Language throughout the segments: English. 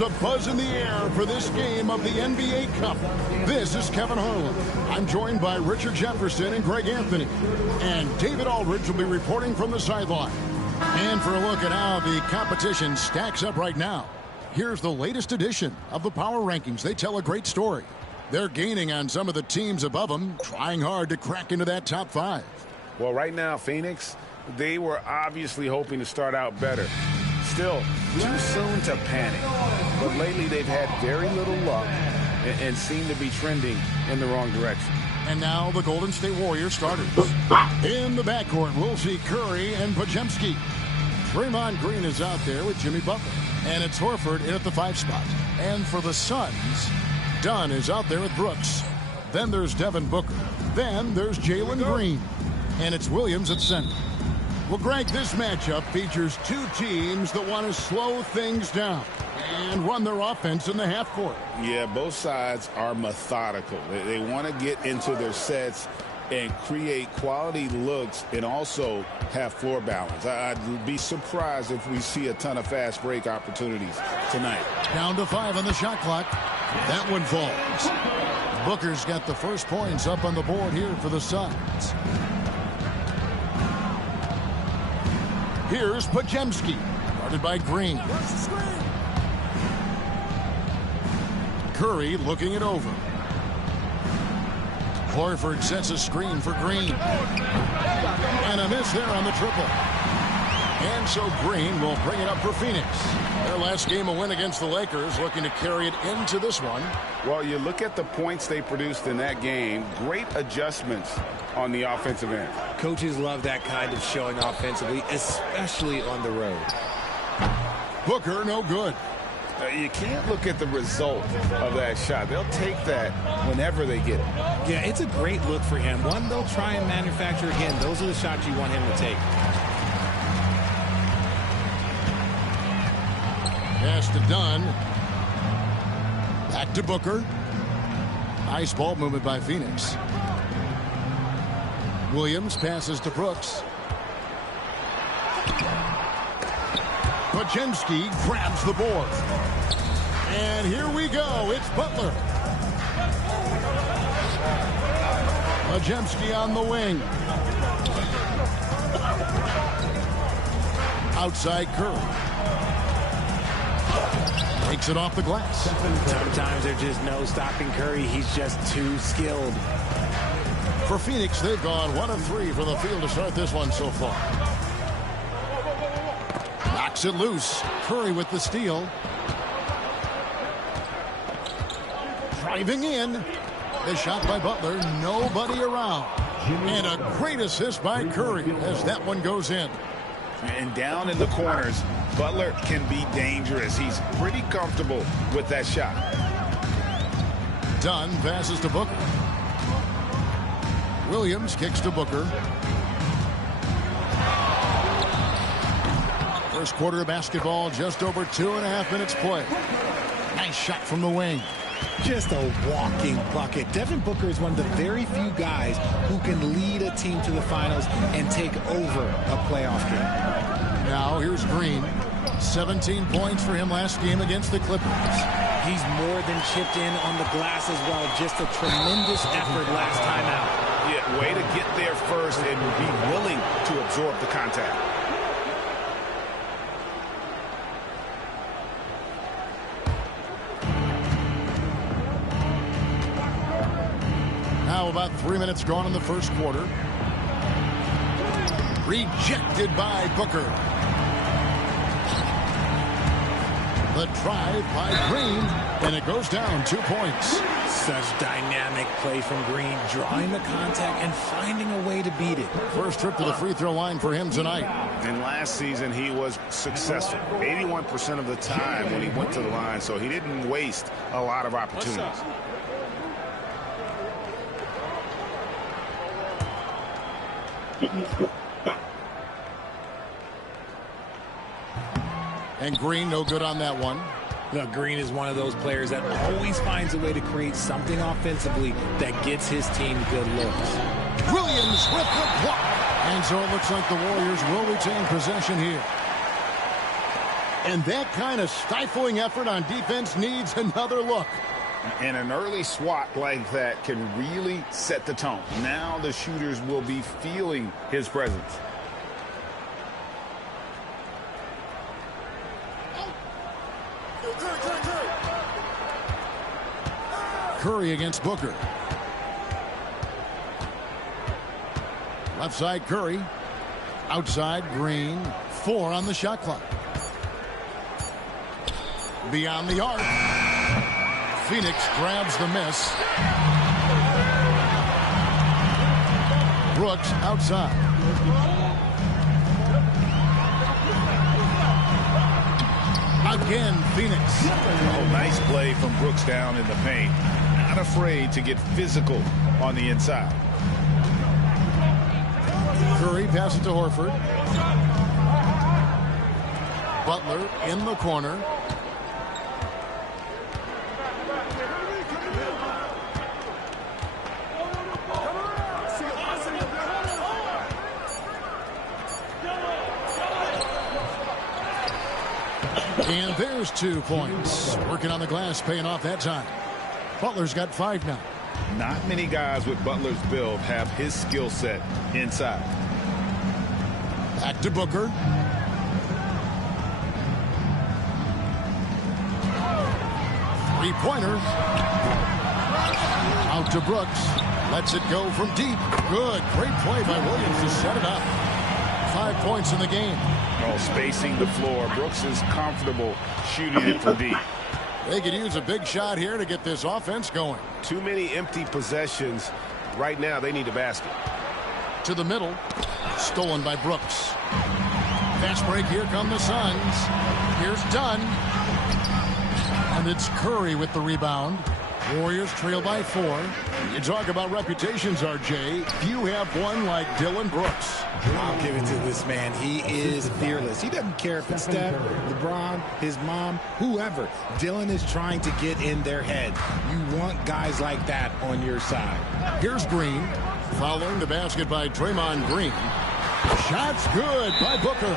A buzz in the air for this game of the NBA Cup. This is Kevin Harlan. I'm joined by Richard Jefferson and Greg Anthony. And David Aldridge will be reporting from the sideline. And for a look at how the competition stacks up right now, here's the latest edition of the Power Rankings. They tell a great story. They're gaining on some of the teams above them, trying hard to crack into that top five. Well, right now, Phoenix, they were obviously hoping to start out better. Still, too soon to panic. But lately, they've had very little luck and seem to be trending in the wrong direction. And now the Golden State Warriors starters. In the backcourt, we'll see Curry and Podziemski. Draymond Green is out there with Jimmy Butler. And it's Horford in at the 5 spot. And for the Suns, Dunn is out there with Brooks. Then there's Devin Booker. Then there's Jalen Green. And it's Williams at center. Well, Greg, this matchup features two teams that want to slow things down and run their offense in the half court. Yeah, both sides are methodical. They want to get into their sets and create quality looks and also have floor balance. I'd be surprised if we see a ton of fast break opportunities tonight. Down to 5 on the shot clock. That one falls. Booker's got the first points up on the board here for the Suns. Here's Podziemski, guarded by Green. Curry looking it over. Horford sets a screen for Green. And a miss there on the triple. And so Green will bring it up for Phoenix. Their last game, a win against the Lakers, looking to carry it into this one. Well, you look at the points they produced in that game. Great adjustments on the offensive end. Coaches love that kind of showing offensively, especially on the road. Booker, no good. You can't look at the result of that shot. They'll take that whenever they get it. Yeah, it's a great look for him. One they'll try and manufacture again. Those are the shots you want him to take. Pass to Dunn. Back to Booker. Nice ball movement by Phoenix. Williams passes to Brooks. Podziemski grabs the board. And here we go. It's Butler. Podziemski on the wing. Outside Curry. Takes it off the glass. Sometimes there's just no stopping Curry. He's just too skilled. For Phoenix, they've gone 1 of 3 from the field to start this one so far. Knocks it loose. Curry with the steal. Driving in. The shot by Butler. Nobody around. And a great assist by Curry as that one goes in. And down in the corners, Butler can be dangerous. He's pretty comfortable with that shot. Dunn passes to Booker. Williams kicks to Booker. First quarter of basketball, just over 2.5 minutes play. Nice shot from the wing. Just a walking bucket. Devin Booker is one of the very few guys who can lead a team to the finals and take over a playoff game. Now here's Green. 17 points for him last game against the Clippers. He's more than chipped in on the glass as well. Just a tremendous effort last time out. Yeah, way to get there first and be willing to absorb the contact. Now about 3 minutes gone in the first quarter. Rejected by Booker. The drive by Green, and it goes down 2 points. Such dynamic play from Green, drawing the contact and finding a way to beat it. First trip to the free throw line for him tonight. And last season, he was successful 81% of the time when he went to the line, so he didn't waste a lot of opportunities. And Green no good on that one. Look, Green is one of those players that always finds a way to create something offensively that gets his team good looks. Williams with the block. And so it looks like the Warriors will retain possession here. And that kind of stifling effort on defense needs another look. And an early swat like that can really set the tone. Now the shooters will be feeling his presence. Curry against Booker. Left side Curry. Outside Green. 4 on the shot clock. Beyond the arc. Phoenix grabs the miss. Brooks outside. Again, Phoenix. Oh, nice play from Brooks down in the paint. Not afraid to get physical on the inside. Curry passes to Horford. Butler in the corner. And there's 2 points. Working on the glass, paying off that time. Butler's got 5 now. Not many guys with Butler's build have his skill set inside. Back to Booker. Three-pointer. Out to Brooks. Lets it go from deep. Good. Great play by Williams to set it up. 5 points in the game. Oh, spacing the floor. Brooks is comfortable shooting it from deep. They could use a big shot here to get this offense going. Too many empty possessions. Right now, they need a basket. To the middle. Stolen by Brooks. Fast break. Here come the Suns. Here's Dunn. And it's Curry with the rebound. Warriors trail by 4. You talk about reputations, RJ. Few have one like Dylan Brooks. I'll give it to this man. He is fearless. He doesn't care if it's Steph, LeBron, his mom, whoever. Dylan is trying to get in their head. You want guys like that on your side. Here's Green. Following the basket by Draymond Green. Shot's good by Booker.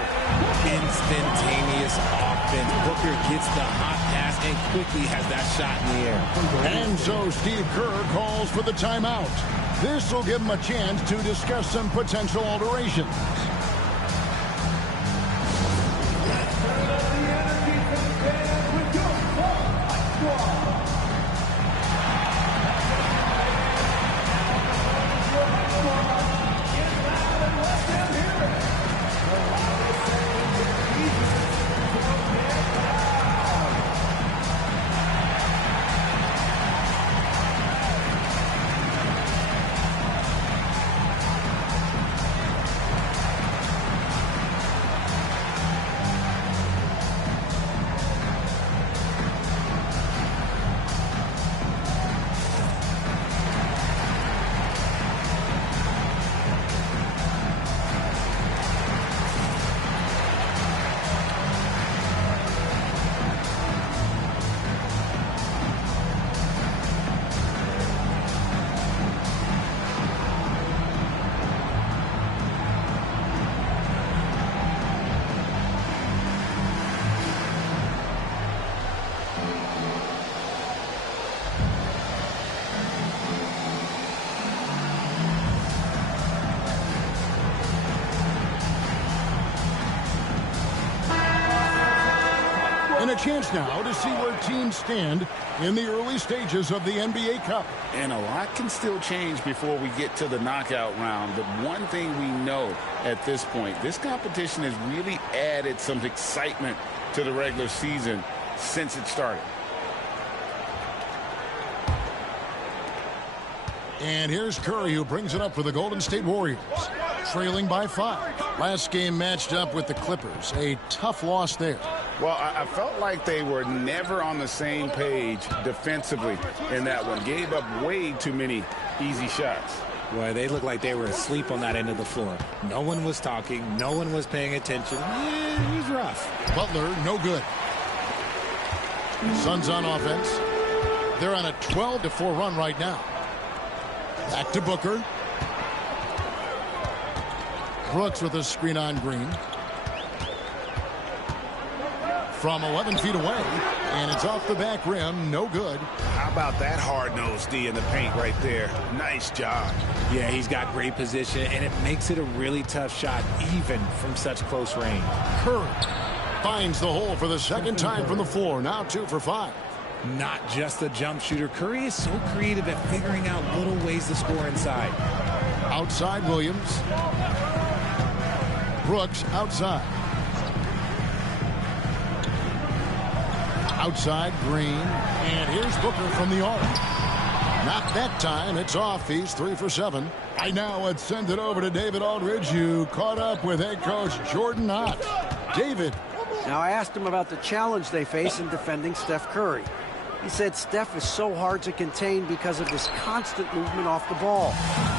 Instantaneous offense. Booker gets the hot pass and quickly has that shot in the air. And so Steve Kerr calls for the timeout. This will give him a chance to discuss some potential alterations. And a chance now to see where teams stand in the early stages of the NBA Cup. And a lot can still change before we get to the knockout round. But one thing we know at this point, this competition has really added some excitement to the regular season since it started. And here's Curry, who brings it up for the Golden State Warriors, trailing by 5. Last game matched up with the Clippers. A tough loss there. Well, I felt like they were never on the same page defensively in that one. Gave up way too many easy shots. Boy, they looked like they were asleep on that end of the floor. No one was talking. No one was paying attention. Yeah, it was rough. Butler, no good. Suns on offense. They're on a 12-4 run right now. Back to Booker. Brooks with a screen on Green. from 11 feet away, and it's off the back rim. No good. How about that hard-nosed D in the paint right there? Nice job. Yeah, he's got great position, and it makes it a really tough shot, even from such close range. Curry finds the hole for the second time from the floor. Now 2 for 5. Not just a jump shooter. Curry is so creative at figuring out little ways to score inside. Outside Williams. Brooks outside. Outside Green. And here's Booker from the arc. Not that time. It's off. He's 3 for 7. Right now, let's send it over to David Aldridge, who caught up with head coach Jordan Ott. David. Now, I asked him about the challenge they face in defending Steph Curry. He said Steph is so hard to contain because of his constant movement off the ball.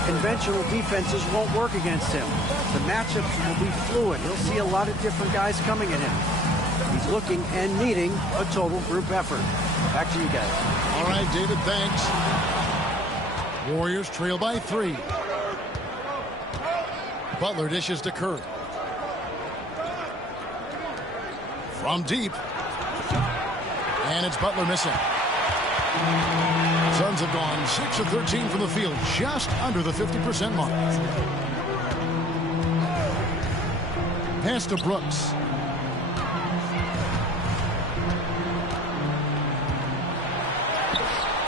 Conventional defenses won't work against him. The matchups will be fluid. He'll see a lot of different guys coming at him. He's looking and needing a total group effort. Back to you guys. All right, David, thanks. Warriors trail by 3. Butler dishes to Curry. From deep. And it's Butler missing. Suns have gone 6 of 13 from the field, just under the 50% mark. Pass to Brooks.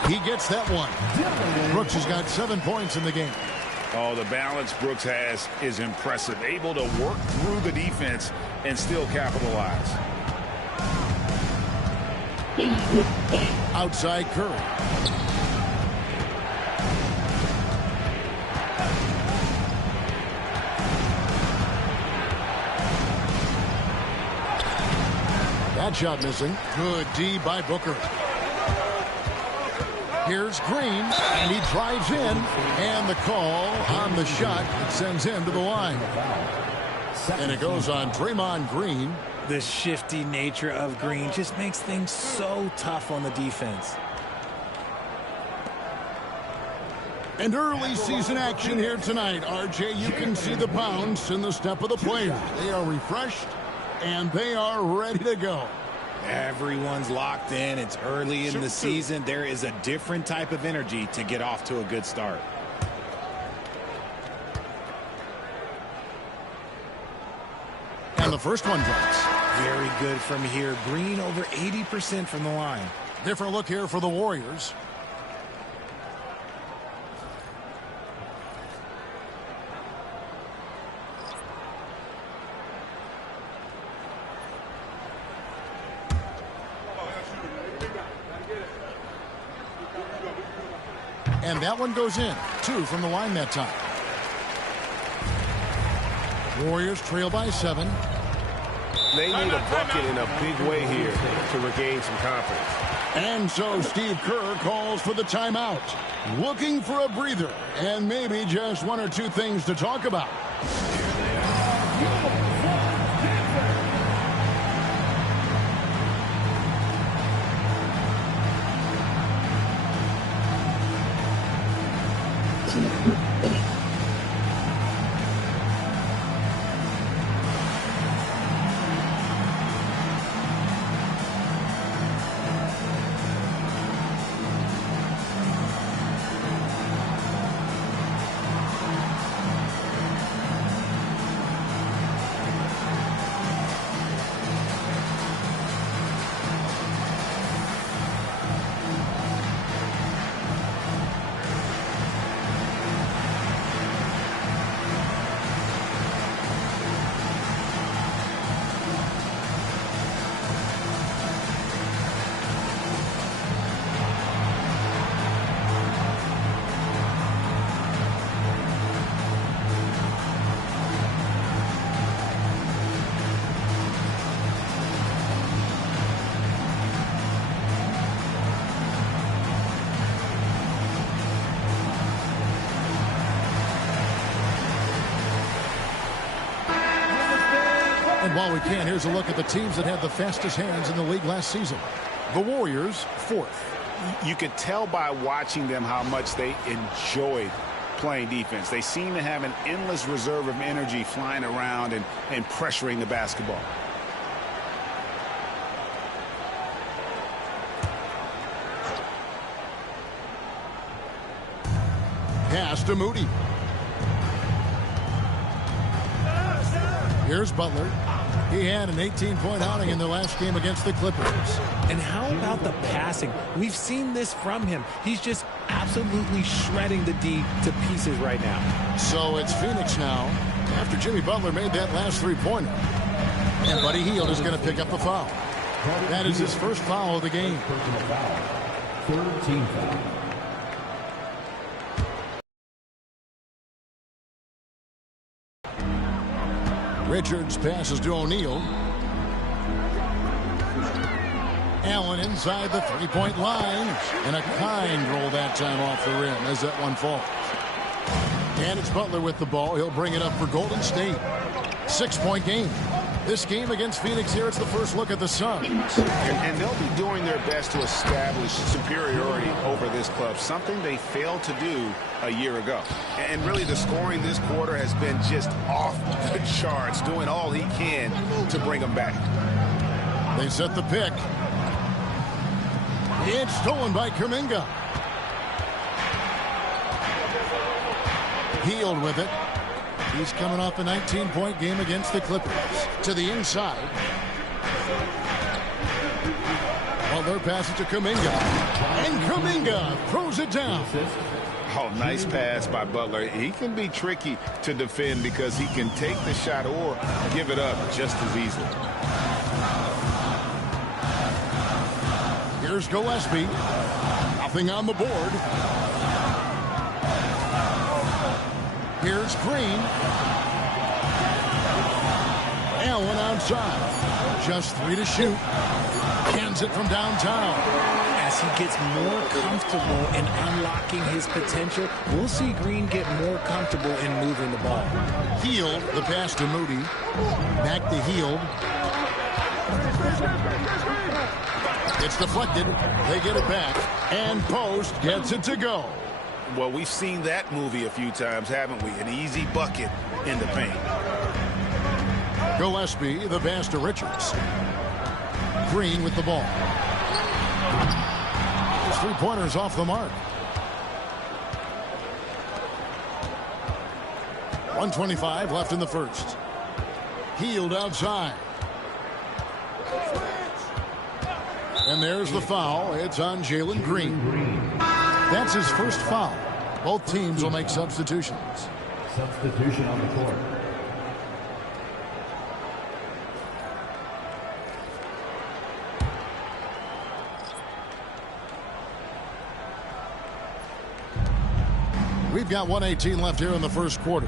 He gets that one. Brooks has got 7 points in the game. Oh, the balance Brooks has is impressive. Able to work through the defense and still capitalize. Outside Curry. That shot missing. Good D by Booker. Here's Green, and he drives in, and the call on the shot that sends him to the line. And it goes on Draymond Green. The shifty nature of Green just makes things so tough on the defense. And early season action here tonight. RJ, you can see the bounce in the step of the player. They are refreshed, and they are ready to go. Everyone's locked in. It's early in the season. There is a different type of energy to get off to a good start. And the first one drops. Very good from here. Green over 80% from the line. Different look here for the Warriors. And that one goes in. 2 from the line that time. Warriors trail by 7. They need a bucket in a big way here to regain some confidence. And so Steve Kerr calls for the timeout. Looking for a breather and maybe just 1 or 2 things to talk about. And while we can, here's a look at the teams that had the fastest hands in the league last season. The Warriors, 4th. You could tell by watching them how much they enjoyed playing defense. They seem to have an endless reserve of energy flying around and pressuring the basketball. Pass to Moody. Here's Butler. He had an 18-point outing in their last game against the Clippers. And how about the passing? We've seen this from him. He's just absolutely shredding the D to pieces right now. So it's Phoenix now after Jimmy Butler made that last three-pointer. And Buddy Hield is going to pick up a foul. That is his first foul of the game. Third team foul. Richards passes to O'Neal. Allen inside the three-point line. And a kind roll that time off the rim as that one falls. And it's Butler with the ball. He'll bring it up for Golden State. 6-point game. This game against Phoenix here, it's the first look at the Suns. And they'll be doing their best to establish superiority over this club, something they failed to do a year ago. And really the scoring this quarter has been just off the charts, doing all he can to bring them back. They set the pick. It's stolen by Kuminga. Hield with it. He's coming off a 19-point game against the Clippers. To the inside. Butler passes to Kuminga. And Kuminga throws it down. Oh, nice pass by Butler. He can be tricky to defend because he can take the shot or give it up just as easily. Here's Gillespie. Nothing on the board. Here's Green. Allen outside. Just 3 to shoot. Hands it from downtown. As he gets more comfortable in unlocking his potential, we'll see Green get more comfortable in moving the ball. Hield, the pass to Moody. Back to Hield. It's deflected. They get it back. And Post gets it to go. Well, we've seen that movie a few times, haven't we? An easy bucket in the paint. Gillespie, the pass to Richards. Green with the ball. His three-pointers off the mark. 1:25 left in the first. Hield outside. And there's the foul. It's on Jalen Green. That's his first foul. Both teams will make substitutions. Substitution on the court. We've got 1:18 left here in the first quarter.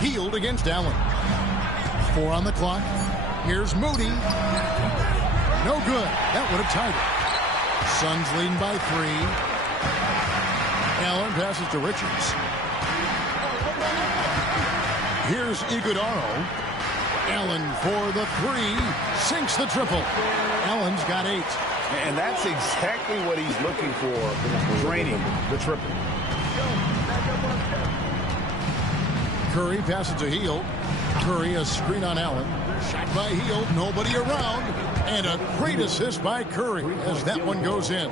Hield against Allen. 4 on the clock. Here's Moody. No good. That would have tied it. Suns leading by 3. Allen passes to Richards. Here's Iguodaro. Allen for the 3. Sinks the triple. Allen's got 8. And that's exactly what he's looking for, draining the triple. Curry passes to Hield. Curry, a screen on Allen. Shot by Hield, nobody around. And a great assist by Curry as that one goes in.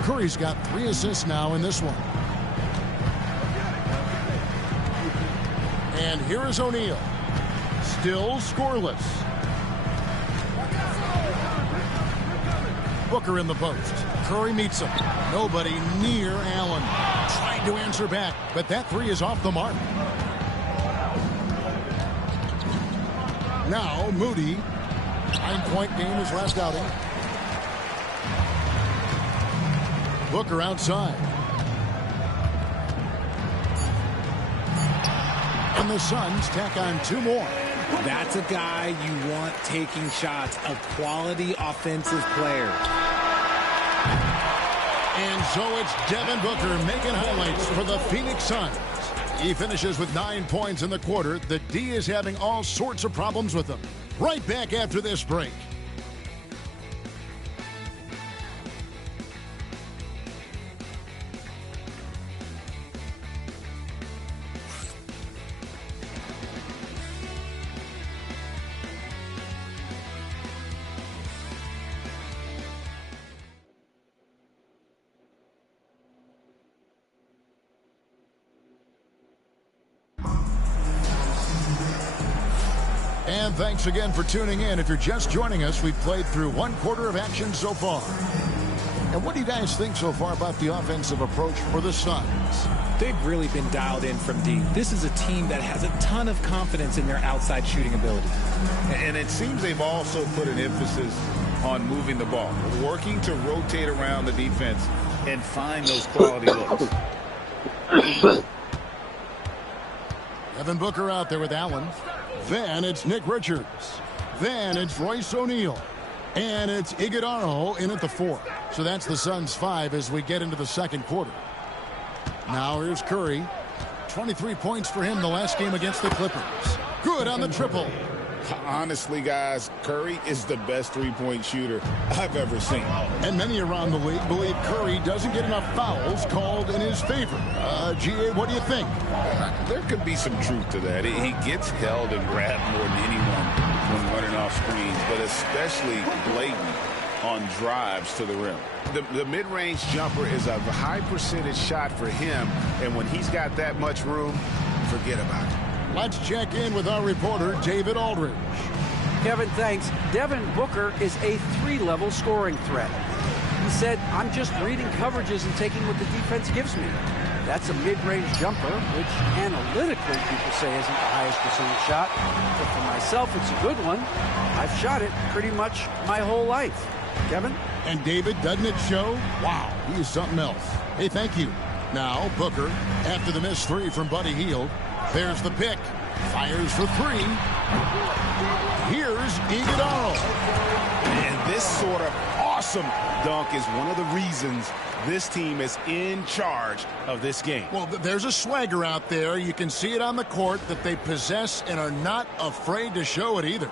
Curry's got 3 assists now in this one. And here is O'Neal. Still scoreless. Booker in the post. Curry meets him. Nobody near Allen. Tried to answer back, but that 3 is off the mark. Now Moody. 9-point game his last outing. Booker outside. And the Suns tack on 2 more. That's a guy you want taking shots, a quality offensive player. And so it's Devin Booker making highlights for the Phoenix Suns. He finishes with 9 points in the quarter. The D is having all sorts of problems with him. Right back after this break. And thanks again for tuning in. If you're just joining us, we've played through one quarter of action so far. And what do you guys think so far about the offensive approach for the Suns? They've really been dialed in from deep. This is a team that has a ton of confidence in their outside shooting ability. And it seems they've also put an emphasis on moving the ball, working to rotate around the defense and find those quality looks. Devin Booker out there with Allen. Then it's Nick Richards. Then it's Royce O'Neal. And it's Iguodala in at the 4. So that's the Suns' 5 as we get into the second quarter. Now here's Curry. 23 points for him the last game against the Clippers. Good on the triple. Honestly, guys, Curry is the best three-point shooter I've ever seen. And many around the league believe Curry doesn't get enough fouls called in his favor. GA, what do you think? There could be some truth to that. He gets held and grabbed more than anyone when running off screens, but especially blatant on drives to the rim. The mid-range jumper is a high percentage shot for him, and when he's got that much room, forget about it. Let's check in with our reporter, David Aldridge. Kevin, thanks. Devin Booker is a 3-level scoring threat. He said, I'm just reading coverages and taking what the defense gives me. That's a mid-range jumper, which analytically people say isn't the highest percentage shot. But for myself, it's a good one. I've shot it pretty much my whole life. Kevin? And David, doesn't it show? Wow, he's something else. Hey, thank you. Now, Booker, after the missed 3 from Buddy Hield, there's the pick. Fires for 3. Here's Iguodala. And this sort of awesome dunk is one of the reasons this team is in charge of this game. Well, there's a swagger out there. You can see it on the court that they possess and are not afraid to show it either.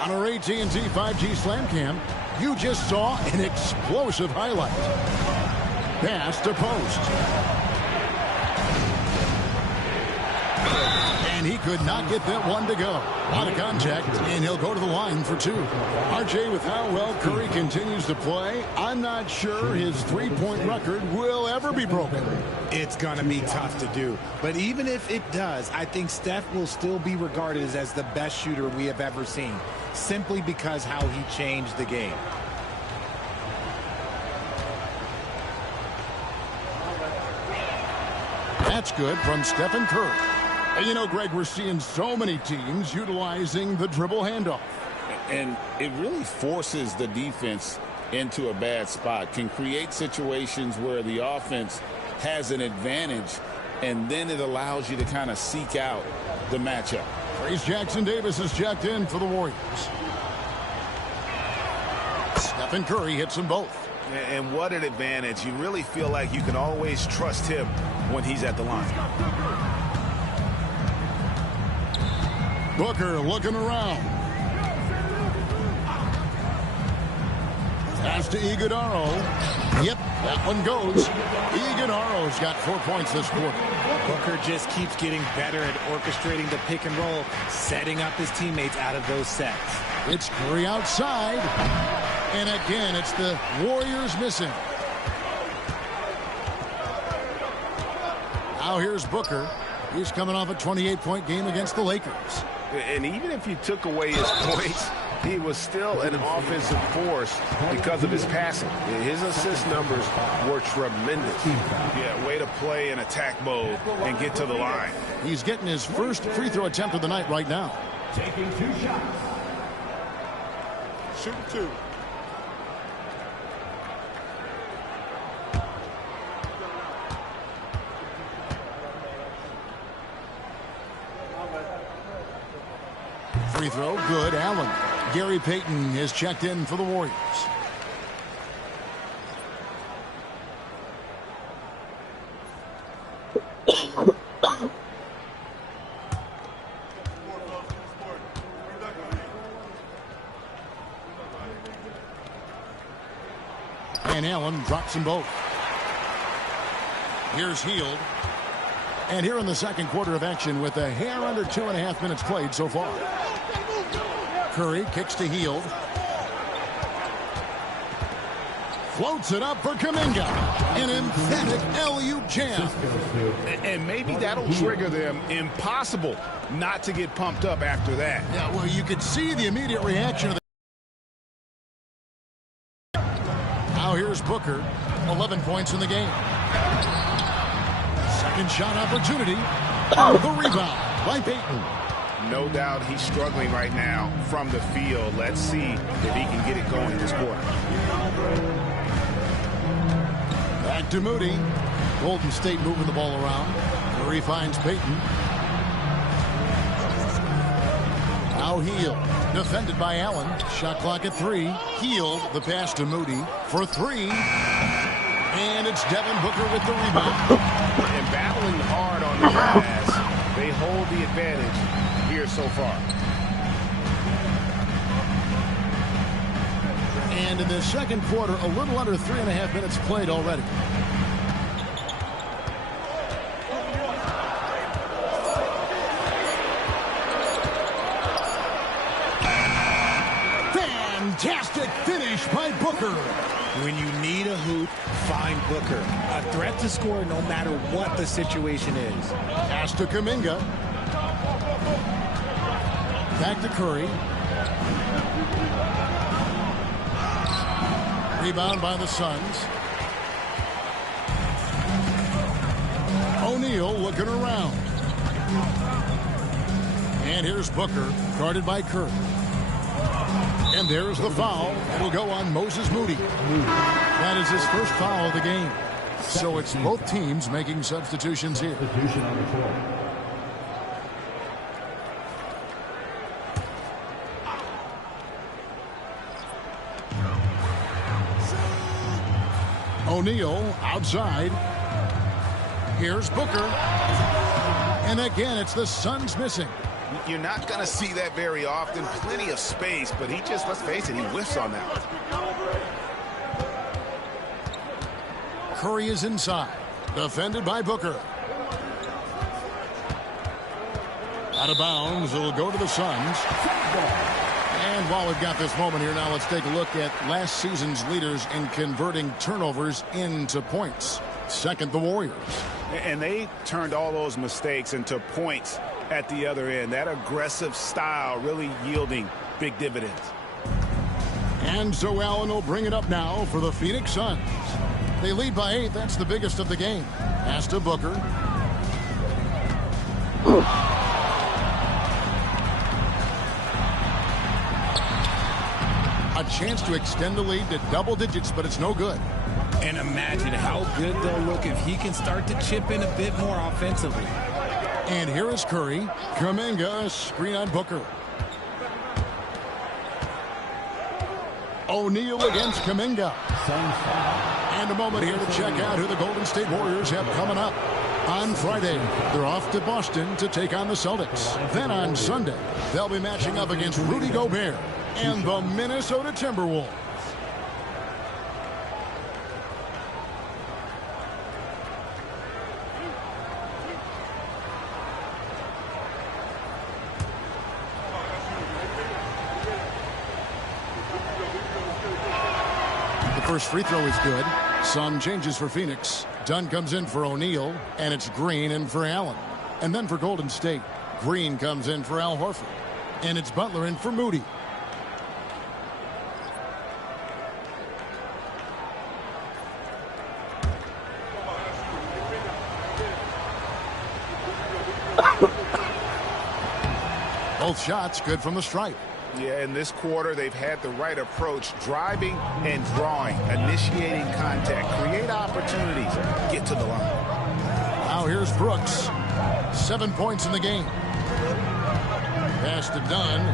On our AT&T 5G Slam Cam, you just saw an explosive highlight. Pass to post. And he could not get that one to go. A lot of contact, and he'll go to the line for 2. RJ, with how well Curry continues to play, I'm not sure his three-point record will ever be broken. It's going to be tough to do. But even if it does, I think Steph will still be regarded as the best shooter we have ever seen, simply because how he changed the game. That's good from Stephen Curry. And you know, Greg, we're seeing so many teams utilizing the dribble handoff. And it really forces the defense into a bad spot, can create situations where the offense has an advantage, and then it allows you to kind of seek out the matchup. Trace Jackson-Davis is checked in for the Warriors. Stephen Curry hits them both. And what an advantage. You really feel like you can always trust him when he's at the line. Booker looking around. Pass to Iguodala. Yep, that one goes. Iguodala's got 4 points this quarter. Booker just keeps getting better at orchestrating the pick and roll, setting up his teammates out of those sets. It's Curry outside. And again, it's the Warriors missing. Now here's Booker. He's coming off a 28-point game against the Lakers. And even if you took away his points, he was still an offensive force because of his passing. His assist numbers were tremendous. Yeah, way to play in attack mode and get to the line. He's getting his first free throw attempt of the night right now. Taking 2 shots. Shoot 2. Free throw, good. Allen. Gary Payton is checked in for the Warriors. And Allen drops them both. Here's Hield. And here in the second quarter of action with a hair under 2.5 minutes played so far. Curry kicks to Hield. Floats it up for Kuminga. An emphatic alley-oop jam. And maybe that'll trigger them. Impossible not to get pumped up after that. Yeah, well, you could see the immediate reaction of the... Now here's Booker. 11 points in the game. Second shot opportunity. The rebound by Payton. No doubt he's struggling right now from the field. Let's see if he can get it going this quarter. Back to Moody. Golden State moving the ball around. Curry finds Payton. Now Hield. Defended by Allen. Shot clock at 3. Hield the pass to Moody for 3. And it's Devin Booker with the rebound. And battling hard on the glass. They hold the advantage here so far. And in the second quarter, a little under 3.5 minutes played already. Fantastic finish by Booker. When you need a hoop, find Booker. A threat to score no matter what the situation is. Pass to Kuminga. Back to Curry. Rebound by the Suns. O'Neal looking around. And here's Booker, guarded by Curry. And there's the foul. It'll go on Moses Moody. That is his first foul of the game. So it's both teams making substitutions here. O'Neal outside. Here's Booker. And again, it's the Suns missing. You're not going to see that very often. Plenty of space, but he just, let's face it, he whiffs on that one. Curry is inside. Defended by Booker. Out of bounds. It'll go to the Suns. And while we've got this moment here now, let's take a look at last season's leaders in converting turnovers into points. Second, the Warriors. And they turned all those mistakes into points at the other end. That aggressive style really yielding big dividends. And so Allen will bring it up now for the Phoenix Suns. They lead by 8. That's the biggest of the game. Pass to Booker. A chance to extend the lead to double digits, but it's no good. And imagine how good they'll look if he can start to chip in a bit more offensively. And here is Curry. Kuminga, screen on Booker. O'Neal against Kuminga. And a moment here to check out who the Golden State Warriors have coming up. On Friday, they're off to Boston to take on the Celtics. Then on Sunday, they'll be matching up against Rudy Gobert and the Minnesota Timberwolves. First free throw is good. Sun changes for Phoenix. Dunn comes in for O'Neal, and it's Green in for Allen. And then for Golden State, Green comes in for Al Horford, and it's Butler in for Moody. Both shots good from the stripe. Yeah, in this quarter, they've had the right approach, driving and drawing, initiating contact, create opportunities, get to the line. Now here's Brooks. 7 points in the game. Pass to Dunn.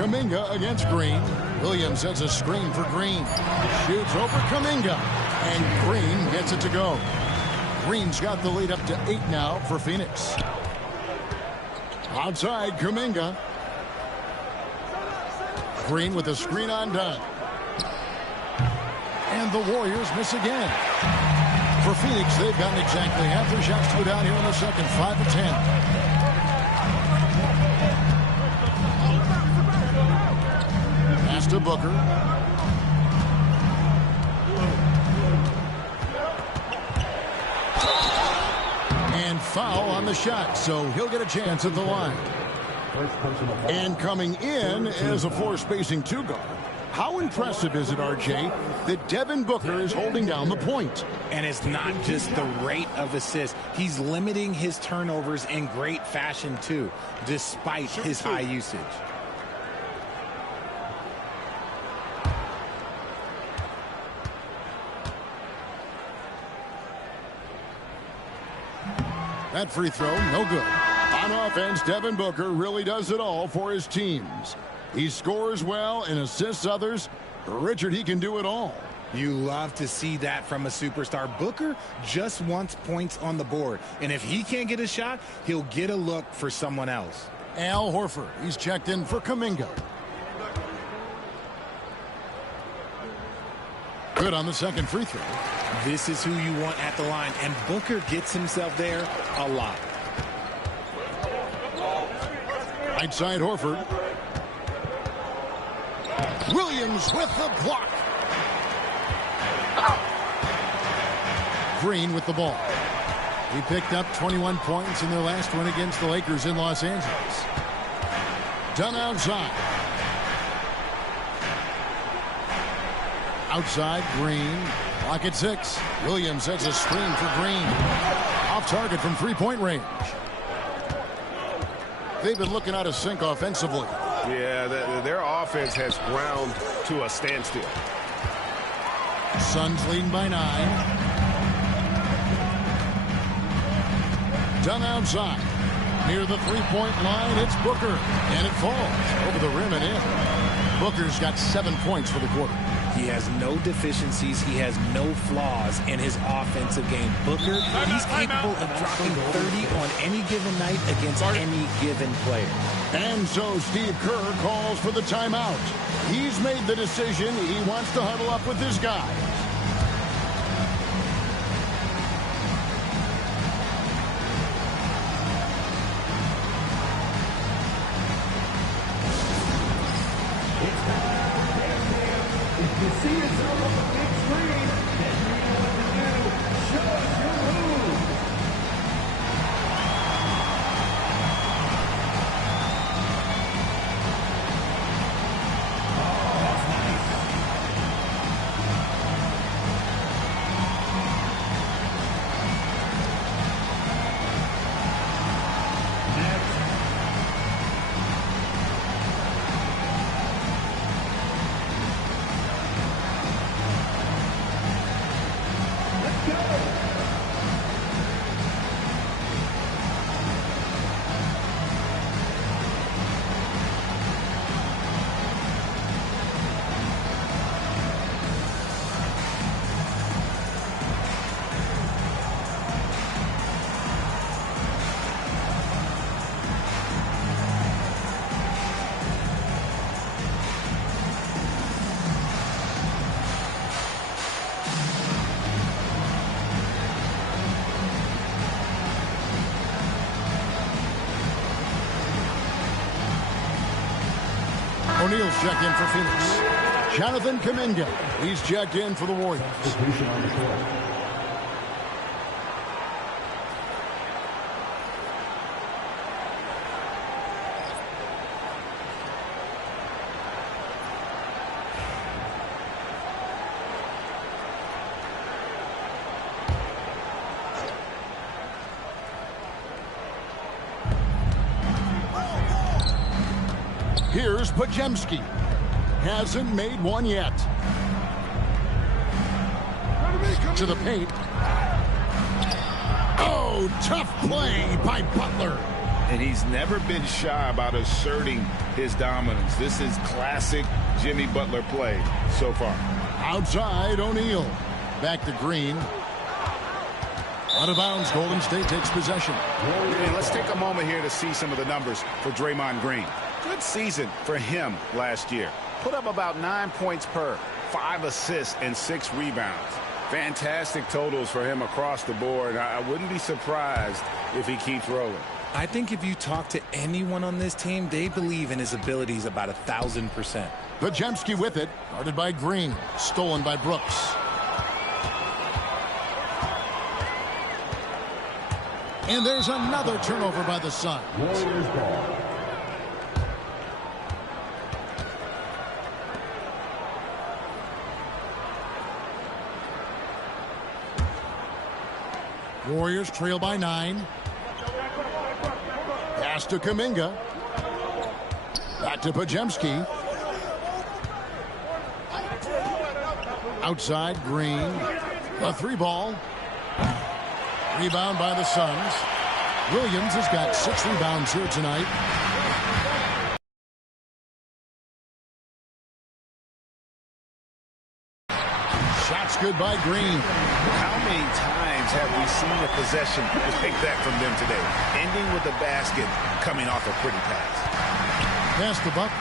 Kuminga against Green. Williams sets a screen for Green. Shoots over Kuminga. And Green gets it to go. Green's got the lead up to 8 now for Phoenix. Outside, Kuminga. Green with a screen on Dunn. And the Warriors miss again. For Phoenix, they've gotten exactly half their shots to go down here in the second, 5 of 10. Pass to Booker. And foul on the shot, so he'll get a chance at the line. And coming in as a floor-spacing two-guard. How impressive is it, RJ, that Devin Booker is holding down the point? And it's not just the rate of assists. He's limiting his turnovers in great fashion, too, despite his high usage. That free throw, no good. On offense, Devin Booker really does it all for his teams. He scores well and assists others. Richard, he can do it all. You love to see that from a superstar. Booker just wants points on the board. And if he can't get a shot, he'll get a look for someone else. Al Horford, he's checked in for Kuminga. Good on the second free throw. This is who you want at the line. And Booker gets himself there a lot. Right side Horford. Williams with the block. Green with the ball. He picked up 21 points in their last one against the Lakers in Los Angeles. Done outside. Outside, Green. Block at 6. Williams has a screen for Green. Off target from three-point range. They've been looking out of sync offensively. Yeah, their offense has ground to a standstill. Suns leading by 9. Done outside. Near the three-point line, it's Booker. And it falls over the rim and in. Booker's got 7 points for the quarter. He has no deficiencies. He has no flaws in his offensive game. Booker, he's capable of dropping 30 on any given night against any given player. And so Steve Kerr calls for the timeout. He's made the decision. He wants to huddle up with his guys. You see yourself on the big screen, then you know what to do. Show us your move. Oh, that's nice. Next. O'Neal's checked in for Phoenix. Jonathan Kuminga, he's checked in for the Warriors. Here's Pajemski. Hasn't made one yet. To the paint. Oh, tough play by Butler. And he's never been shy about asserting his dominance. This is classic Jimmy Butler play so far. Outside, O'Neal. Back to Green. Out of bounds, Golden State takes possession. Hey, let's take a moment here to see some of the numbers for Draymond Green. Good season for him last year. Put up about 9 points per, 5 assists, and 6 rebounds. Fantastic totals for him across the board. I wouldn't be surprised if he keeps rolling. I think if you talk to anyone on this team, they believe in his abilities about 1,000%. Pajemski with it, guarded by Green, stolen by Brooks. And there's another turnover by the Suns. Warriors ball. Warriors trail by 9. Pass to Kuminga. Back to Pajemski. Outside, Green. A 3-ball. Rebound by the Suns. Williams has got 6 rebounds here tonight. Shots good by Green. How many times have we seen a possession like that from them today? Ending with a basket, coming off a pretty pass. Pass the buck.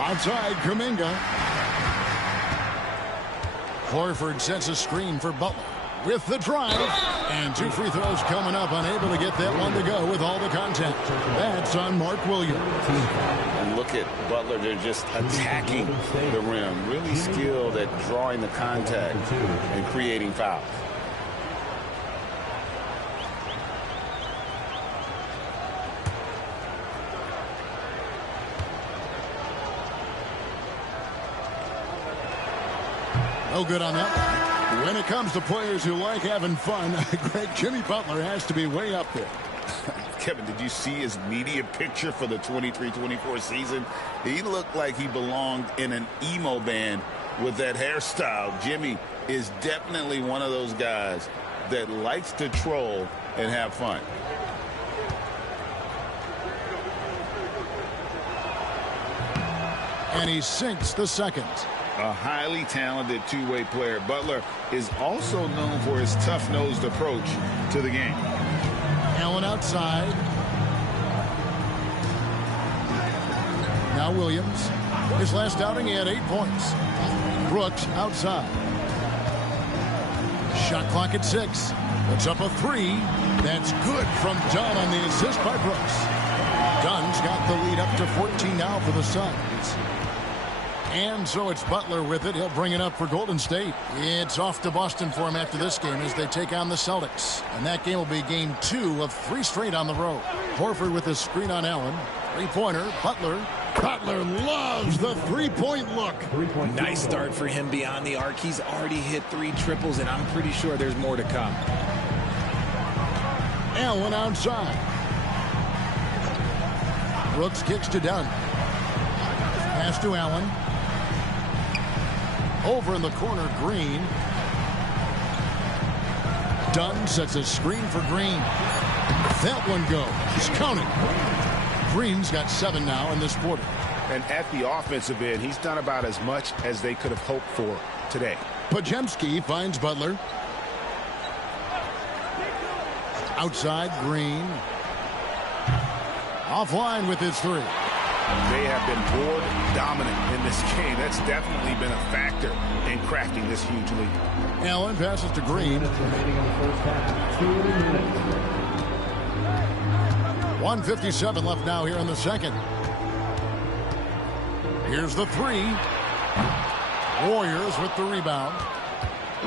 Outside, Kuminga. Horford sets a screen for Butler with the drive. And 2 free throws coming up, unable to get that one to go with all the contact. That's on Mark Williams. And look at Butler. They're just attacking the rim. Really skilled at drawing the contact and creating fouls. No good on that one. When it comes to players who like having fun, Jimmy Butler has to be way up there. Kevin, did you see his media picture for the 23-24 season? He looked like he belonged in an emo band with that hairstyle. Jimmy is definitely one of those guys that likes to troll and have fun. And he sinks the second. A highly talented two-way player. Butler is also known for his tough-nosed approach to the game. Allen outside. Now Williams. His last outing, he had 8 points. Brooks outside. Shot clock at 6. Puts up a 3. That's good from Dunn on the assist by Brooks. Dunn's got the lead up to 14 now for the Suns. And so it's Butler with it. He'll bring it up for Golden State. It's off to Boston for him after this game as they take on the Celtics. And that game will be game 2 of 3 straight on the road. Horford with his screen on Allen. 3-pointer. Butler. Butler loves the 3-point look. Nice start for him beyond the arc. He's already hit 3 triples, and I'm pretty sure there's more to come. Allen outside. Brooks kicks to Dunn. Pass to Allen. Over in the corner, Green. Dunn sets a screen for Green. That one goes. Count it. Green's got 7 now in this quarter. And at the offensive end, he's done about as much as they could have hoped for today. Pajemski finds Butler. Outside, Green. Offline with his 3. They have been board dominant in this game. That's definitely been a factor in crafting this huge lead. Allen passes to Green. 1:57 left now here in the second. Here's the 3. Warriors with the rebound.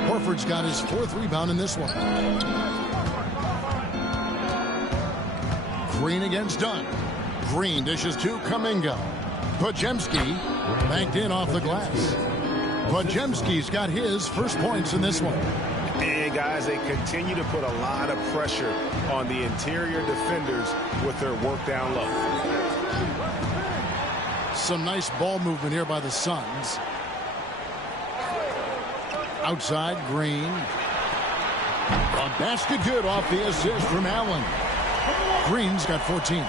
Horford's got his 4th rebound in this one. Green against Dunn. Green dishes to Kuminga. Pajemski banked in off the glass. Pajemski's got his first points in this one. And guys, they continue to put a lot of pressure on the interior defenders with their work down low. Some nice ball movement here by the Suns. Outside, Green. A basket good off the assist from Allen. Green's got 14.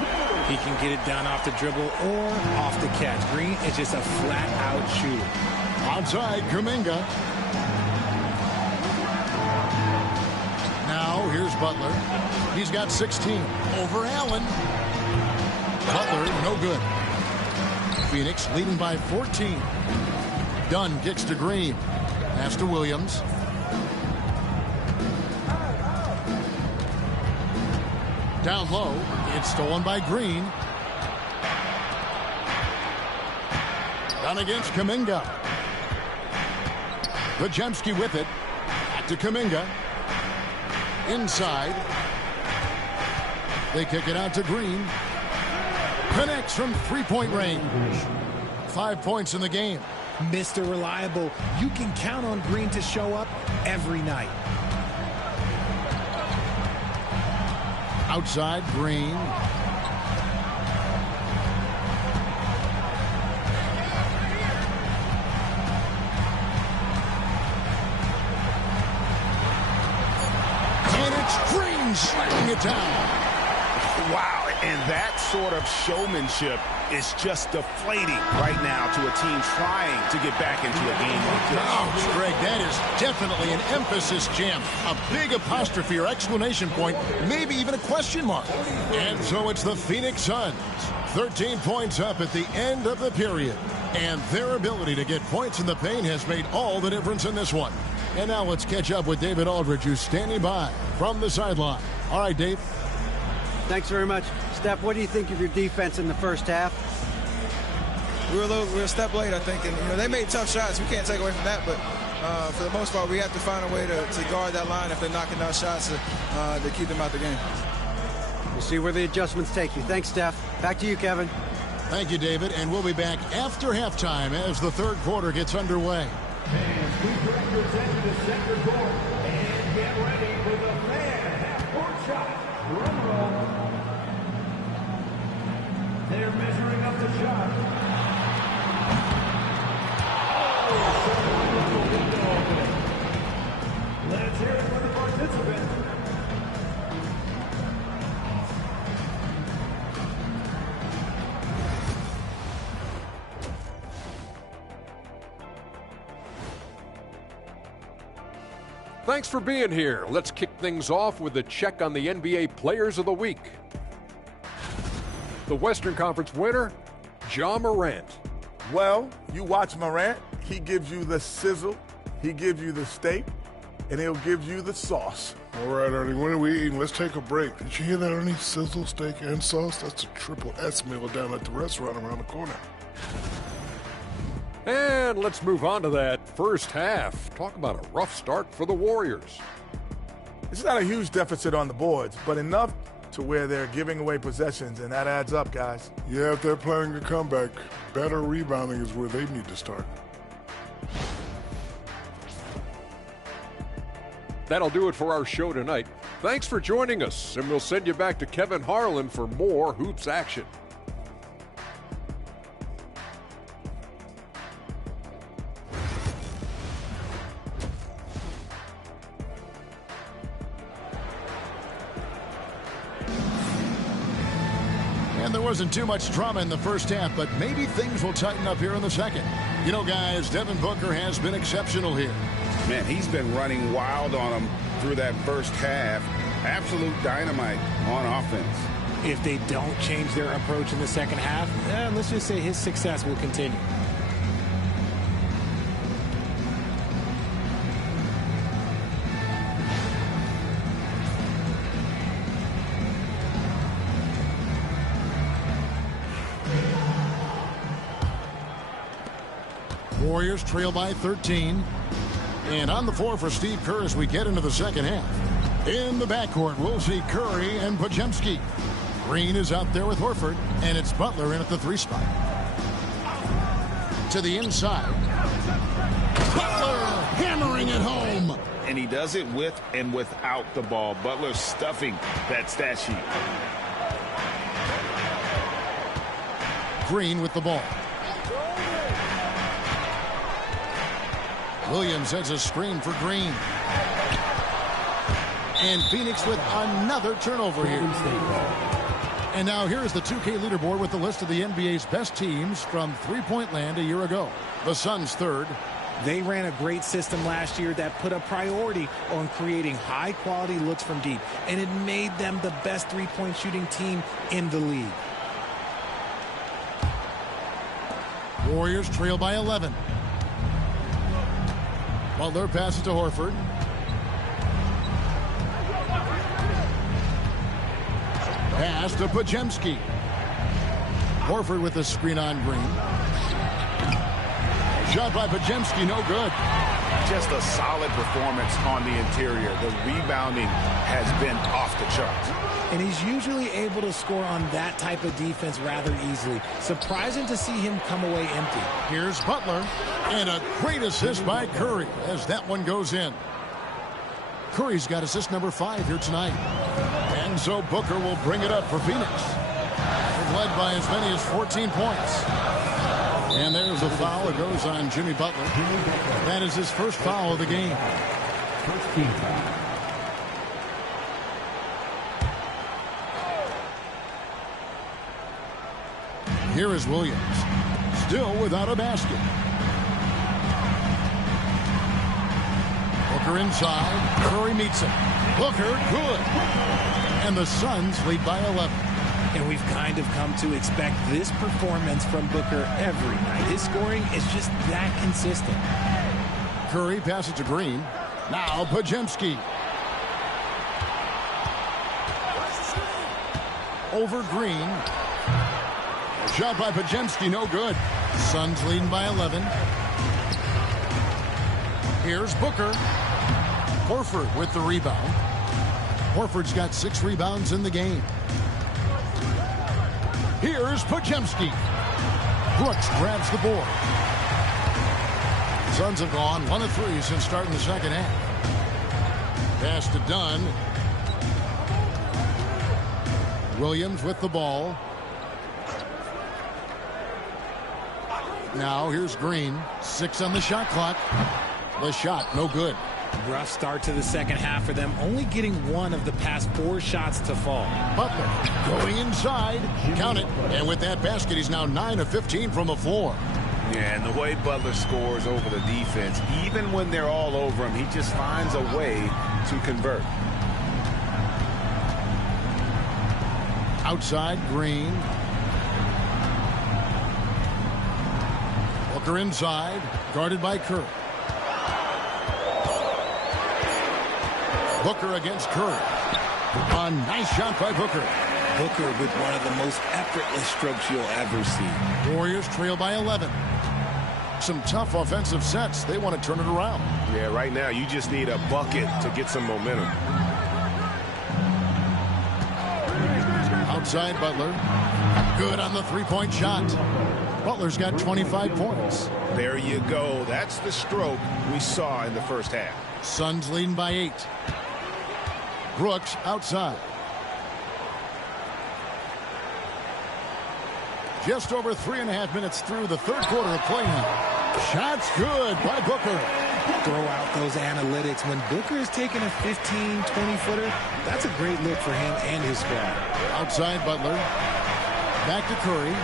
He can get it down off the dribble or off the catch. Green is just a flat-out shooter. Outside, Kuminga. Now, here's Butler. He's got 16. Over Allen. Butler, no good. Phoenix leading by 14. Dunn kicks to Green. Pass to Williams. Down low. It's stolen by Green. Down against Kuminga. Pajemski with it. Back to Kuminga. Inside. They kick it out to Green. Connects from three-point range. 5 points in the game. Mr. Reliable. You can count on Green to show up every night. Outside, Green. And it's Green sliding it down. Wow, and that sort of showmanship is just deflating right now to a team trying to get back into a game like this. Ouch, Greg, that is definitely an emphasis jam. A big apostrophe or exclamation point, maybe even a question mark. And so it's the Phoenix Suns. 13 points up at the end of the period. And their ability to get points in the paint has made all the difference in this one. And now let's catch up with David Aldridge, who's standing by from the sideline. All right, Dave. Thanks very much. Steph, what do you think of your defense in the first half? We were a step late, I think, and they made tough shots. We can't take away from that, but for the most part, we have to find a way to guard that line if they're knocking down shots to keep them out the game. We'll see where the adjustments take you. Thanks, Steph. Back to you, Kevin. Thank you, David, and we'll be back after halftime as the third quarter gets underway. Fans, we represent the center court and get ready for the fan half-court shot. Drum roll. They're measuring up the shot. Let's hear it for the participants. Thanks for being here. Let's kick things off with a check on the NBA Players of the Week. The Western Conference winner, Ja Morant. Well, you watch Morant, he gives you the sizzle, he gives you the steak, and he'll give you the sauce. All right, Ernie, when are we eating? Let's take a break. Did you hear that, Ernie? Sizzle, steak, and sauce? That's a triple S meal down at the restaurant around the corner. And let's move on to that first half. Talk about a rough start for the Warriors. It's not a huge deficit on the boards, but enough to where they're giving away possessions, and that adds up, guys. Yeah, if they're planning a comeback, better rebounding is where they need to start. That'll do it for our show tonight. Thanks for joining us, and we'll send you back to Kevin Harlan for more hoops action. And there wasn't too much drama in the first half, but maybe things will tighten up here in the second. You know, guys, Devin Booker has been exceptional here. Man, he's been running wild on them through that first half. Absolute dynamite on offense. If they don't change their approach in the second half, let's just say his success will continue. Warriors trail by 13. And on the floor for Steve Kerr as we get into the second half. In the backcourt, we'll see Curry and Pajemski. Green is out there with Horford, and it's Butler in at the 3 spot. To the inside. Butler hammering it home. And he does it with and without the ball. Butler stuffing that stat sheet. Green with the ball. Williams has a screen for Green. And Phoenix with another turnover here. And now here's the 2K leaderboard with the list of the NBA's best teams from three-point land a year ago. The Suns third. They ran a great system last year that put a priority on creating high-quality looks from deep, and it made them the best three-point shooting team in the league. Warriors trail by 11. Butler passes to Horford. Pass to Pajemski. Horford with a screen on Green. Shot by Pajemski, no good. Just a solid performance on the interior. The rebounding has been off the charts. And he's usually able to score on that type of defense rather easily. Surprising to see him come away empty. Here's Butler. And a great assist by Curry as that one goes in. Curry's got assist number 5 here tonight. And so Booker will bring it up for Phoenix. They've led by as many as 14 points. And there's a foul that goes on Jimmy Butler. That is his first foul of the game. First team foul. Here is Williams. Still without a basket. Booker inside. Curry meets him. Booker, good. And the Suns lead by 11. And we've kind of come to expect this performance from Booker every night. His scoring is just that consistent. Curry passes to Green. Now Pajemski. Over Green. Shot by Pajemski, no good. Suns leading by 11. Here's Booker. Horford with the rebound. Horford's got 6 rebounds in the game. Here's Pajemski. Brooks grabs the board. Suns have gone 1 of 3 since starting the second half. Pass to Dunn. Williams with the ball. Now here's Green. 6 on the shot clock. The shot, no good. Rough start to the second half for them, only getting 1 of the past 4 shots to fall. Butler going inside. Count it. And with that basket, he's now 9 of 15 from the floor. Yeah, and the way Butler scores over the defense, even when they're all over him, he just finds a way to convert. Outside, Green. Booker inside, guarded by Curry. Booker against Curry. A nice shot by Booker. Booker with one of the most effortless strokes you'll ever see. Warriors trail by 11. Some tough offensive sets. They want to turn it around. Yeah, right now you just need a bucket to get some momentum. Outside Butler. Good on the three-point shot. Butler's got 25 points. There you go. That's the stroke we saw in the first half. Suns leading by 8. Brooks outside. Just over 3.5 minutes through the third quarter of play now. Shots good by Booker. Throw out those analytics. When Booker is taking a 15, 20-footer, that's a great look for him and his squad. Outside Butler. Back to Curry.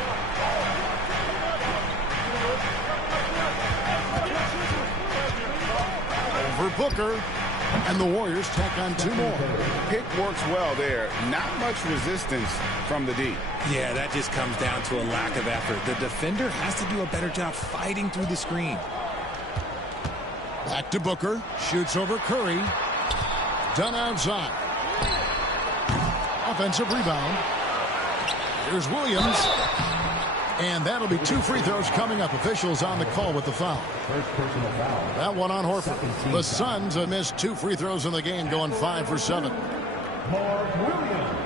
Over Booker. And the Warriors tack on 2 more. Pick works well there. Not much resistance from the D. Yeah, that just comes down to a lack of effort. The defender has to do a better job fighting through the screen. Back to Booker. Shoots over Curry. Done outside. Offensive rebound. Here's Williams. And that'll be 2 free throws coming up. Officials on the call with the foul. First personal foul. That one on Horford. The Suns have missed 2 free throws in the game, going 5 for 7. Mark Williams.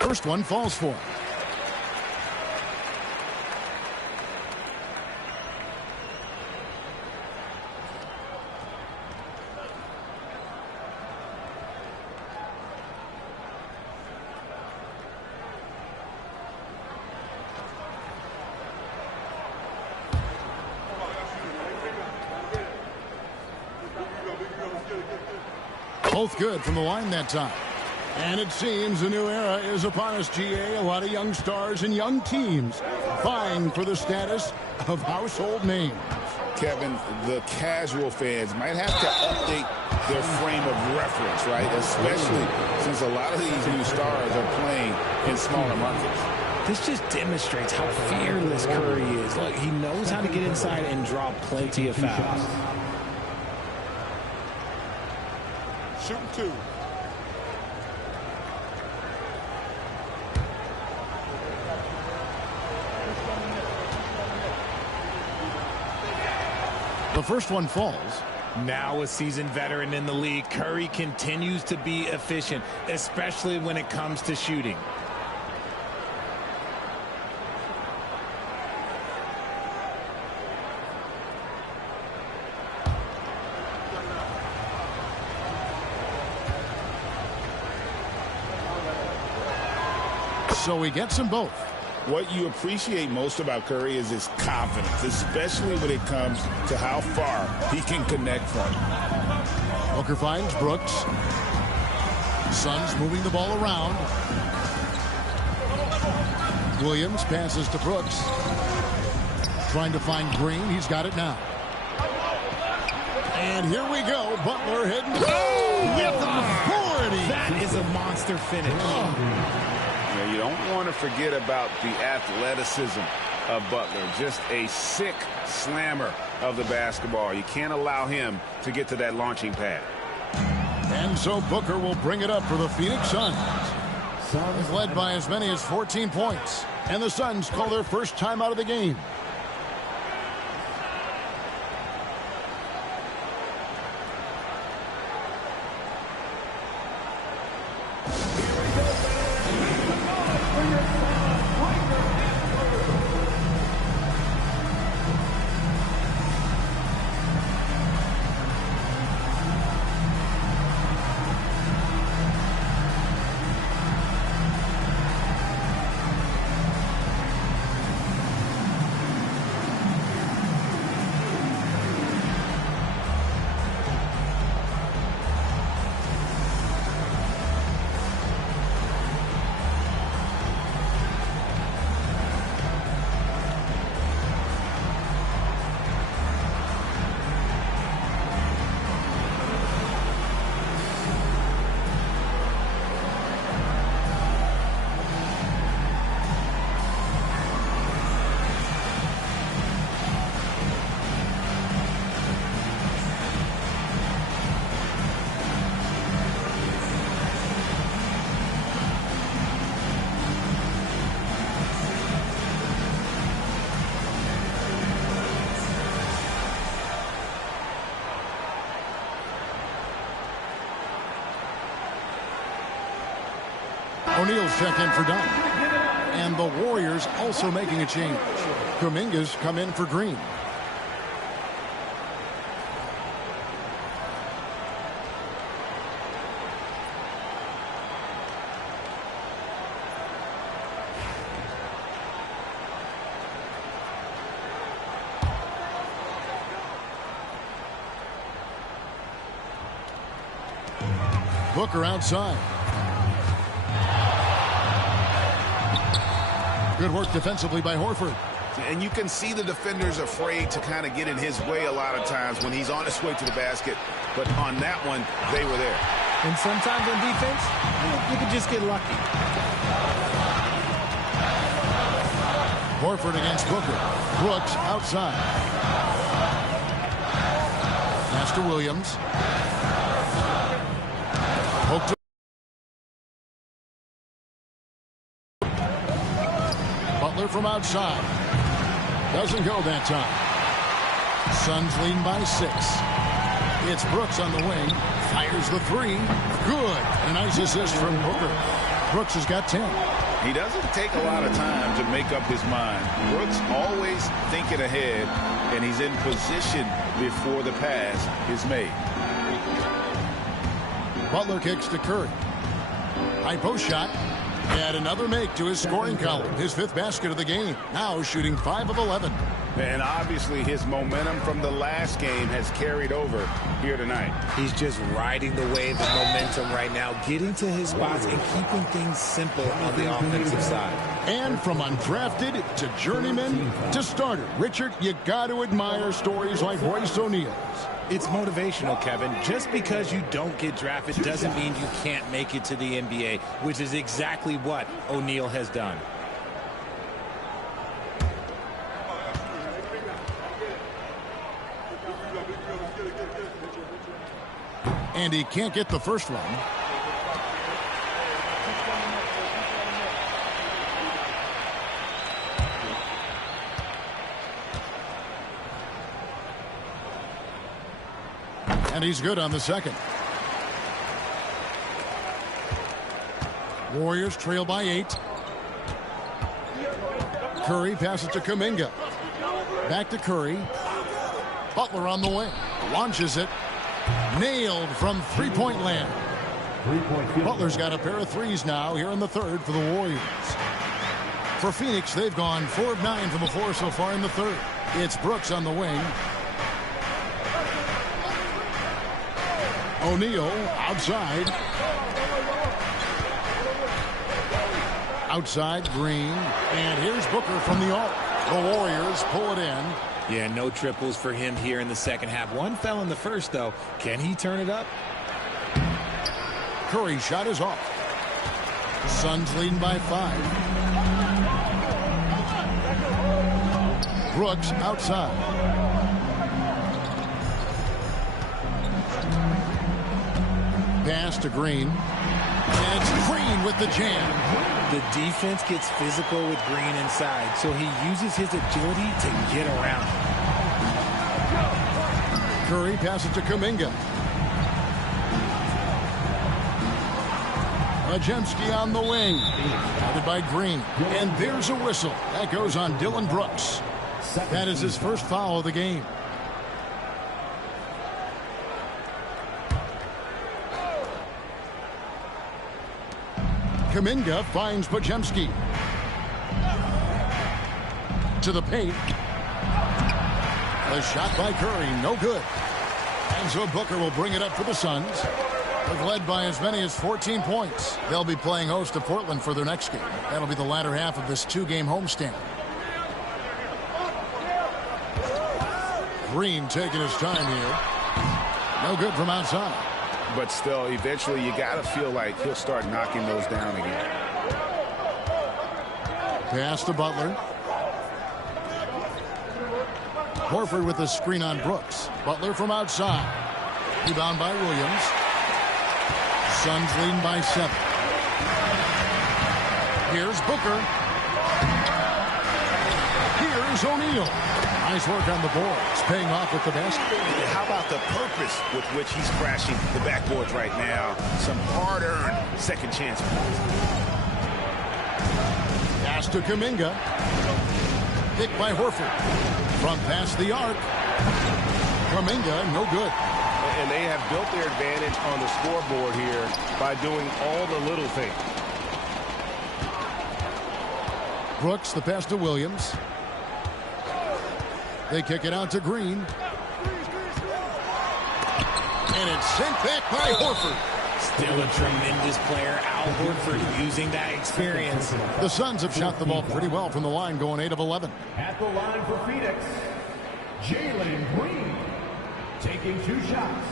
First one falls for him. Both good from the line that time. And it seems a new era is upon us, GA. A lot of young stars and young teams vying for the status of household names. Kevin, the casual fans might have to update their frame of reference, right? Especially since a lot of these new stars are playing in smaller markets. This just demonstrates how fearless Curry is. Look, he knows how to get inside and draw plenty of fouls. Shoot two. The first one falls. Now a seasoned veteran in the league, Curry continues to be efficient, especially when it comes to shooting. So he gets them both. What you appreciate most about Curry is his confidence, especially when it comes to how far he can connect from. Booker finds Brooks. Suns moving the ball around. Williams passes to Brooks. Trying to find Green. He's got it now. And here we go. Butler heading with authority. That is a monster finish. You don't want to forget about the athleticism of Butler. Just a sick slammer of the basketball. You can't allow him to get to that launching pad. And so Booker will bring it up for the Phoenix Suns. Suns led by as many as 14 points. And the Suns call their first time out of the game. O'Neal's check in for Dunn. And the Warriors also making a change. Kuminga's come in for Green. Booker outside. Good work defensively by Horford. And you can see the defenders afraid to kind of get in his way a lot of times when he's on his way to the basket. But on that one, they were there. And sometimes on defense, you could just get lucky. Horford against Booker. Brooks outside. Pass to Williams. Hope to Butler from outside. Doesn't go that time. Suns leading by 6. It's Brooks on the wing. Fires the 3. Good. A nice assist from Booker. Brooks has got 10. He doesn't take a lot of time to make up his mind. Brooks always thinking ahead, and he's in position before the pass is made. Butler kicks to Curry. High post shot. And another make to his scoring column. His 5th basket of the game. Now shooting 5 of 11. And obviously his momentum from the last game has carried over here tonight. He's just riding the wave of momentum right now, getting to his spots and keeping things simple on the offensive side. And from undrafted to journeyman to starter, Richard, you got to admire stories like Royce O'Neal's. It's motivational, Kevin. Just because you don't get drafted doesn't mean you can't make it to the NBA, which is exactly what O'Neal has done. And he can't get the first one. And he's good on the second. Warriors trail by 8. Curry passes to Kuminga. Back to Curry. Butler on the wing. Launches it. Nailed from three-point land. Butler's got a pair of threes now here in the third for the Warriors. For Phoenix, they've gone 4 of 9 from the floor so far in the third. It's Brooks on the wing. O'Neal outside. Outside Green. And here's Booker from the arc. The Warriors pull it in. Yeah, no triples for him here in the second half. One fell in the first, though. Can he turn it up? Curry's shot is off. Suns leading by 5. Brooks outside. Pass to Green. And it's Green with the jam. The defense gets physical with Green inside, so he uses his agility to get around. Curry passes to Kuminga. Majemski on the wing. Guarded by Green. And there's a whistle. That goes on Dylan Brooks. That is his first foul of the game. Kuminga finds Majemski. To the paint. A shot by Curry, no good. And so Booker will bring it up for the Suns. They've led by as many as 14 points. They'll be playing host to Portland for their next game. That'll be the latter half of this 2-game homestand. Green taking his time here. No good from outside. But still, eventually you got to feel like he'll start knocking those down again. Pass to Butler. Horford with the screen on Brooks. Butler from outside. Rebound by Williams. Suns leading by 7. Here's Booker. Here's O'Neal. Nice work on the boards, paying off with the basket. How about the purpose with which he's crashing the backboards right now? Some hard-earned second chance points. Pass to Kuminga. Picked by Horford. From past the arc. Kuminga, no good. And they have built their advantage on the scoreboard here by doing all the little things. Brooks, the pass to Williams. They kick it out to Green. And it's sent back by Horford. Still a tremendous player, Al Horford, using that experience. The Suns have shot the ball pretty well from the line, going 8 of 11. At the line for Phoenix, Jalen Green, taking 2 shots.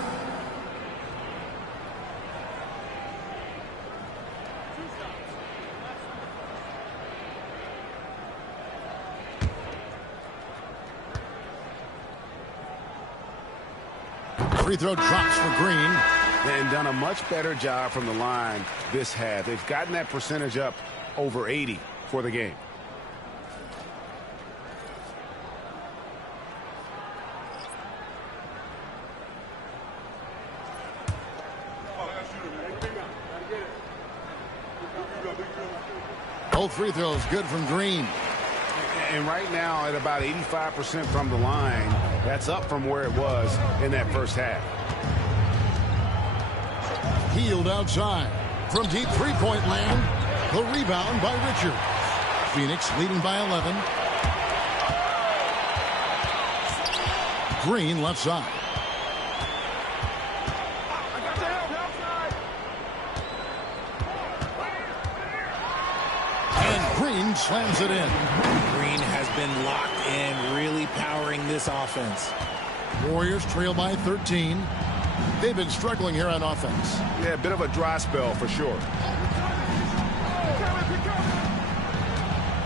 Free throw drops for Green. And done a much better job from the line this half. They've gotten that percentage up over 80 for the game. Both free throws good from Green. And right now at about 85% from the line, that's up from where it was in that first half. Healed outside. From deep three-point land, the rebound by Richard. Phoenix leading by 11. Green left side. And Green slams it in. Green has been locked in, really powering this offense. Warriors trail by 13. They've been struggling here on offense. Yeah, a bit of a dry spell for sure.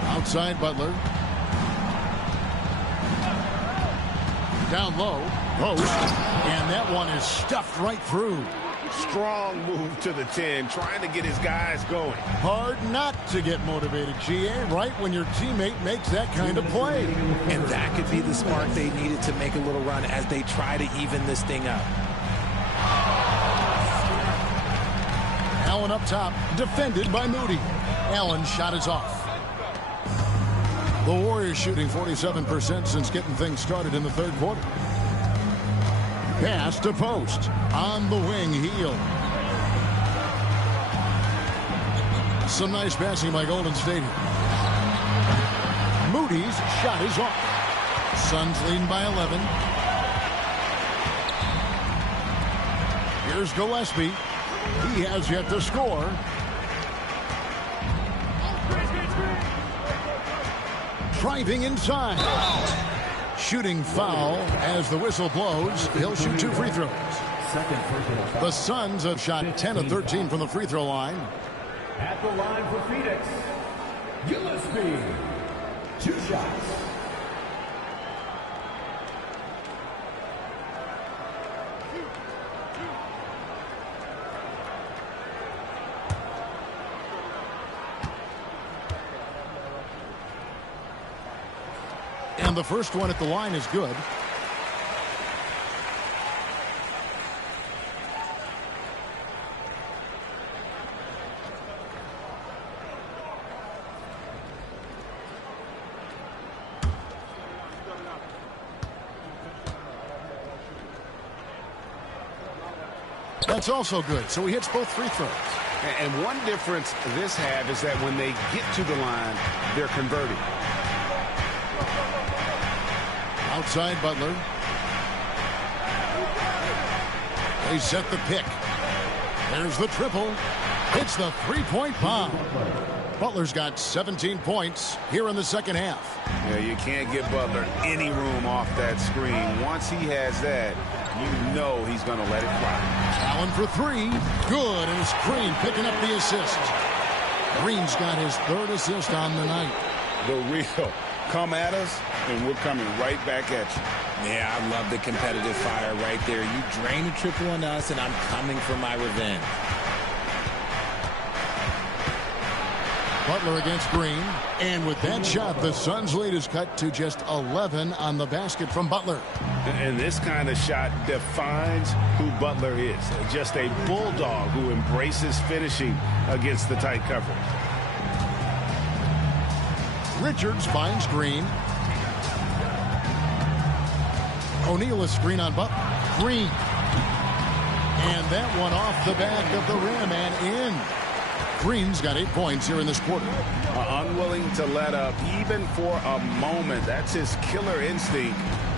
Outside Butler. Down low. Post. And that one is stuffed right through. Strong move to the 10, trying to get his guys going. Hard not to get motivated, GA, right when your teammate makes that kind of play. And that could be the spark they needed to make a little run as they try to even this thing up. Allen up top, defended by Moody. Allen's shot is off. The Warriors shooting 47% since getting things started in the third quarter. Pass to Post. On the wing, Hield. Some nice passing by Golden State. Moody's shot is off. Suns leading by 11. Here's Gillespie. He has yet to score. Driving inside. Shooting foul as the whistle blows. He'll shoot 2 free throws. The Suns have shot 10 of 13 from the free throw line. At the line for Phoenix, Gillespie. 2 shots. And the first one at the line is good. That's also good. So he hits both free throws. And one difference this have is that when they get to the line, they're converting. Outside Butler. They set the pick. There's the triple. It's the three-point bomb. Butler's got 17 points here in the second half. Yeah, you can't give Butler any room off that screen. Once he has that, you know he's going to let it fly. Allen for 3. Good, and it's Green picking up the assist. Green's got his 3rd assist on the night. The real come at us, and we're coming right back at you. Yeah, I love the competitive fire right there. You drain a triple on us, and I'm coming for my revenge. Butler against Green. And with that shot, the Suns' lead is cut to just 11 on the basket from Butler. And this kind of shot defines who Butler is. Just a bulldog who embraces finishing against the tight coverage. Richards finds Green. O'Neal is screen on Butler. Green. And that one off the back of the rim and in. Green's got 8 points here in this quarter. Unwilling to let up even for a moment. That's his killer instinct,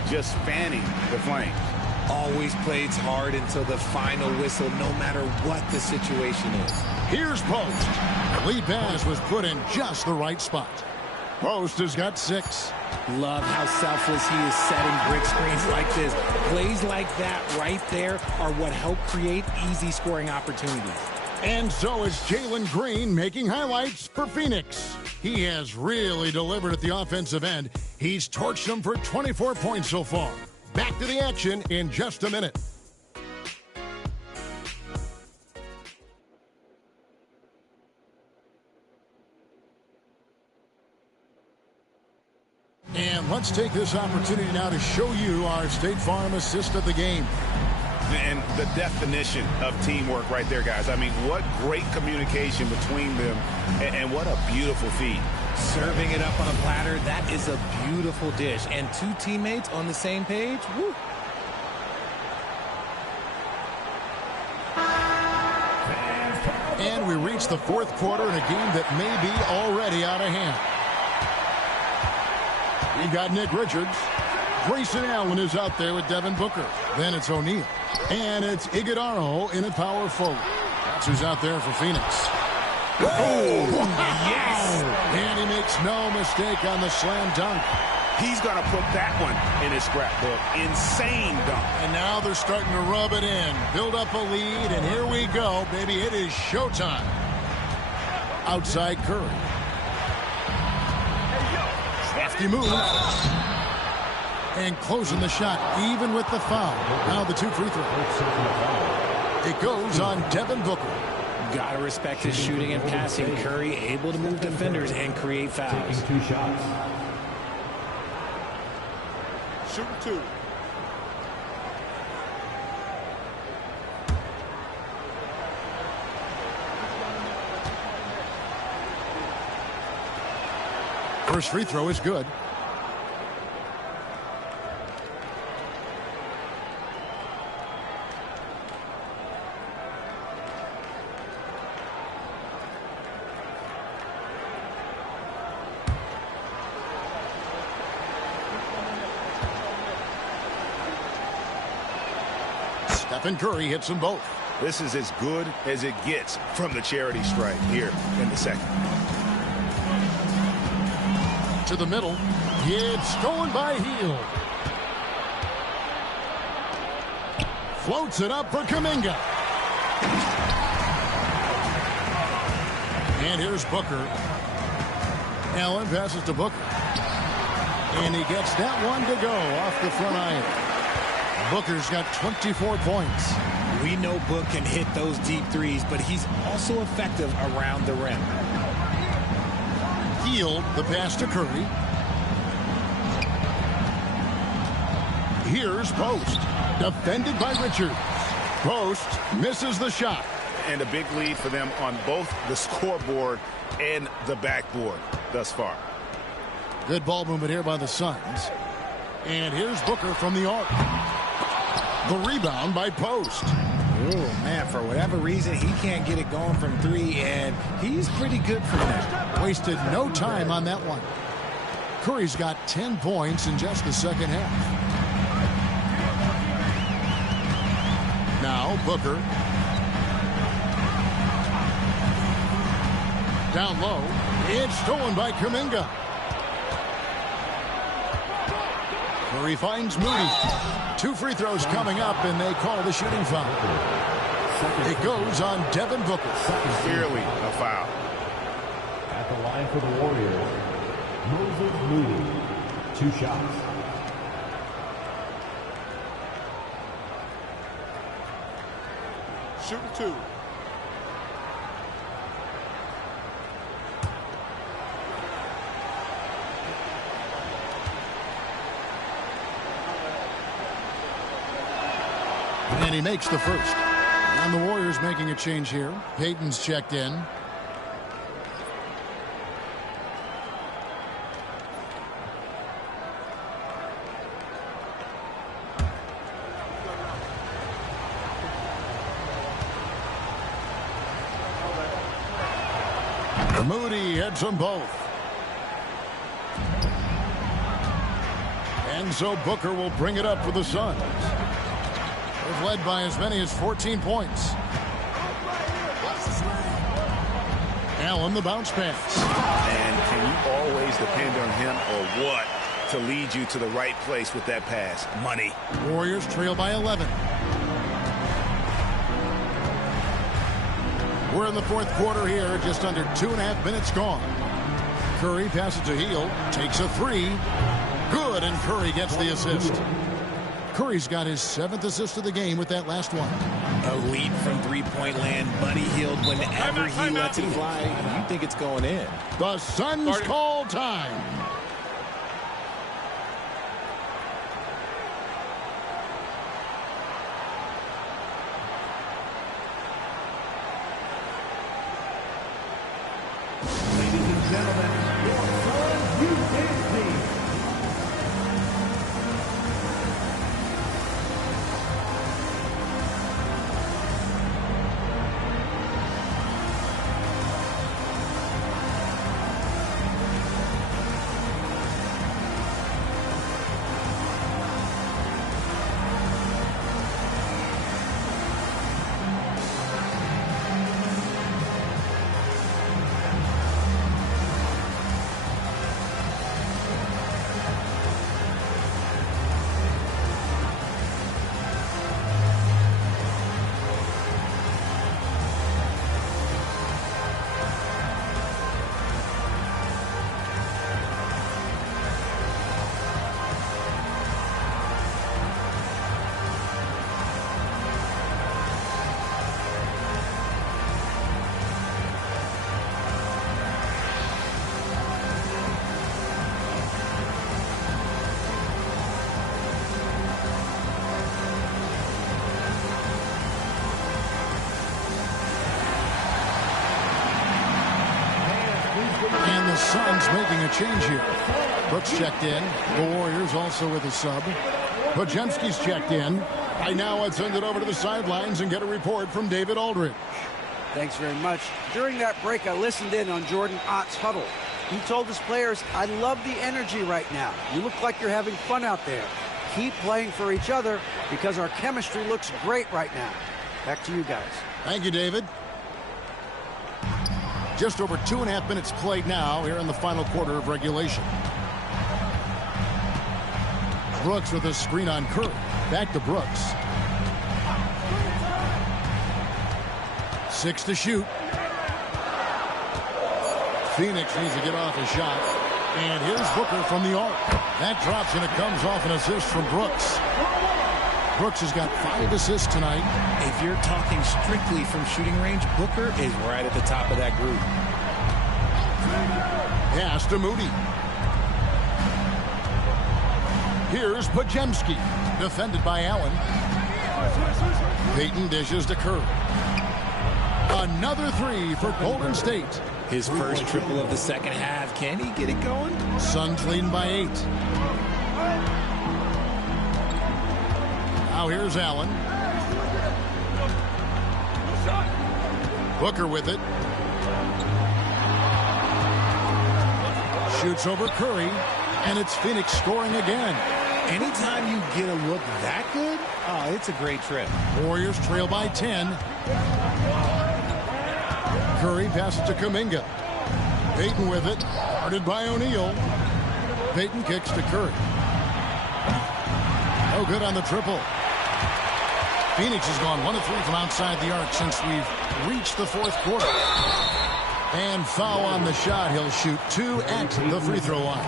just fanning the flames. Always plays hard until the final whistle, no matter what the situation is. Here's Post. The lead pass was put in just the right spot. Post has got 6. Love how selfless he is setting brick screens like this. Plays like that right there are what help create easy scoring opportunities. And so is Jalen Green making highlights for Phoenix. He has really delivered at the offensive end. He's torched them for 24 points so far. Back to the action in just a minute. And let's take this opportunity now to show you our State Farm assist of the game. And the definition of teamwork right there, guys. I mean, what great communication between them, and what a beautiful feed. Serving it up on a platter, that is a beautiful dish. And 2 teammates on the same page, woo. And we reach the 4th quarter in a game that may be already out of hand. We got Nick Richards. Grayson Allen is out there with Devin Booker. Then it's O'Neal. And it's Iguodala in at power forward. That's who's out there for Phoenix. Oh, yes! And he makes no mistake on the slam dunk. He's going to put that one in his scrapbook. Insane dunk. And now they're starting to rub it in. Build up a lead, and here we go, baby. It is showtime. Outside Curry. Crafty move. And closing the shot, even with the foul. Now the 2 free throws. It goes on Devin Booker. Gotta respect his shooting and passing. Curry able to move defenders and create fouls. 2 shots. Shooting 2. First free throw is good. Stephen Curry hits them both. This is as good as it gets from the charity stripe here in the second. To the middle. It's stolen by Hield. Floats it up for Kuminga. And here's Booker. Allen passes to Booker. And he gets that one to go off the front iron. Booker's got 24 points. We know Book can hit those deep threes, but he's also effective around the rim. Hield the pass to Curry. Here's Post. Defended by Richards. Post misses the shot. And a big lead for them on both the scoreboard and the backboard thus far. Good ball movement here by the Suns. And here's Booker from the arc. The rebound by Post. Oh, man, for whatever reason, he can't get it going from 3, and he's pretty good from that. Wasted no time on that one. Curry's got 10 points in just the second half. Now Booker. Down low. It's stolen by Kuminga. Curry finds Moody. 2 free throws coming up, and they call the shooting foul. It goes on Devin Booker. Clearly a foul. At the line for the Warriors, Moses Moody. 2 shots. Shooting 2. And he makes the first. And the Warriors making a change here. Payton's checked in. Moody heads them both. And so Booker will bring it up for the Suns. They've led by as many as 14 points. Allen the bounce pass. And can you always depend on him or what to lead you to the right place with that pass? Money. Warriors trail by 11. We're in the fourth quarter here, just under 2.5 minutes gone. Curry passes to Hield, takes a 3. Good, and Curry gets the assist. Curry's got his 7th assist of the game with that last one. Elite from three-point land. Buddy Hield, whenever he lets it fly, you think it's going in. The Suns call time. Ladies and gentlemen, your Suns USA team. Suns making a change here. Brooks checked in. The Warriors also with a sub. Podziemski's checked in. Right now, I'd send it over to the sidelines and get a report from David Aldridge. Thanks very much. During that break, I listened in on Jordan Ott's huddle. He told his players, I love the energy right now. You look like you're having fun out there. Keep playing for each other because our chemistry looks great right now. Back to you guys. Thank you, David. Just over 2.5 minutes played now here in the final quarter of regulation. Brooks with a screen on Curry. Back to Brooks. 6 to shoot. Phoenix needs to get off a shot. And here's Booker from the arc. That drops and it comes off an assist from Brooks. Brooks has got 5 assists tonight. If you're talking strictly from shooting range, Booker is right at the top of that group. Pass to Moody. Here's Podziemski. Defended by Allen. Payton dishes to Curry. Another 3 for Golden State. His first triple of the second half. Can he get it going? Suns leading by 8. Now here's Allen. Booker with it. Shoots over Curry. And it's Phoenix scoring again. Anytime you get a look that good, oh, it's a great trip. Warriors trail by 10. Curry passes to Kuminga. Payton with it. Guarded by O'Neal. Payton kicks to Curry. No good on the triple. Phoenix has gone 1 of 3 from outside the arc since we've reached the 4th quarter. And foul on the shot. He'll shoot 2 at the free throw line.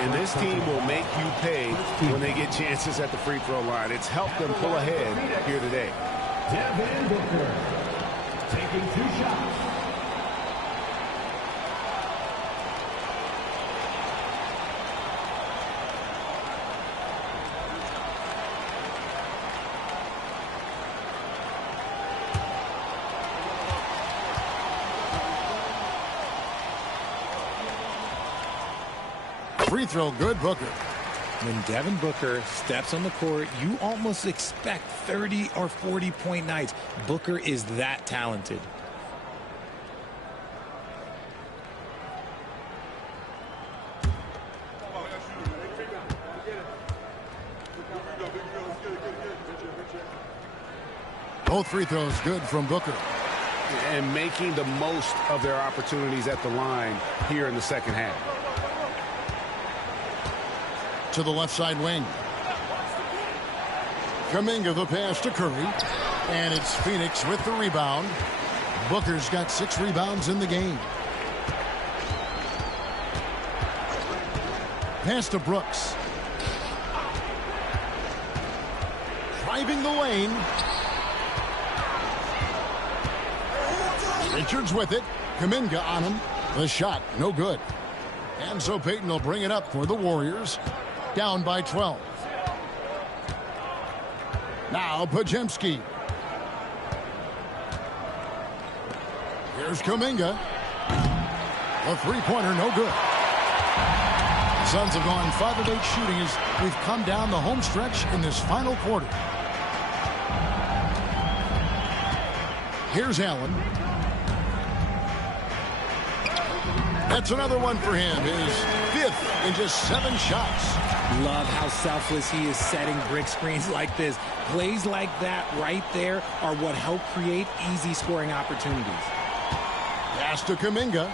And this team will make you pay when they get chances at the free throw line. It's helped them pull ahead here today. Devin Booker taking 2 shots. Free throw good, Booker. When Devin Booker steps on the court, you almost expect 30 or 40-point nights. Booker is that talented. Both free throws good from Booker. And making the most of their opportunities at the line here in the second half. To the left side wing. Kuminga the pass to Curry. And it's Phoenix with the rebound. Booker's got 6 rebounds in the game. Pass to Brooks. Driving the lane. Richards with it. Kuminga on him. The shot, no good. And so Payton will bring it up for the Warriors. Down by 12. Now Podziemski. Here's Kuminga. A three-pointer, no good. The Suns have gone 5 of 8 shooting as we've come down the home stretch in this final quarter. Here's Allen. That's another one for him. His 5th in just 7 shots. Love how selfless he is setting brick screens like this. Plays like that right there are what help create easy scoring opportunities. Pass to Kuminga.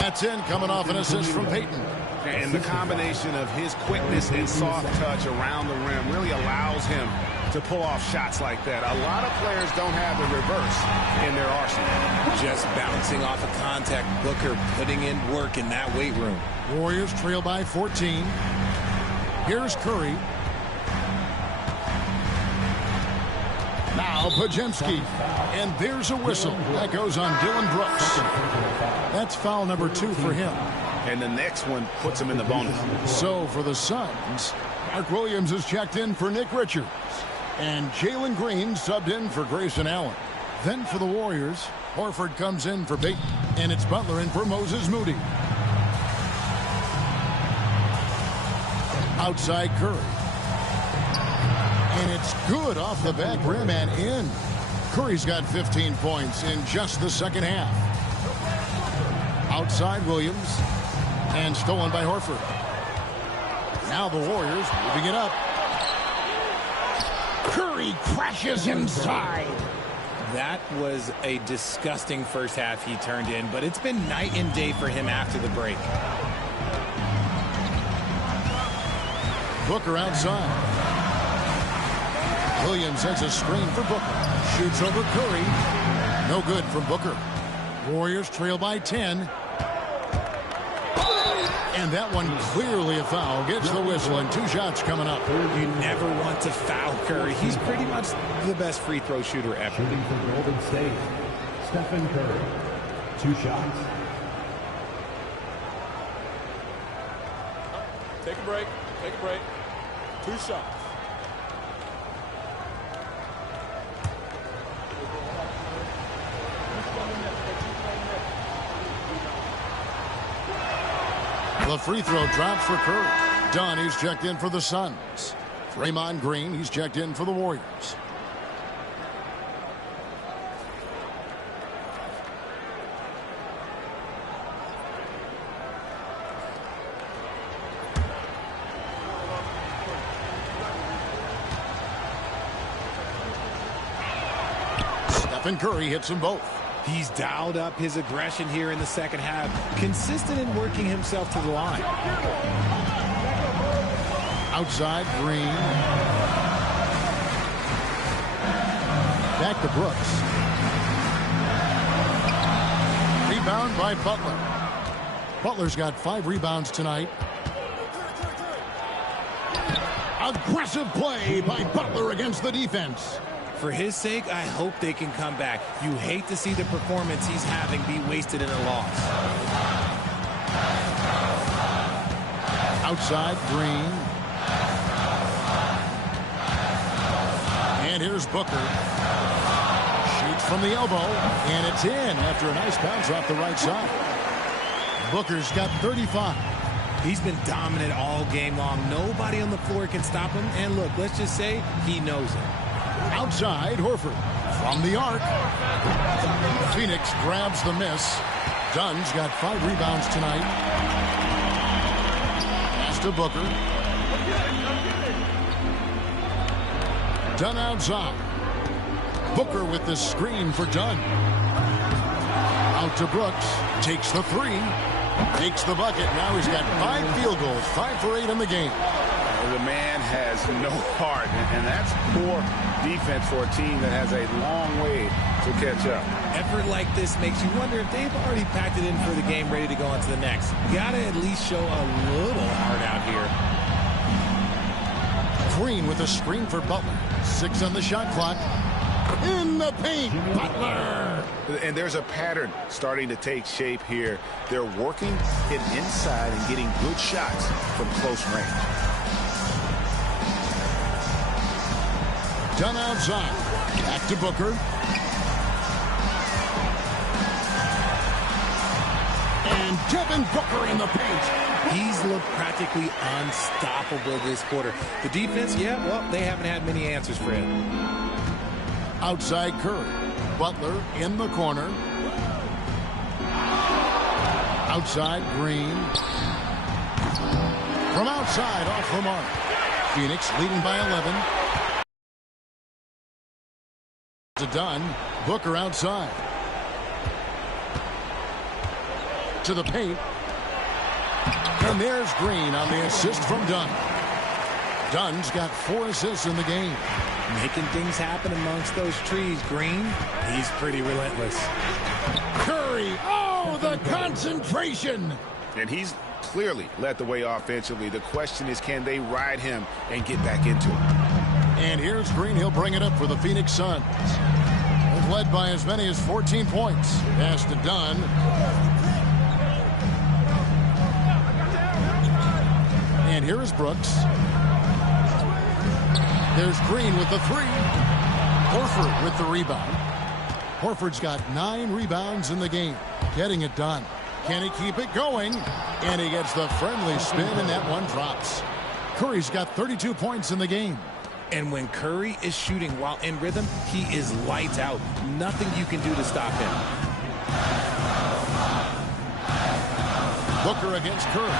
That's in, coming off an assist from Payton. And the combination of his quickness and soft touch around the rim really allows him to pull off shots like that. A lot of players don't have the reverse in their arsenal. Just bouncing off of contact. Booker putting in work in that weight room. Warriors trail by 14. Here's Curry. Now Podziemski. And there's a whistle. That goes on Dylan Brooks. That's foul number 2 for him. And the next one puts him in the bonus. So for the Suns, Mark Williams has checked in for Nick Richards. And Jalen Green subbed in for Grayson Allen. Then for the Warriors, Horford comes in for Payton. And it's Butler in for Moses Moody. Outside Curry. And it's good off the back rim and in. Curry's got 15 points in just the second half. Outside Williams. And stolen by Horford. Now the Warriors moving it up. Curry crashes inside. That was a disgusting first half he turned in, but it's been night and day for him after the break. Booker outside. Williams has a screen for Booker. Shoots over Curry. No good from Booker. Warriors trail by 10. And that one clearly a foul. Gets the whistle and 2 shots coming up. You never want to foul Curry. He's pretty much the best free throw shooter ever. Shooting for Golden State, Stephen Curry. 2 shots. Take a break. Take a break. 2 shots. The free throw drops for Curry. Dunn, he's checked in for the Suns. Draymond Green, he's checked in for the Warriors. Stephen Curry hits them both. He's dialed up his aggression here in the second half, consistent in working himself to the line. Outside Green. Back to Brooks. Rebound by Butler. Butler's got 5 rebounds tonight. Aggressive play by Butler against the defense. For his sake, I hope they can come back. You hate to see the performance he's having be wasted in a loss. Outside Green. And here's Booker. Shoots from the elbow. And it's in after a nice bounce off the right side. Booker's got 35. He's been dominant all game long. Nobody on the floor can stop him. And look, let's just say he knows it. Outside, Horford from the arc. Phoenix grabs the miss. Dunn's got 5 rebounds tonight. Pass to Booker. Dunn outside. Booker with the screen for Dunn. Out to Brooks. Takes the 3. Makes the bucket. Now he's got 5 field goals. 5 for 8 in the game. The man has no heart, and that's poor defense for a team that has a long way to catch up. Effort like this makes you wonder if they've already packed it in for the game, ready to go on to the next. Gotta at least show a little heart out here. Green with a screen for Butler. 6 on the shot clock. In the paint, Butler. And there's a pattern starting to take shape here. They're working it inside and getting good shots from close range. Dunn outside. Back to Booker. And Devin Booker in the paint. He's looked practically unstoppable this quarter. The defense, yeah, well, they haven't had many answers for him. Outside Curry. Butler in the corner. Outside Green. From outside off the mark. Phoenix leading by 11. To Dunn. Booker outside. To the paint. And there's Green on the assist from Dunn. Dunn's got 4 assists in the game. Making things happen amongst those trees, Green. He's pretty relentless. Curry. Oh, the concentration. And he's clearly led the way offensively. The question is, can they ride him and get back into it? And here's Green. He'll bring it up for the Phoenix Suns. They've led by as many as 14 points. Pass to Dunn. And here is Brooks. There's Green with the 3. Horford with the rebound. Horford's got 9 rebounds in the game. getting it done. Can he keep it going? And he gets the friendly spin, and that one drops. Curry's got 32 points in the game. And when Curry is shooting while in rhythm, he is lights out. Nothing you can do to stop him. Booker against Curry.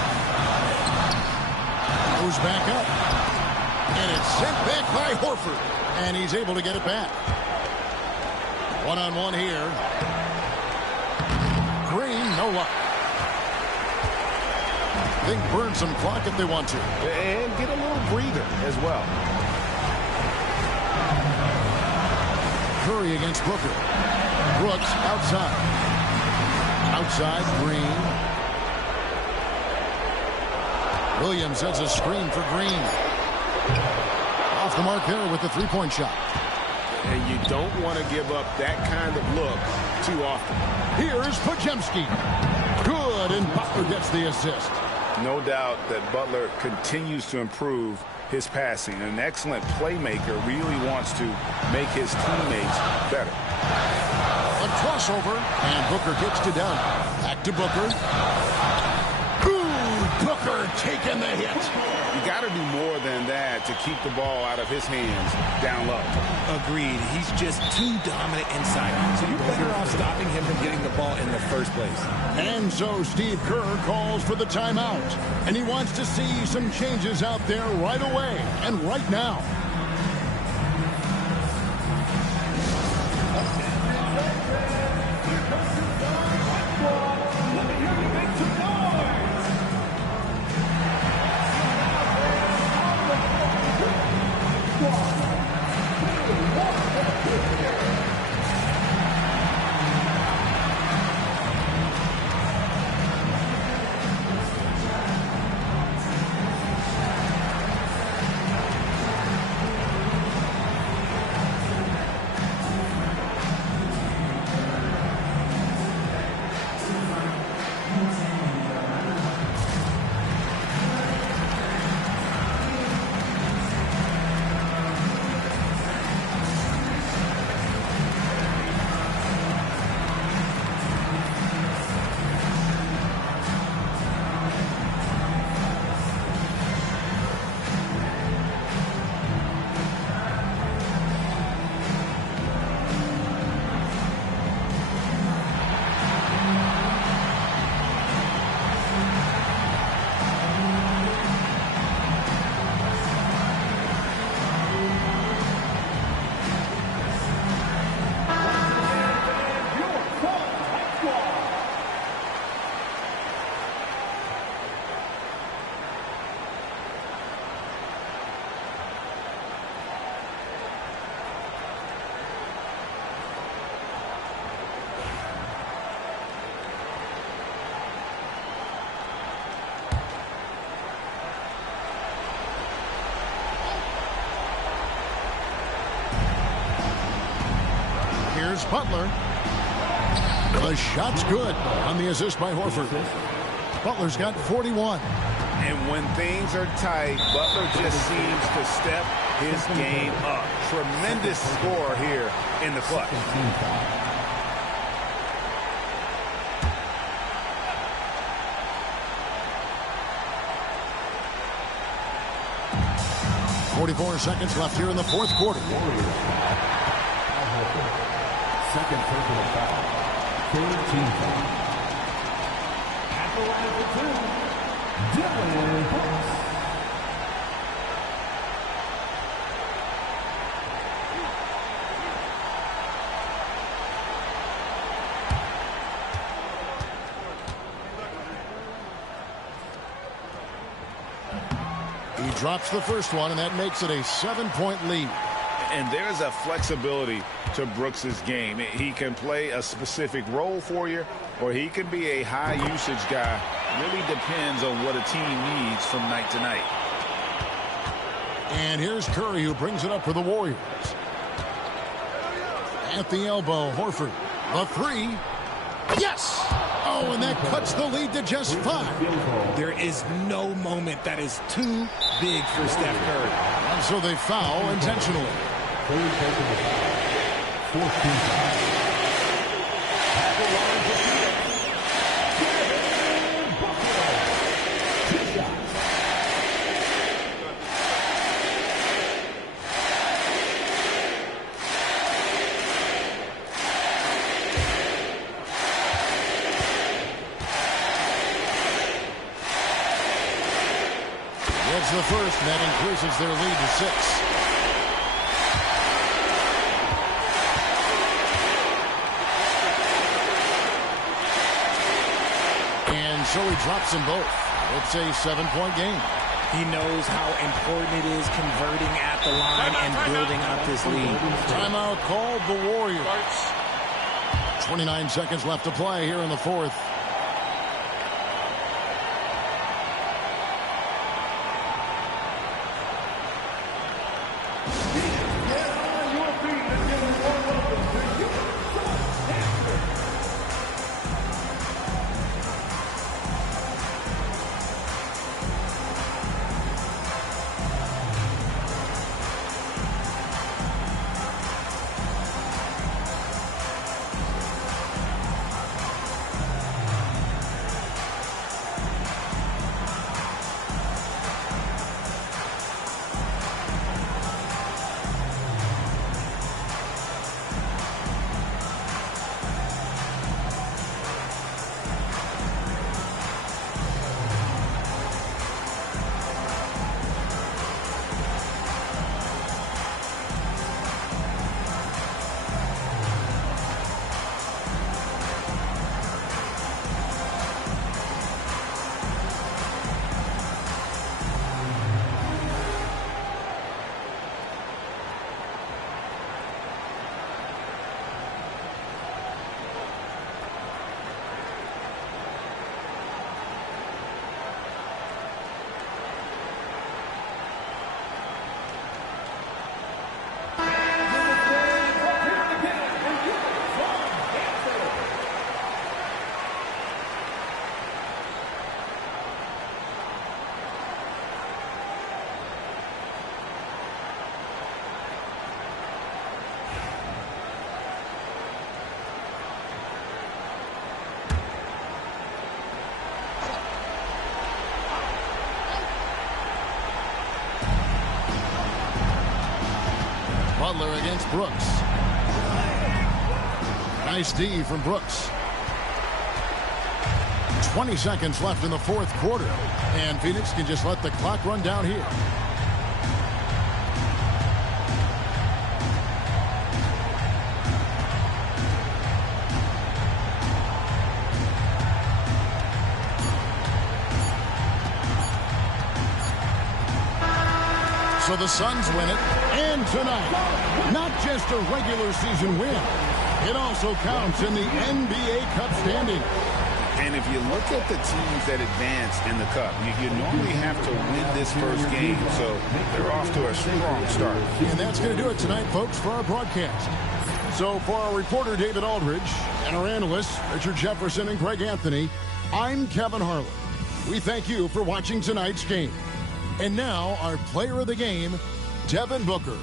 Goes back up. And it's sent back by Horford. And he's able to get it back. One-on-one here. Green, no luck. They can burn some clock if they want to. And get a little breather as well. Curry against Booker. Brooks outside. Outside, Green. Williams sets a screen for Green. Off the mark there with the three-point shot. And you don't want to give up that kind of look too often. Here's Podziemski. Good, and Butler gets the assist. No doubt that Butler continues to improve his passing. An excellent playmaker really wants to make his teammates better. A crossover, and Booker gets it down. Back to Booker. Ooh, Booker taking the hit. You got to do more than that to keep the ball out of his hands down low. Agreed. He's just too dominant inside. So you're better off stopping him from getting the ball in the first place. And so Steve Kerr calls for the timeout. And he wants to see some changes out there right away and right now. Here's Butler. The shot's good on the assist by Horford. Butler's got 41. And when things are tight, Butler just seems to step his game up. Tremendous score here in the clutch. .44 seconds left here in the fourth quarter. Second personal foul. 13 foul. At the line for two, Dylan Brooks. He drops the first one, and that makes it a 7-point lead. And there's a flexibility to Brooks's game. He can play a specific role for you, or he can be a high-usage guy. Really depends on what a team needs from night to night. And here's Curry, who brings it up for the Warriors. At the elbow, Horford. The three. Yes! Oh, and that cuts the lead to just 5. There is no moment that is too big for Steph Curry. And so they foul intentionally. 14 foul. the first, and that increases their lead to 6. And so he drops them both. It's a 7-point game. He knows how important it is converting at the line and building up this lead. Timeout called the Warriors. 29 seconds left to play here in the fourth. Butler against Brooks. Nice D from Brooks. 20 seconds left in the fourth quarter. And Phoenix can just let the clock run down here. So the Suns win it, and tonight, not just a regular season win, it also counts in the NBA Cup standing. And if you look at the teams that advance in the Cup, you normally have to win this first game, so they're off to a strong start. And that's going to do it tonight, folks, for our broadcast. So for our reporter, David Aldridge, and our analysts, Richard Jefferson and Greg Anthony, I'm Kevin Harlan. We thank you for watching tonight's game. And now, our player of the game, Devin Booker.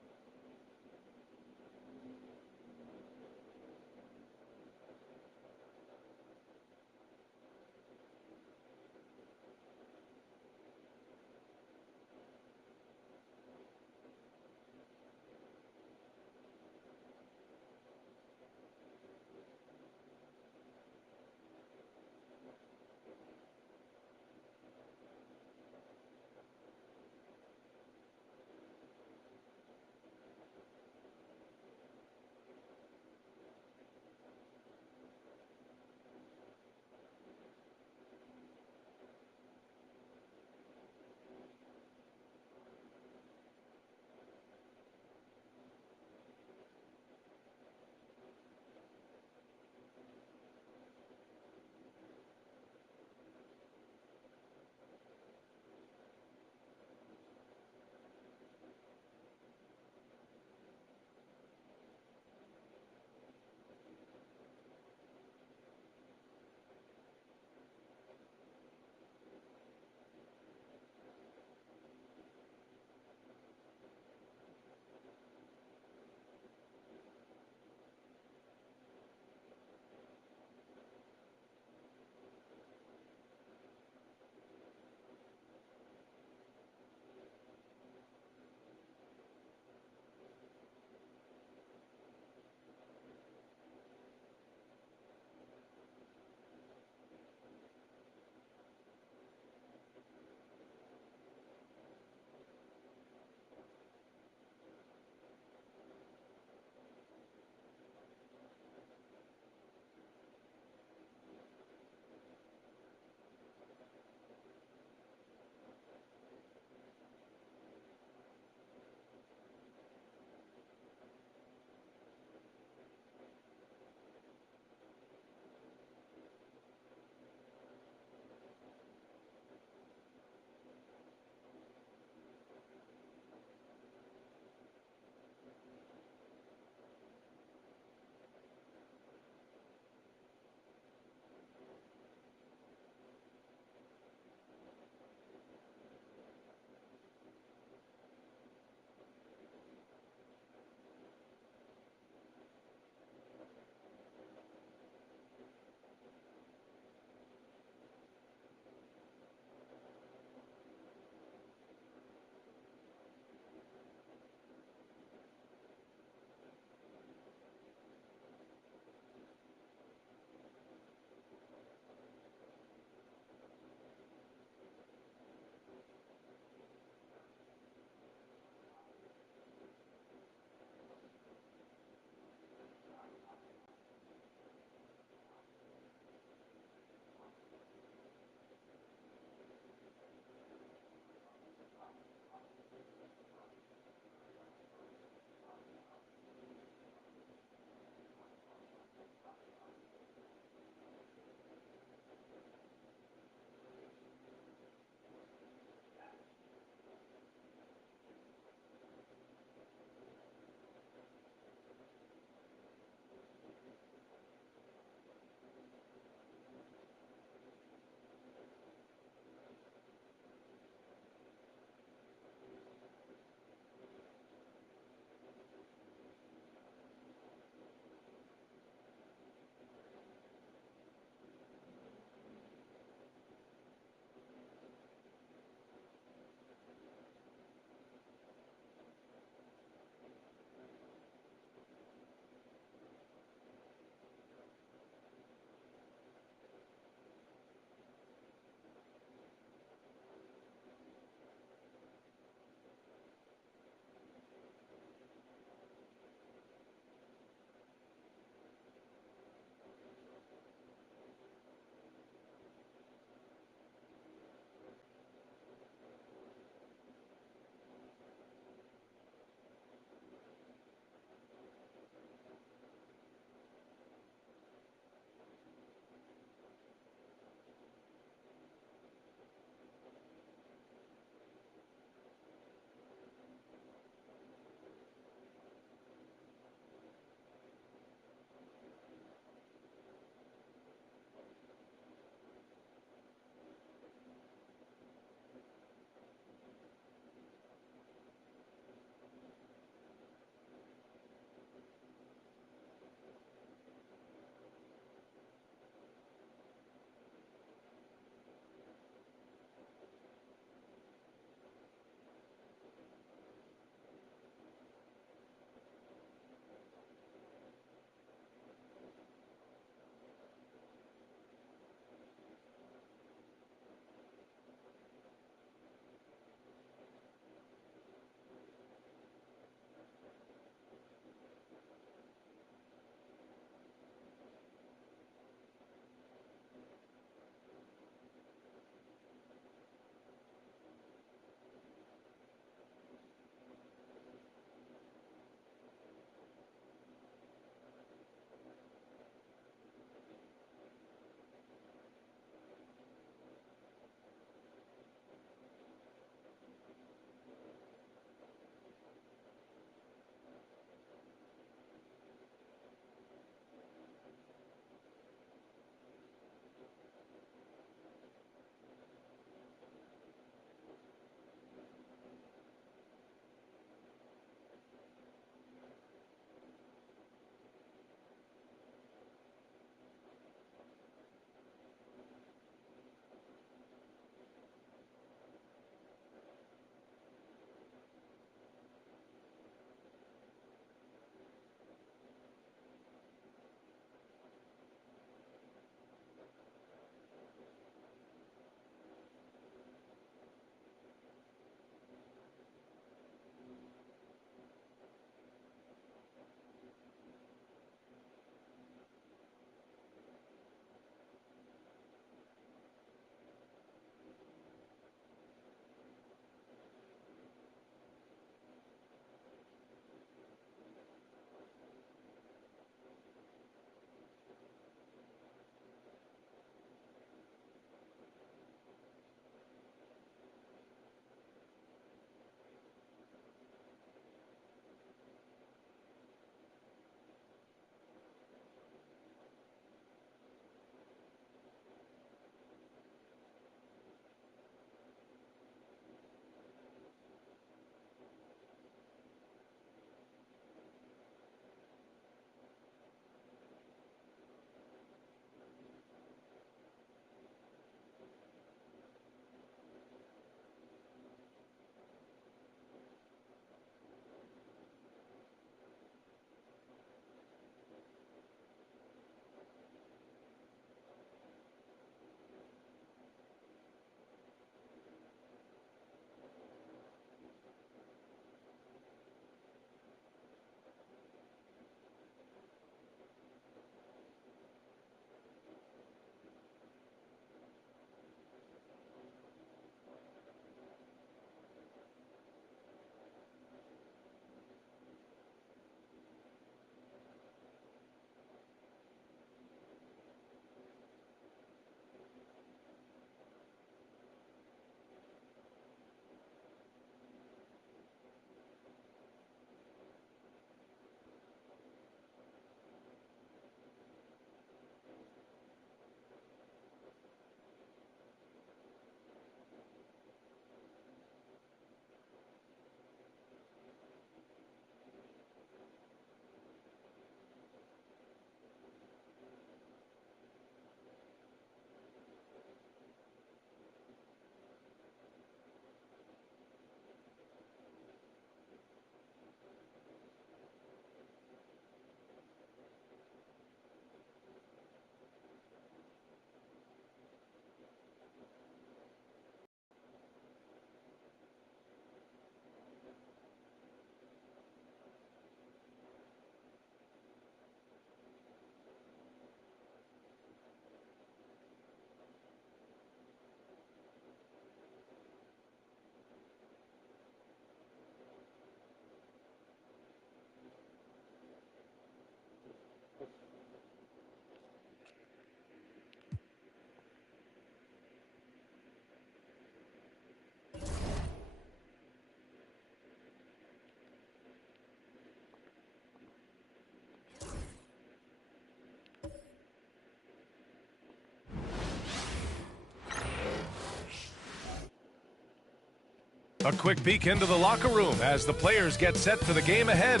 A quick peek into the locker room as the players get set for the game ahead,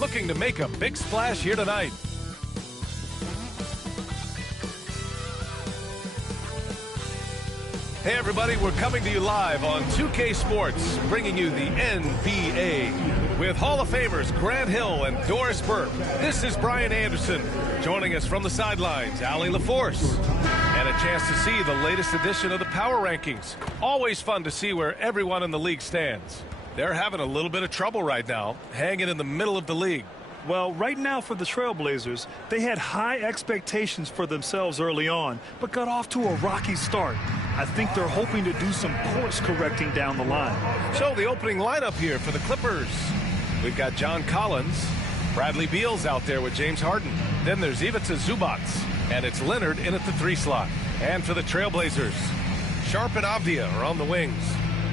looking to make a big splash here tonight. Hey everybody, we're coming to you live on 2K Sports, bringing you the NBA. With Hall of Famers Grant Hill and Doris Burke, this is Brian Anderson. Joining us from the sidelines, Allie LaForce. And a chance to see the latest edition of the Power Rankings. Always fun to see where everyone in the league stands. They're having a little bit of trouble right now, hanging in the middle of the league. Well, right now for the Trailblazers, they had high expectations for themselves early on, but got off to a rocky start. I think they're hoping to do some course correcting down the line. So the opening lineup here for the Clippers. We've got John Collins, Bradley Beal's out there with James Harden. Then there's Ivica Zubac, and it's Leonard in at the 3 slot. And for the Trailblazers, Sharp and Avdia are on the wings.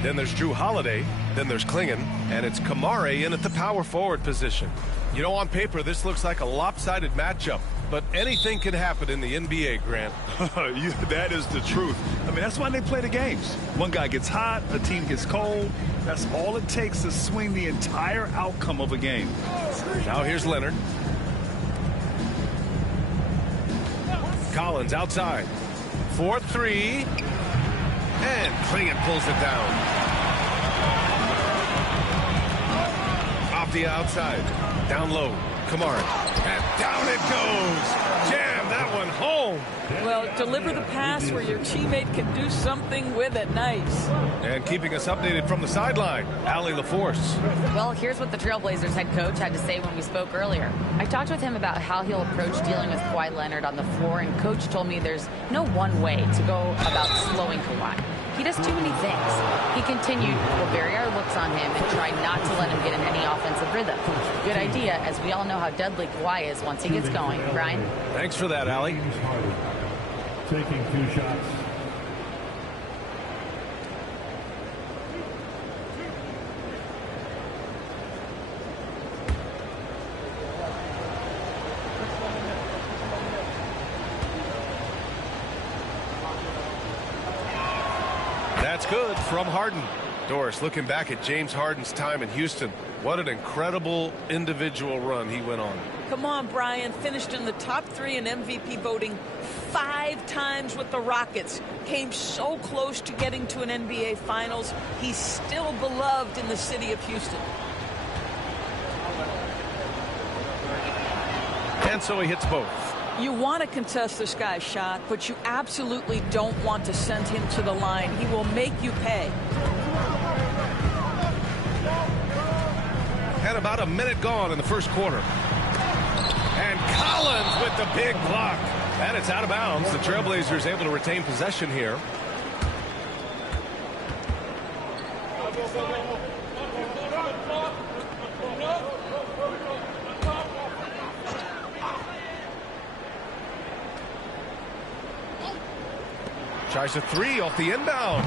Then there's Drew Holiday. Then there's Klingon, and it's Kamare in at the power forward position. You know, on paper, this looks like a lopsided matchup, but anything can happen in the NBA, Grant. That is the truth. I mean, that's why they play the games. One guy gets hot, a team gets cold. That's all it takes to swing the entire outcome of a game. Now here's Leonard. Collins outside. 4-3. And Klingon pulls it down. Off the outside. Down low. Kamara. And down it goes. Jam that one home. Well, deliver the pass where your teammate can do something with it. Nice. And keeping us updated from the sideline, Allie LaForce. Well, here's what the Trailblazers head coach had to say when we spoke earlier. I talked with him about how he'll approach dealing with Kawhi Leonard on the floor, and coach told me there's no one way to go about slowing Kawhi. He does too many things. He continued, we'll vary our looks on him and try not to let him get in any offensive rhythm. Good idea, as we all know how deadly Kawhi is once he gets going. Brian? Thanks for that, Allie. Taking 2 shots. That's good from Harden. Doris, looking back at James Harden's time in Houston, what an incredible individual run he went on. Come on, Brian. Finished in the top 3 in MVP voting 5 times with the Rockets. Came so close to getting to an NBA Finals. He's still beloved in the city of Houston. And so he hits both. You want to contest this guy's shot, but you absolutely don't want to send him to the line. He will make you pay. And about a minute gone in the first quarter. And Collins with the big block. And it's out of bounds. The Trailblazers able to retain possession here. Tries a 3 off the inbound.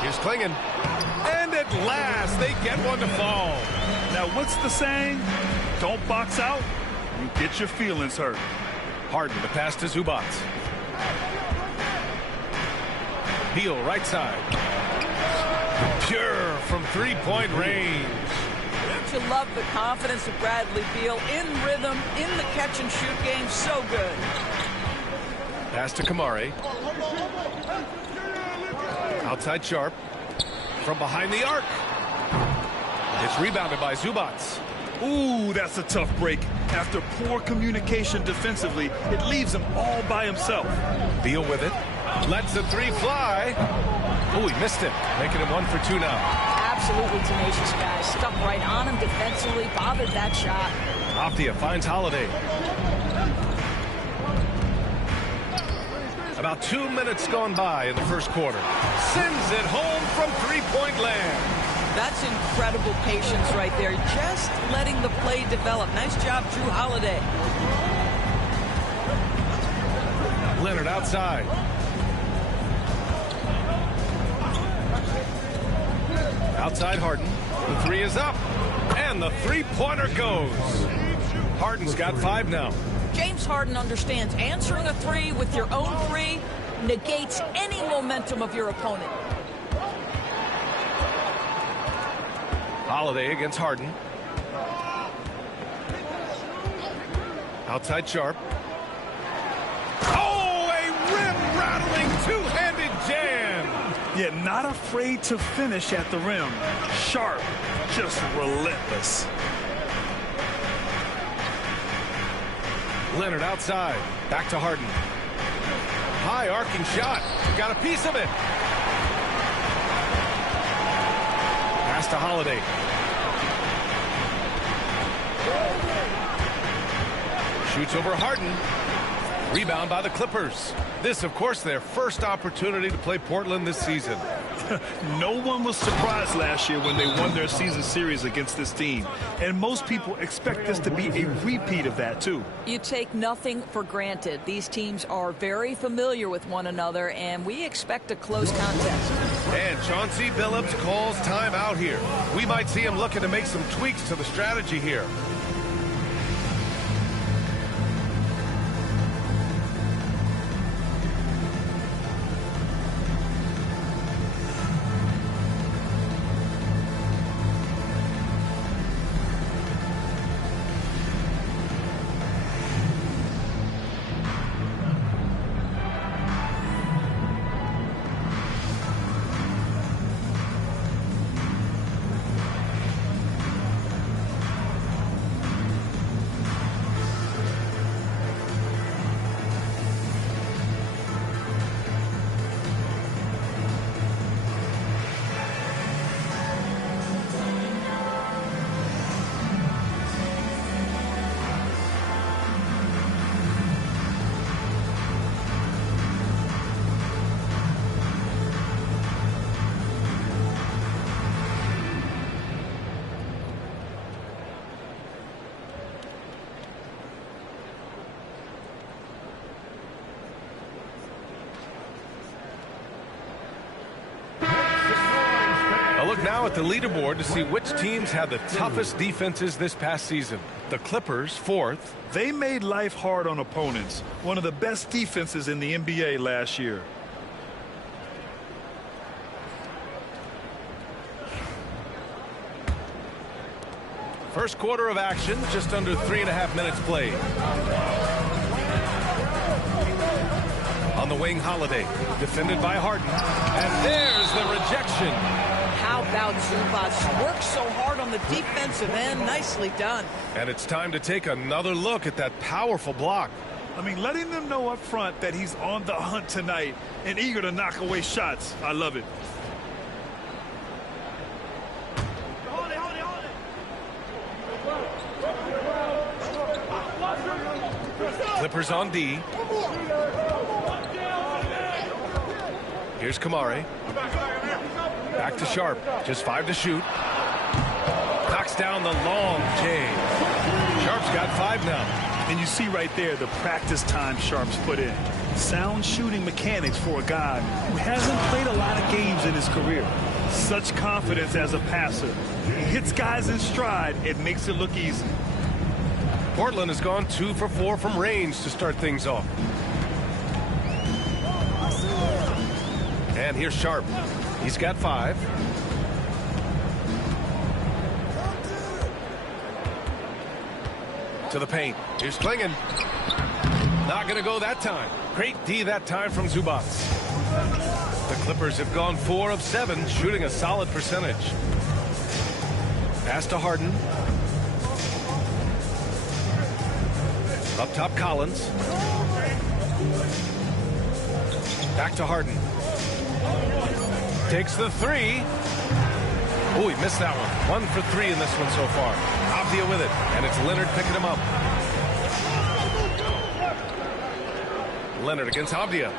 Here's Klingon. And at last, they get one to fall. Now, what's the saying? Don't box out, you get your feelings hurt. Harden, the pass to Zubac. Beal, right side. Pure from three-point range. Don't you love the confidence of Bradley Beal? In rhythm, in the catch-and-shoot game, so good. Pass to Kamare. Outside Sharp. From behind the arc. It's rebounded by Zubac. Ooh, that's a tough break. After poor communication defensively, it leaves him all by himself. Beal with it. Lets the 3 fly. Oh, he missed it. Making him 1 for 2 now. Absolutely tenacious guy. Stuck right on him defensively. Bothered that shot. Avdia finds Holiday. About 2 minutes gone by in the first quarter. Sends it home from three-point land. That's incredible patience right there. Just letting the play develop. Nice job, Drew Holiday. Leonard outside. Outside Harden. The 3 is up. And the three-pointer goes. Harden's got 5 now. James Harden understands answering a 3 with your own 3 negates any momentum of your opponent. Holiday against Harden. Outside Sharp. Oh, a rim-rattling two-handed jam. Yeah, not afraid to finish at the rim. Sharp, just relentless. Leonard outside. Back to Harden. High arcing shot. Got a piece of it. Pass to Holiday. Shoots over Harden. Rebound by the Clippers. This, of course, their first opportunity to play Portland this season. No one was surprised last year when they won their season series against this team. And most people expect this to be a repeat of that, too. You take nothing for granted. These teams are very familiar with one another, and we expect a close contest. And Chauncey Billups calls timeout here. We might see him looking to make some tweaks to the strategy here. Look now at the leaderboard to see which teams had the toughest defenses this past season. The Clippers, 4th. They made life hard on opponents. One of the best defenses in the NBA last year. First quarter of action, just under 3.5 minutes played. On the wing, Holiday, defended by Harden. And there's the rejection. How about Zubac? Worked so hard on the defensive end. Nicely done. And it's time to take another look at that powerful block. I mean, letting them know up front that he's on the hunt tonight and eager to knock away shots. I love it. Clippers on D. Here's Kamare. Back to Sharp. Just 5 to shoot. Knocks down the long J. Sharp's got 5 now. And you see right there the practice time Sharp's put in. Sound shooting mechanics for a guy who hasn't played a lot of games in his career. Such confidence as a passer. He hits guys in stride. It makes it look easy. Portland has gone 2 for 4 from range to start things off. And here's Sharp. He's got 5. To the paint. Here's Klingon. Not going to go that time. Great D that time from Zubac. The Clippers have gone 4 of 7, shooting a solid percentage. Pass to Harden. Up top, Collins. Back to Harden. Takes the 3. Oh, he missed that one. 1 for 3 in this one so far. Abdia with it, and it's Leonard picking him up. Leonard against Abdia.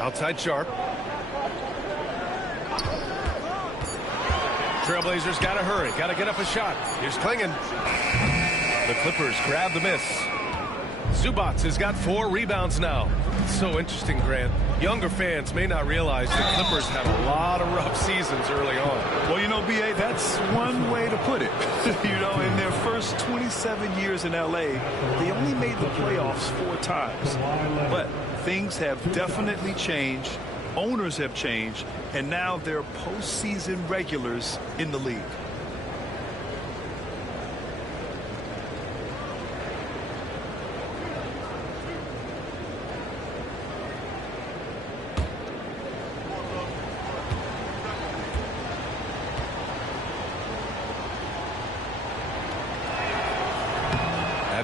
Outside Sharp. Trailblazers got to hurry. Got to get up a shot. Here's Klingon. The Clippers grab the miss. Zubac has got 4 rebounds now. So interesting, Grant. Younger fans may not realize the Clippers had a lot of rough seasons early on. Well, you know, B.A., that's one way to put it. You know, in their first 27 years in L.A., they only made the playoffs 4 times. But things have definitely changed. Owners have changed, and now they're postseason regulars in the league.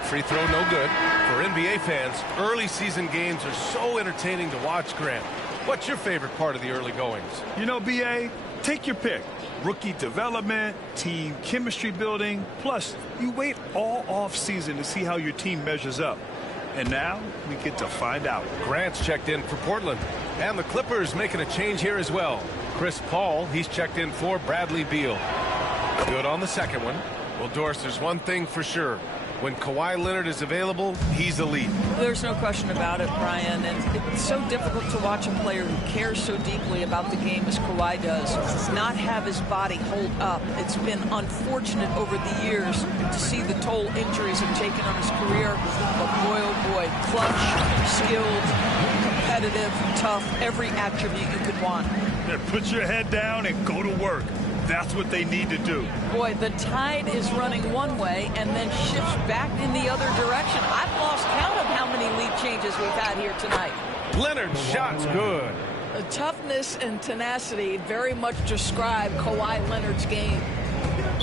Free throw no good. For NBA fans, early season games are so entertaining to watch, Grant. What's your favorite part of the early goings? You know, BA, take your pick. Rookie development, team chemistry building, plus you wait all off season to see how your team measures up. And now we get to find out. Grant's checked in for Portland. And the Clippers making a change here as well. Chris Paul, he's checked in for Bradley Beal. Good on the second one. Well, Doris, there's one thing for sure. When Kawhi Leonard is available, he's elite. There's no question about it, Brian. And it's so difficult to watch a player who cares so deeply about the game as Kawhi does not have his body hold up. It's been unfortunate over the years to see the toll injuries have taken on his career. But boy, oh boy, clutch, skilled, competitive, tough, every attribute you could want. Yeah, put your head down and go to work. That's what they need to do. Boy, the tide is running one way and then shifts back in the other direction. I've lost count of how many lead changes we've had here tonight. Leonard's shot's good. The toughness and tenacity very much describe Kawhi Leonard's game.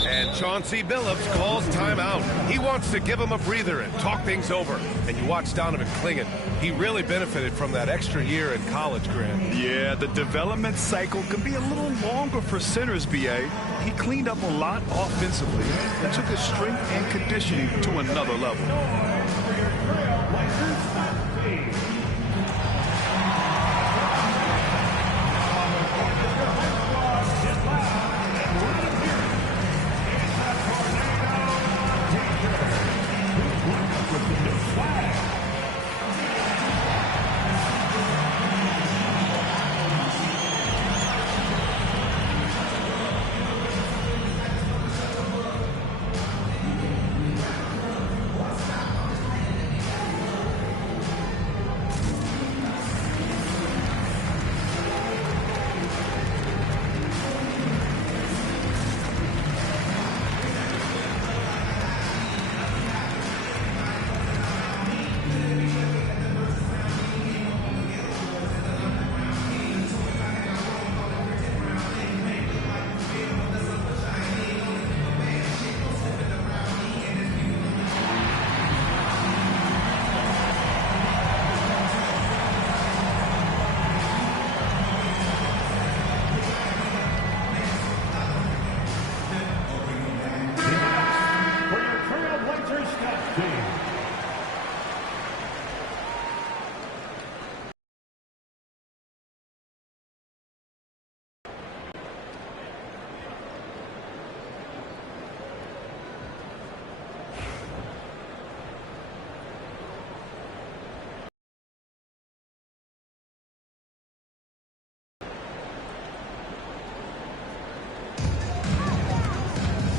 And Chauncey Billups calls timeout. He wants to give him a breather and talk things over. And you watch Donovan Clingan. He really benefited from that extra year in college, Grant. Yeah, the development cycle can be a little longer for centers, BA. He cleaned up a lot offensively and took his strength and conditioning to another level.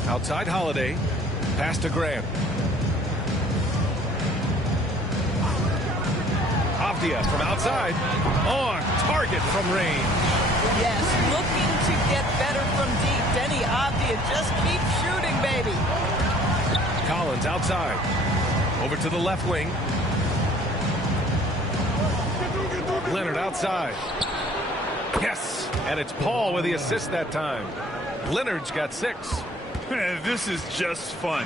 Outside Holiday, pass to Grant. Avdia from outside, on target from range. Yes, looking to get better from deep. Denny Avdia, just keep shooting, baby. Collins outside, over to the left wing. Leonard outside. Yes, and it's Paul with the assist that time. Leonard's got 6. This is just fun.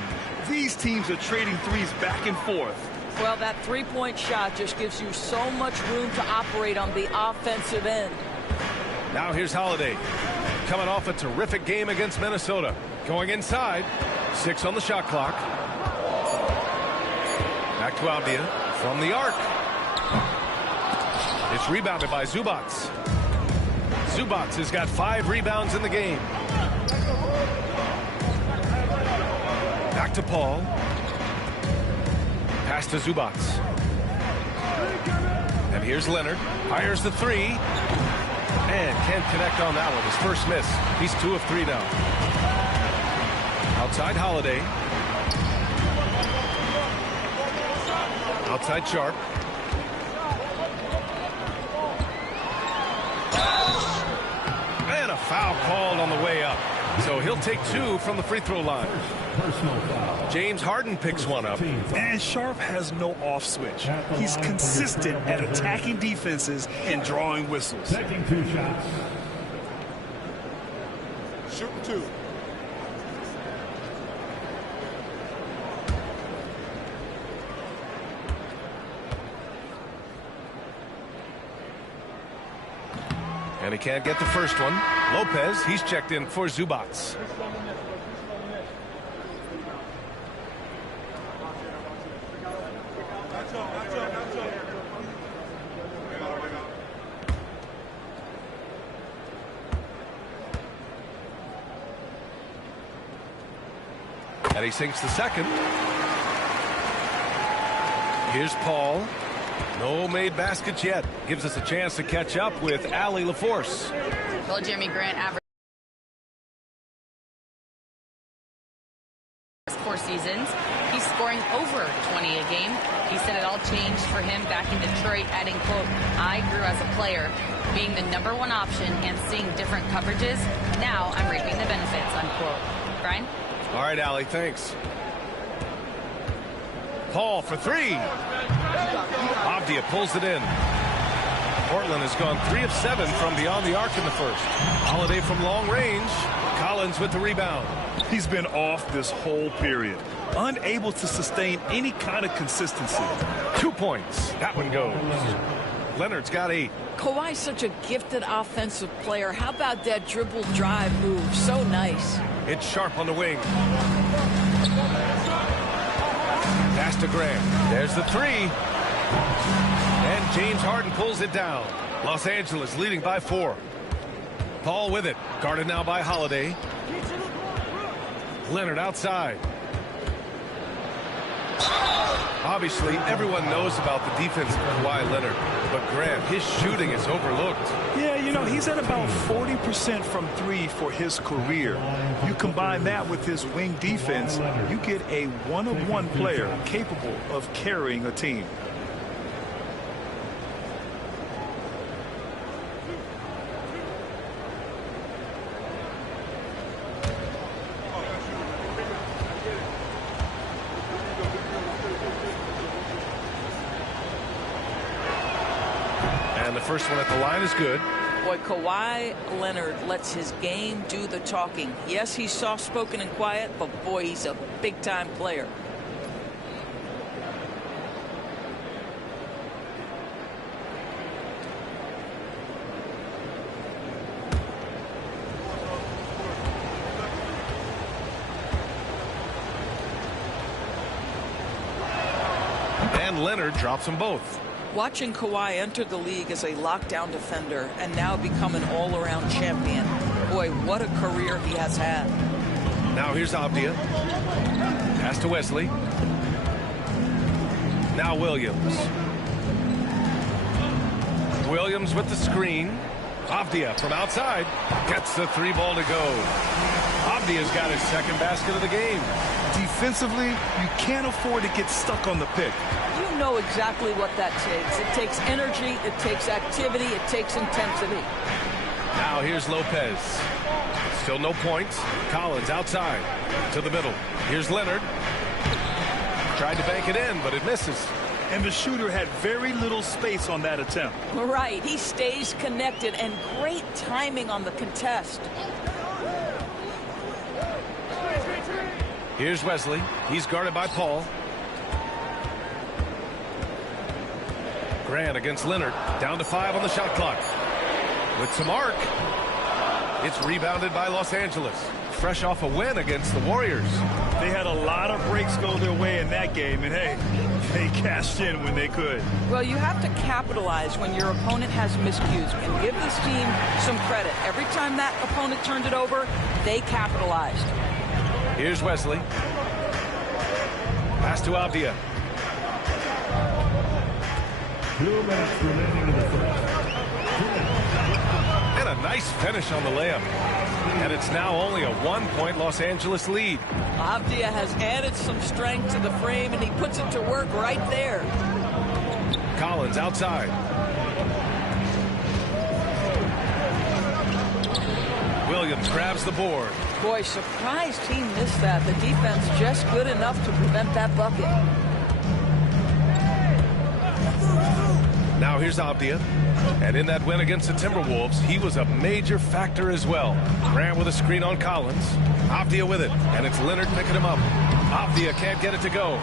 These teams are trading threes back and forth. Well, that three-point shot just gives you so much room to operate on the offensive end. Now here's Holiday, coming off a terrific game against Minnesota. Going inside, 6 on the shot clock. Back to Avdia from the arc. It's rebounded by Zubats. Zubats has got 5 rebounds in the game. Back to Paul. Pass to Zubats. And here's Leonard. Fires the 3. And can't connect on that one. His first miss. He's 2 of 3 now. Outside Holiday. Outside Sharp. Foul called on the way up. So he'll take 2 from the free throw line. James Harden picks one up. And Sharp has no off switch. He's consistent at attacking defenses and drawing whistles. Taking 2 shots. Shooting 2. And he can't get the first one. Lopez, he's checked in for Zubats. And he sinks the second. Here's Paul. No made baskets yet. Gives us a chance to catch up with Allie LaForce. Well, Jeremy Grant averaged 4 seasons. He's scoring over 20 a game. He said it all changed for him back in Detroit, adding, quote, I grew as a player, being the #1 option and seeing different coverages. Now I'm reaping the benefits, unquote. Brian? All right, Allie, thanks. Paul for 3. Avdia pulls it in. Portland has gone 3 of 7 from beyond the arc in the first. Holiday from long range. Collins with the rebound. He's been off this whole period. Unable to sustain any kind of consistency. 2 points. That one goes. Leonard's got 8. Kawhi's such a gifted offensive player. How about that dribble drive move? So nice. It's Sharp on the wing. Pass to Graham. There's the 3. And James Harden pulls it down. Los Angeles leading by 4. Paul with it. Guarded now by Holiday. Leonard outside. Obviously, everyone knows about the defense of Kawhi Leonard, but Graham, his shooting is overlooked. Yeah, you know, he's at about 40% from 3 for his career. You combine that with his wing defense, you get a one-of-one player capable of carrying a team. And the first one at the line is good. Boy, Kawhi Leonard lets his game do the talking. Yes, he's soft-spoken and quiet, but boy, he's a big-time player. And Leonard drops them both. Watching Kawhi enter the league as a lockdown defender and now become an all-around champion. Boy, what a career he has had. Now here's Avdia. Pass to Wesley. Now Williams. Williams with the screen. Avdia from outside. Gets the 3 ball to go. Avdia's got his second basket of the game. Defensively, you can't afford to get stuck on the pick. You know exactly what that takes. It takes energy, it takes activity, it takes intensity. Now here's Lopez. Still no points. Collins outside to the middle. Here's Leonard. Tried to bank it in, but it misses. And the shooter had very little space on that attempt. Right. He stays connected and great timing on the contest. Here's Wesley. He's guarded by Paul. Grant against Leonard. Down to 5 on the shot clock. With some arc. It's rebounded by Los Angeles. Fresh off a win against the Warriors. They had a lot of breaks go their way in that game, and hey, they cashed in when they could. Well, you have to capitalize when your opponent has miscues, and give this team some credit. Every time that opponent turned it over, they capitalized. Here's Wesley. Pass to Avdia. 2 minutes remaining in the first. And a nice finish on the layup. And it's now only a 1-point Los Angeles lead. Avdia has added some strength to the frame, and he puts it to work right there. Collins outside. grabs the board. Boy, surprised he missed that. The defense just good enough to prevent that bucket. Now here's Avdia. And in that win against the Timberwolves, he was a major factor as well. Grant with a screen on Collins. Avdia with it. And it's Leonard picking him up. Avdia can't get it to go.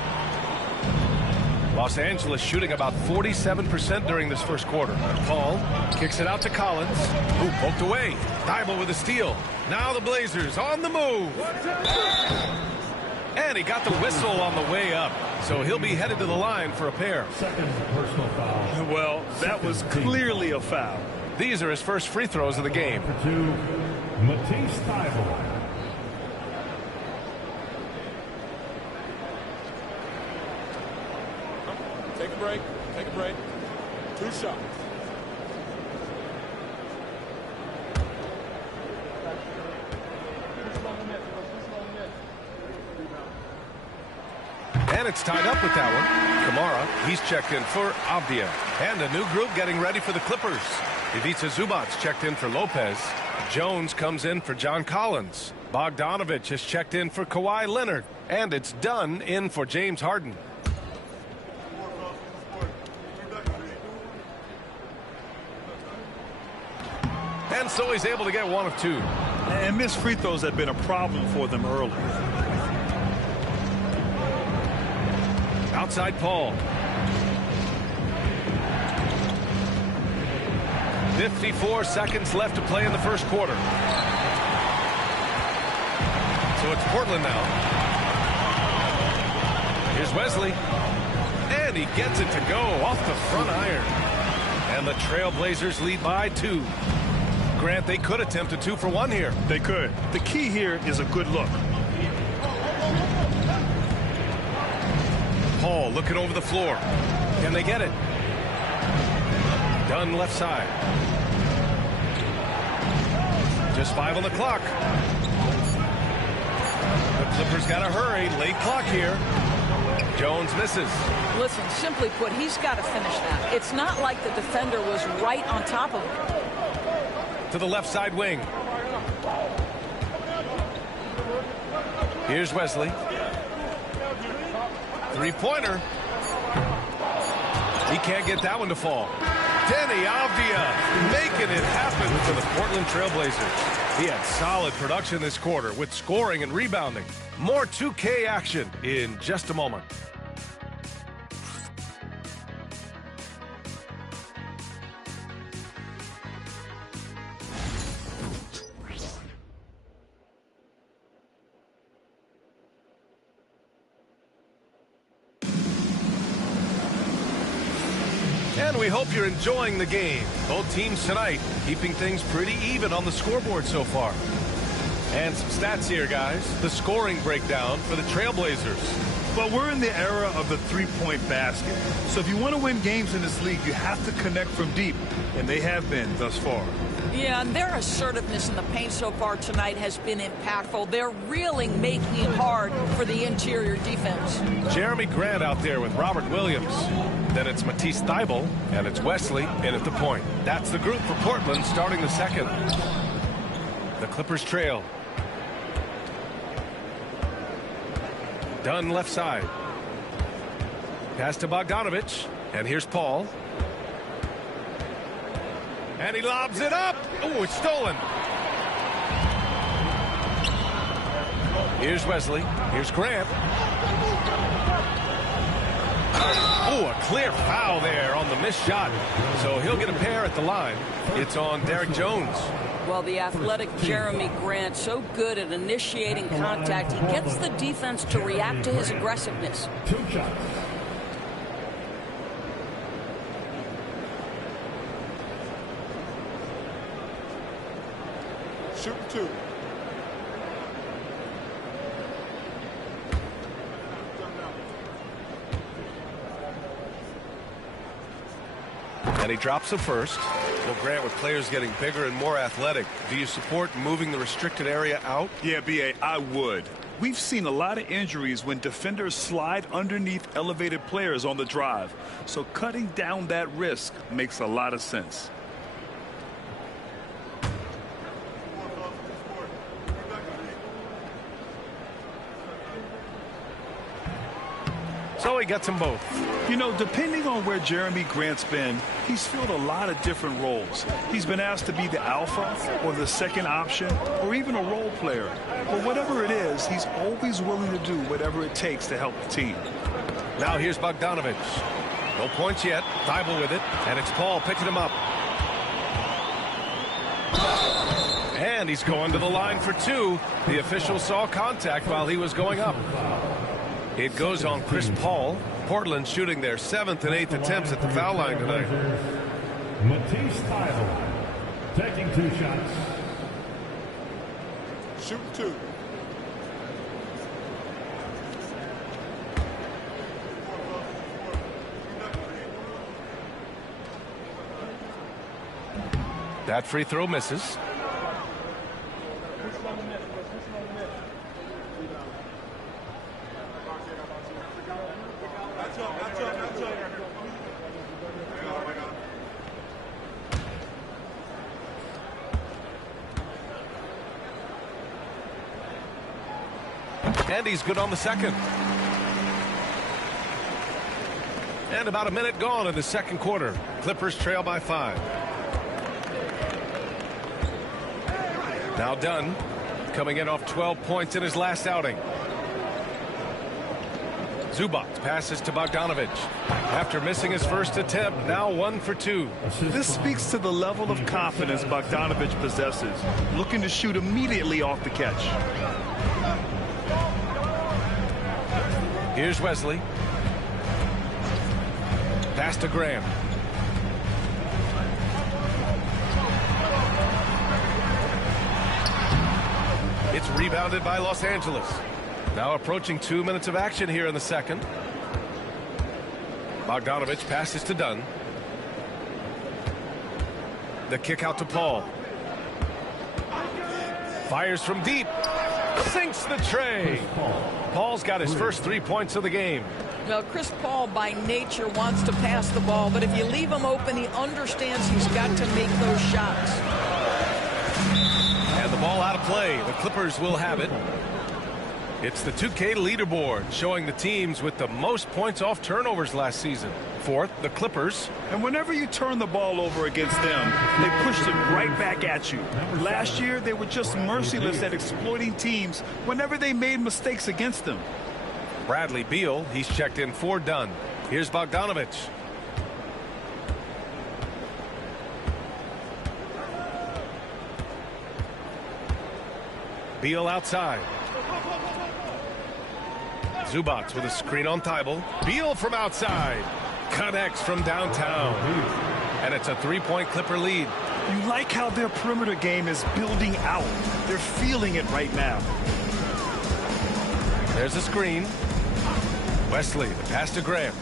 Los Angeles shooting about 47% during this first quarter. Paul kicks it out to Collins, who poked away. Thibault with a steal. Now the Blazers on the move. And he got the whistle on the way up. So he'll be headed to the line for a pair. Second personal foul. Well, that was clearly a foul. These are his first free throws of the game. For two, Matisse Thybulle. Take a break. Take a break. 2 shots. And it's tied up with that one. Kamara, he's checked in for Avdia. And a new group getting ready for the Clippers. Ivica Zubac checked in for Lopez. Jones comes in for John Collins. Bogdanovich has checked in for Kawhi Leonard. And it's Dunn in for James Harden. And so he's able to get 1 of 2. And missed free throws had been a problem for them early. Outside Paul. 54 seconds left to play in the first quarter. So it's Portland now. Here's Wesley. And he gets it to go off the front iron. And the Trailblazers lead by 2. Grant, they could attempt a 2 for 1 here. They could. The key here is a good look. Paul looking over the floor. Can they get it? Dunn left side. Just 5 on the clock. The Clippers got to hurry. Late clock here. Jones misses. Listen, simply put, he's got to finish that. It's not like the defender was right on top of him. To the left side wing. Here's Wesley. 3-pointer. He can't get that one to fall. Denny Avdia making it happen for the Portland Trailblazers. He had solid production this quarter with scoring and rebounding. More 2K action in just a moment. And we hope you're enjoying the game. Both teams tonight keeping things pretty even on the scoreboard so far. And some stats here, guys. The scoring breakdown for the Trailblazers. Well, we're in the era of the three-point basket. So if you want to win games in this league, you have to connect from deep. And they have been thus far. Yeah, and their assertiveness in the paint so far tonight has been impactful. They're really making it hard for the interior defense. Jeremy Grant out there with Robert Williams. Then it's Matisse Thybulle, and it's Wesley in at the point. That's the group for Portland starting the second. The Clippers trail. Dunn left side. Pass to Bogdanovich, and here's Paul. And he lobs it up. Oh, it's stolen. Here's Wesley. Here's Grant. Oh, a clear foul there on the missed shot. So he'll get a pair at the line. It's on Derek Jones. Well, the athletic Jeremy Grant, so good at initiating contact. He gets the defense to react to his aggressiveness. 2 shots. Shoot 2. And he drops the first. Well, Grant, with players getting bigger and more athletic, do you support moving the restricted area out? Yeah, B.A., I would. We've seen a lot of injuries when defenders slide underneath elevated players on the drive. So cutting down that risk makes a lot of sense. so he gets them both. You know, depending on where Jeremy Grant's been, he's filled a lot of different roles. He's been asked to be the alpha or the second option or even a role player. But whatever it is, he's always willing to do whatever it takes to help the team. Now here's Bogdanovich. No points yet. Thibault with it. And it's Paul picking him up. And he's going to the line for two. The official saw contact while he was going up. It goes on Chris Paul. Portland shooting their 7th and 8th attempts at the foul line tonight. Matisse Thybulle taking 2 shots. Shoot 2. That free throw misses. And he's good on the second. And about a minute gone in the second quarter. Clippers trail by 5. Now Dunn coming in off 12 points in his last outing. Zubac passes to Bogdanovich. After missing his first attempt, now 1 for 2. This speaks to the level of confidence Bogdanovich possesses, looking to shoot immediately off the catch. Here's Wesley. Pass to Graham. It's rebounded by Los Angeles. Now approaching 2 minutes of action here in the second. Bogdanovich passes to Dunn. The kick out to Paul. Fires from deep. Sinks the tray. Paul's got his first 3 points of the game. Well, Chris Paul by nature wants to pass the ball, but if you leave him open, he understands he's got to make those shots. And the ball out of play. The Clippers will have it. It's the 2K leaderboard showing the teams with the most points off turnovers last season. 4th, the Clippers. And whenever you turn the ball over against them, they pushed it right back at you. Last year, they were just merciless at exploiting teams whenever they made mistakes against them. Bradley Beal, he's checked in for Dunn. Here's Bogdanovich. Beal outside. Zubac with a screen on Thibault. Beal from outside. Connects from downtown. And it's a 3-point Clipper lead. You like how their perimeter game is building out. They're feeling it right now. There's a screen. Wesley, the pass to Graham.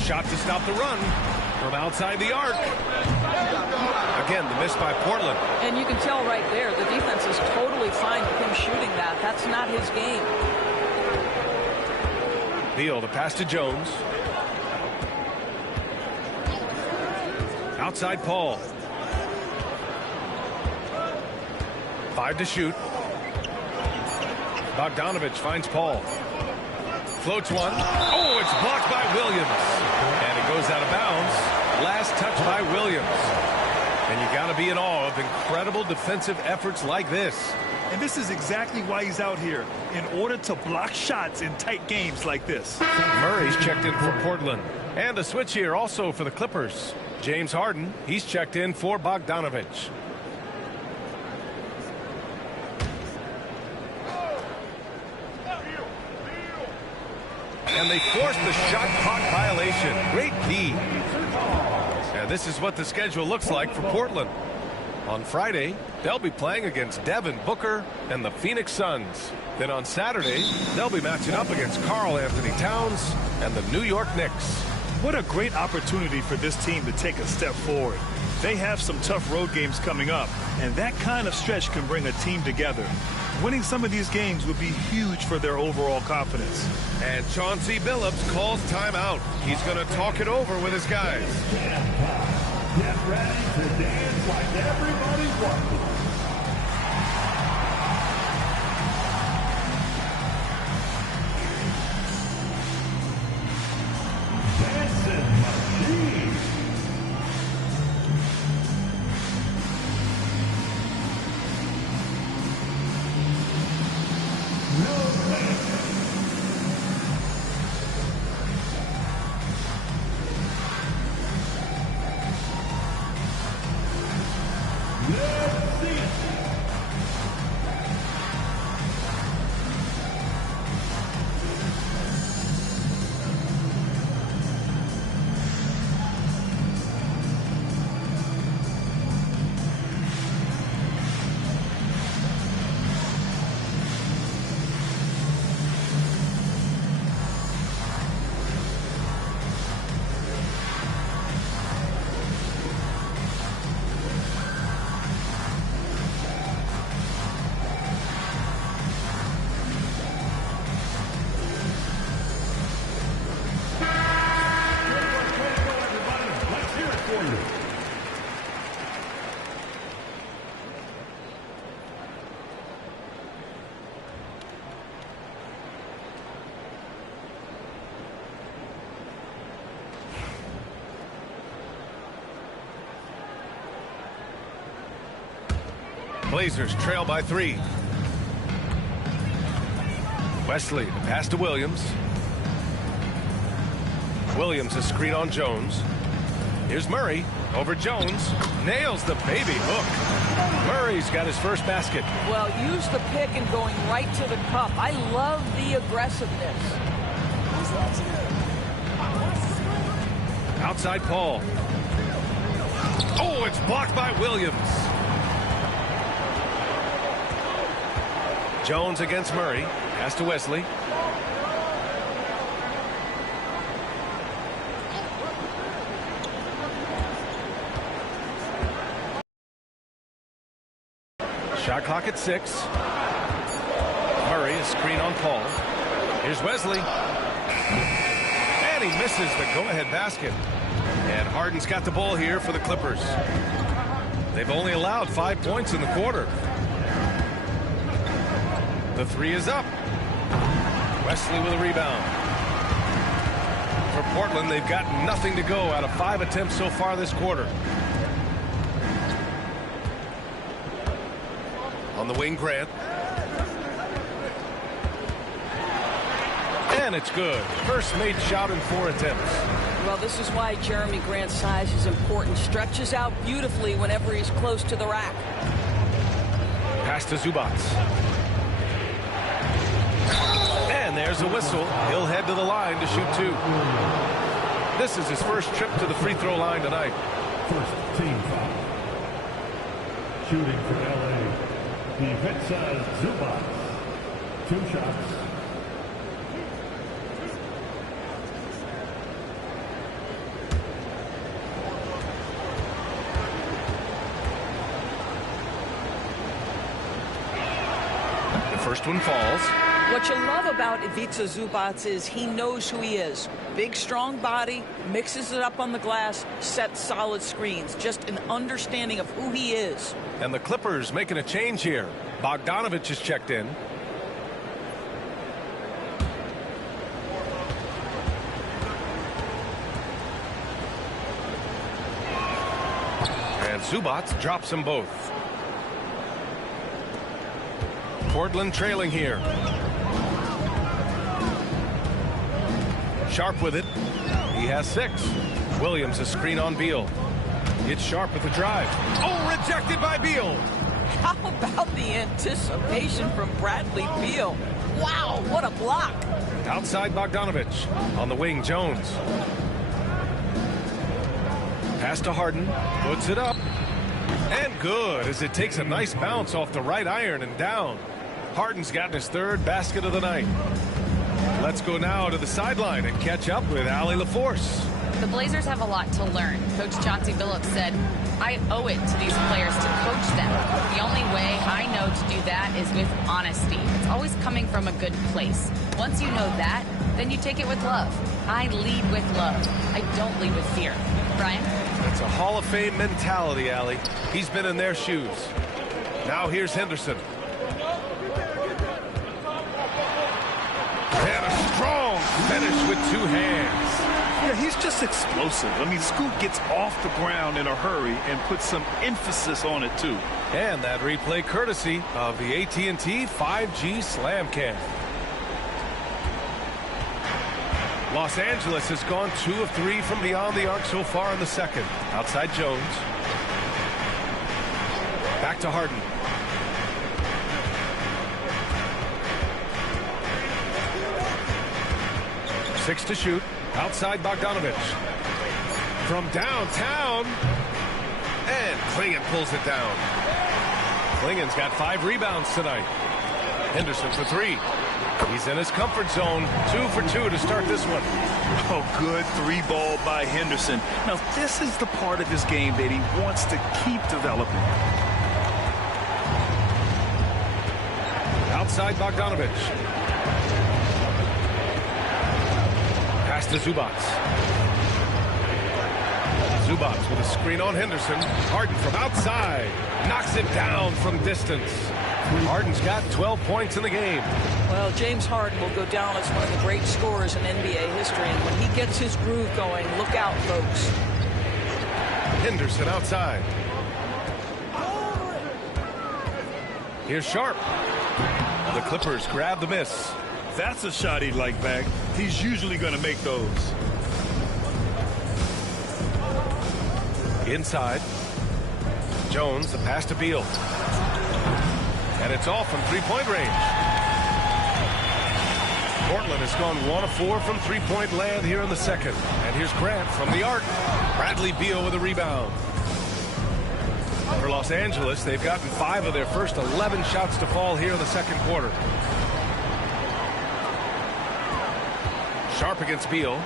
Shot to stop the run from outside the arc. Again, the miss by Portland. And you can tell right there, the defense is totally fine with him shooting that. That's not his game. Beal, the pass to Jones. Outside Paul. 5 to shoot. Bogdanovich finds Paul. Floats one. Oh, it's blocked by Williams. And it goes out of bounds. Last touch by Williams. And you got to be in awe of incredible defensive efforts like this. And this is exactly why he's out here, in order to block shots in tight games like this. Murray's checked in for Portland. And a switch here also for the Clippers. James Harden, he's checked in for Bogdanovich. And they forced the shot clock violation. Great D. And this is what the schedule looks like for Portland. On Friday, they'll be playing against Devin Booker and the Phoenix Suns. Then on Saturday, they'll be matching up against Karl Anthony Towns and the New York Knicks. What a great opportunity for this team to take a step forward. They have some tough road games coming up, and that kind of stretch can bring a team together. Winning some of these games would be huge for their overall confidence. And Chauncey Billups calls timeout. He's going to talk it over with his guys. Get ready to dance like everybody's watching. Warriors. Blazers trail by 3. Wesley, the pass to Williams. Williams, a screen on Jones. Here's Murray over Jones. Nails the baby hook. Murray's got his first basket. Well, use the pick and going right to the cup. I love the aggressiveness. Outside Paul. Oh, it's blocked by Williams. Jones against Murray. Pass to Wesley. Shot clock at 6. Murray, a screen on Paul. Here's Wesley. And he misses the go-ahead basket. And Harden's got the ball here for the Clippers. They've only allowed 5 points in the quarter. The 3 is up. Wesley with a rebound. For Portland, they've got nothing to go out of 5 attempts so far this quarter. On the wing, Grant. And it's good. First made shot in 4 attempts. Well, this is why Jeremy Grant's size is important. Stretches out beautifully whenever he's close to the rack. Pass to Zubats. And there's a whistle. He'll head to the line to shoot 2. This is his first trip to the free throw line tonight. First team foul. Shooting for LA. Ivica Zubac. 2 shots. The first one falls. What you love about Ivica Zubac is he knows who he is. Big, strong body, mixes it up on the glass, sets solid screens. Just an understanding of who he is. And the Clippers making a change here. Bogdanovich is checked in. And Zubac drops them both. Portland trailing here. Sharp with it. He has 6. Williams a screen on Beal. It's Sharp with the drive. Oh, rejected by Beal. How about the anticipation from Bradley Beal? Wow, what a block. Outside Bogdanovich. On the wing, Jones. Pass to Harden. Puts it up. And good as it takes a nice bounce off the right iron and down. Harden's gotten his 3rd basket of the night. Let's go now to the sideline and catch up with Allie LaForce. The Blazers have a lot to learn. Coach Chauncey Billups said, I owe it to these players to coach them. The only way I know to do that is with honesty. It's always coming from a good place. Once you know that, then you take it with love. I lead with love. I don't lead with fear. Brian? That's a Hall of Fame mentality, Allie. He's been in their shoes. Now here's Henderson. And a strong finish with 2 hands. Yeah, he's just explosive. I mean, Scoot gets off the ground in a hurry and puts some emphasis on it, too. And that replay courtesy of the AT&T 5G Slam Cam. Los Angeles has gone 2 of 3 from beyond the arc so far in the second. Outside Jones. Back to Harden. Six to shoot. Outside Bogdanovich. From downtown. And Klingon pulls it down. Klingon's got 5 rebounds tonight. Henderson for 3. He's in his comfort zone. 2 for 2 to start this one. Oh, good 3-ball by Henderson. Now, this is the part of his game that he wants to keep developing. Outside Bogdanovich. Pass to Zubac. Zubac with a screen on Henderson. Harden from outside. Knocks it down from distance. Harden's got 12 points in the game. Well, James Harden will go down as one of the great scorers in NBA history. And when he gets his groove going, look out, folks. Henderson outside. Here's Sharp. The Clippers grab the miss. That's a shot he'd like back. He's usually going to make those. Inside. Jones, the pass to Beal. And it's off from three-point range. Portland has gone 1 of 4 from three-point land here in the second. And here's Grant from the arc. Bradley Beal with a rebound. For Los Angeles, they've gotten 5 of their first 11 shots to fall here in the second quarter. Sharp against Beal.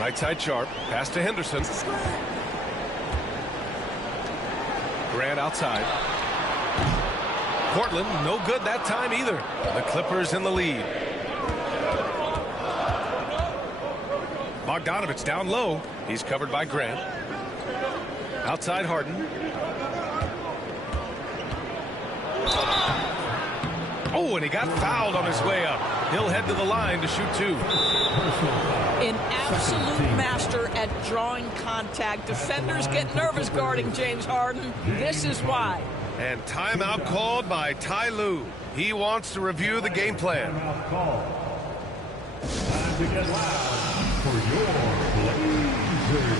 Right side Sharp. Pass to Henderson. Grant outside. Portland, no good that time either. The Clippers in the lead. Bogdanovich down low. He's covered by Grant. Outside Harden. Oh, and he got fouled on his way up. He'll head to the line to shoot 2. An absolute master at drawing contact. Defenders get nervous guarding James Harden. This is why. And timeout called by Ty Lue. He wants to review the game plan. Time to get loud for your Blazers.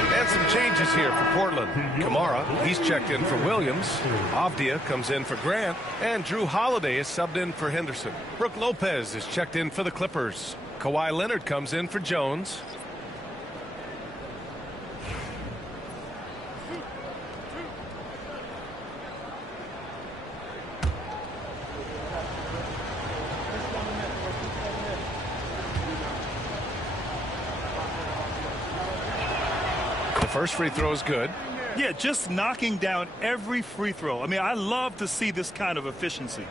And some changes here for Portland. Kamara, he's checked in for Williams. Avdia comes in for Grant. And Drew Holiday is subbed in for Henderson. Brook Lopez is checked in for the Clippers. Kawhi Leonard comes in for Jones. First free throw is good. Yeah, just knocking down every free throw. I mean, I love to see this kind of efficiency.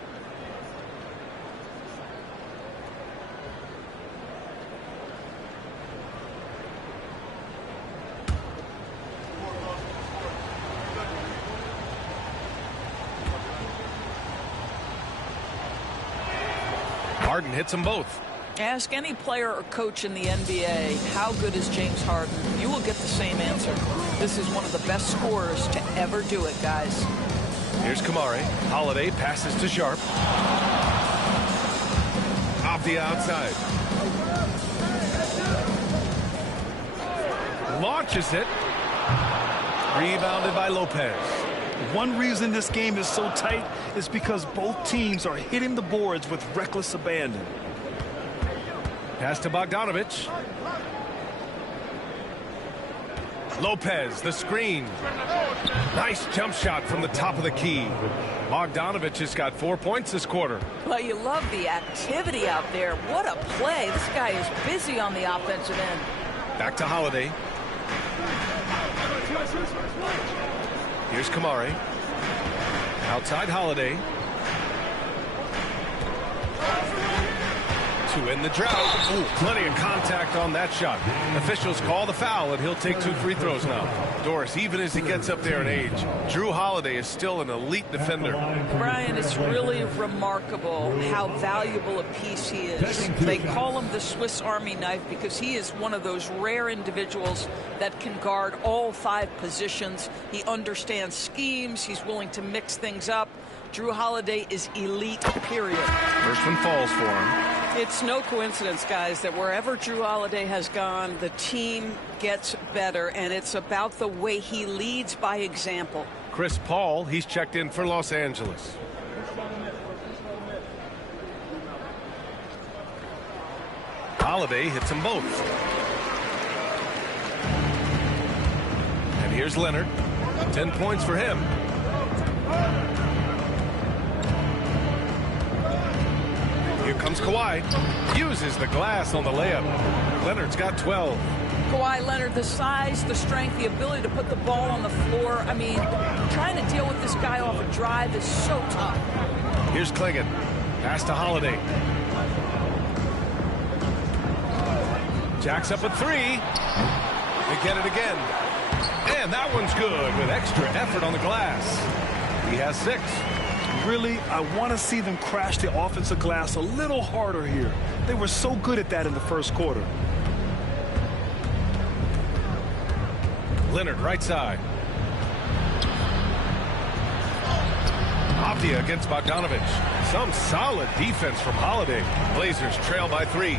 Harden hits them both. Ask any player or coach in the NBA, how good is James Harden? You will get the same answer. This is one of the best scorers to ever do it, guys. Here's Kamari. Holiday passes to Sharp. Off the outside. Launches it. Rebounded by Lopez. One reason this game is so tight is because both teams are hitting the boards with reckless abandon. Pass to Bogdanovich. Lopez, the screen. Nice jump shot from the top of the key. Bogdanovich has got 4 points this quarter. Well, you love the activity out there. What a play. This guy is busy on the offensive end. Back to Holiday. Here's Kamari. Outside Holiday. to end the drought. Ooh, plenty of contact on that shot. Officials call the foul, and he'll take 2 free throws now. Doris, even as he gets up there in age, Jrue Holiday is still an elite defender. Brian, it's really remarkable how valuable a piece he is. They call him the Swiss Army knife because he is one of those rare individuals that can guard all 5 positions. He understands schemes. He's willing to mix things up. Jrue Holiday is elite, period. First one falls for him. It's no coincidence, guys, that wherever Jrue Holiday has gone, the team gets better, and it's about the way he leads by example. Chris Paul, he's checked in for Los Angeles. Holiday hits them both. And here's Leonard. 10 points for him. Here comes Kawhi. Uses the glass on the layup. Leonard's got 12. Kawhi Leonard, the size, the strength, the ability to put the ball on the floor. I mean, trying to deal with this guy off a drive is so tough. Here's Clingan. Pass to Holiday. Jacks up a 3. They get it again. And that one's good with extra effort on the glass. He has 6. Really, I want to see them crash the offensive glass a little harder here. They were so good at that in the first quarter. Leonard, right side. Avdia against Bogdanovich. Some solid defense from Holiday. Blazers trail by 3.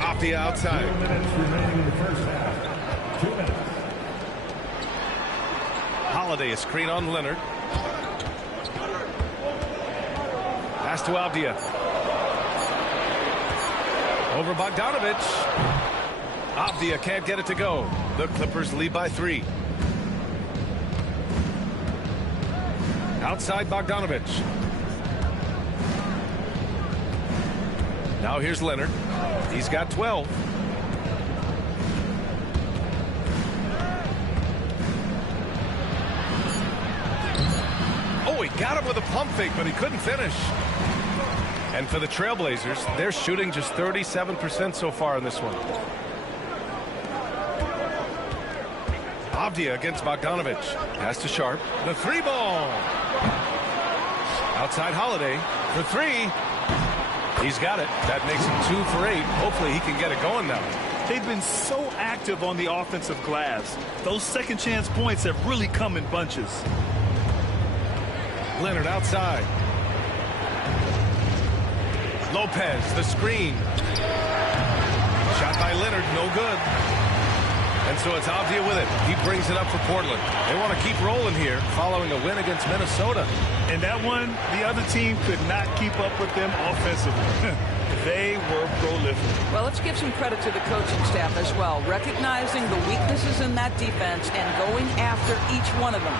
Avdia outside. 2 minutes remaining in the first half. 2 minutes. Holiday, a screen on Leonard. Pass to Avdia. Over Bogdanovich. Avdia can't get it to go. The Clippers lead by 3. Outside Bogdanovich. Now here's Leonard. He's got 12. Oh, he got him with a pump fake, but he couldn't finish. And for the Trailblazers, they're shooting just 37% so far in this one. Avdia against Bogdanovich. Pass to Sharp. The 3-ball. Outside Holiday for 3. He's got it. That makes him 2 for 8. Hopefully he can get it going now. They've been so active on the offensive glass. Those second chance points have really come in bunches. Leonard outside. Lopez, the screen. Shot by Leonard, no good. And so it's Avdia with it. He brings it up for Portland. They want to keep rolling here following a win against Minnesota. And that one, the other team could not keep up with them offensively. They were prolific. Well, let's give some credit to the coaching staff as well, recognizing the weaknesses in that defense and going after each one of them.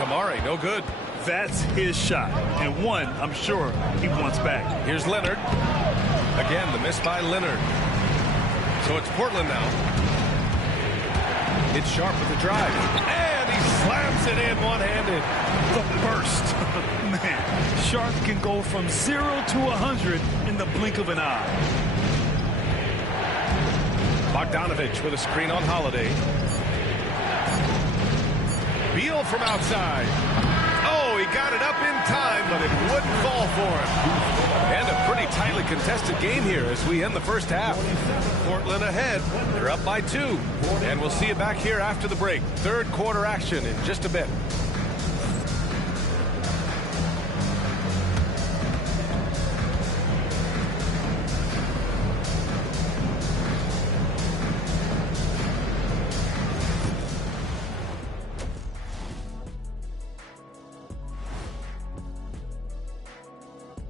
Kamari, no good. That's his shot, and one I'm sure he wants back. Here's Leonard. Again, the miss by Leonard. So it's Portland now. It's Sharp with the drive. And he slams it in one-handed. The burst. Man, Sharp can go from 0 to 100 in the blink of an eye. Bogdanovich with a screen on Holiday. Beal from outside. Oh, he got it up in time, but it wouldn't fall for him. And a pretty tightly contested game here as we end the first half. Portland ahead. They're up by 2. And we'll see you back here after the break. Third quarter action in just a bit.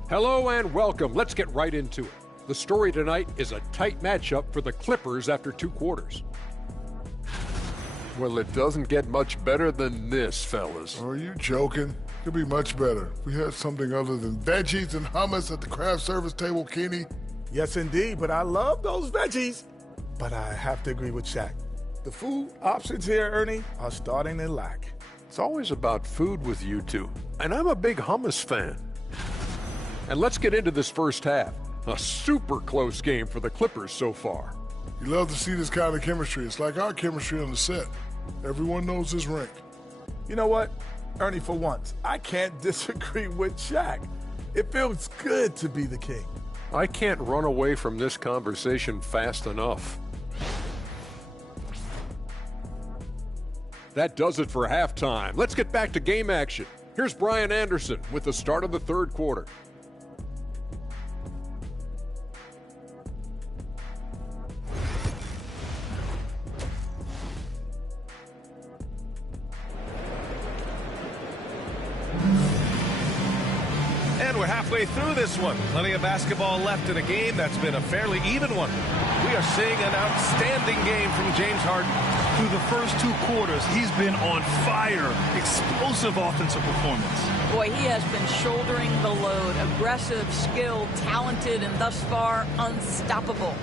Hello and welcome. Let's get right into it. The story tonight is a tight matchup for the Clippers after 2 quarters. Well, it doesn't get much better than this, fellas. Are you joking? Could be much better. We had something other than veggies and hummus at the craft service table, Kenny. Yes, indeed, but I love those veggies. But I have to agree with Shaq. The food options here, Ernie, are starting to lack. It's always about food with you two, and I'm a big hummus fan. And let's get into this first half. A super close game for the Clippers so far. You love to see this kind of chemistry. It's like our chemistry on the set. Everyone knows his rank. You know what, Ernie, for once, I can't disagree with Shaq. It feels good to be the king. I can't run away from this conversation fast enough. That does it for halftime. Let's get back to game action. Here's Brian Anderson with the start of the third quarter. And we're halfway through this one. Plenty of basketball left in a game that's been a fairly even one. We are seeing an outstanding game from James Harden. Through the first 2 quarters, he's been on fire. Explosive offensive performance. Boy, he has been shouldering the load. Aggressive, skilled, talented, and thus far unstoppable.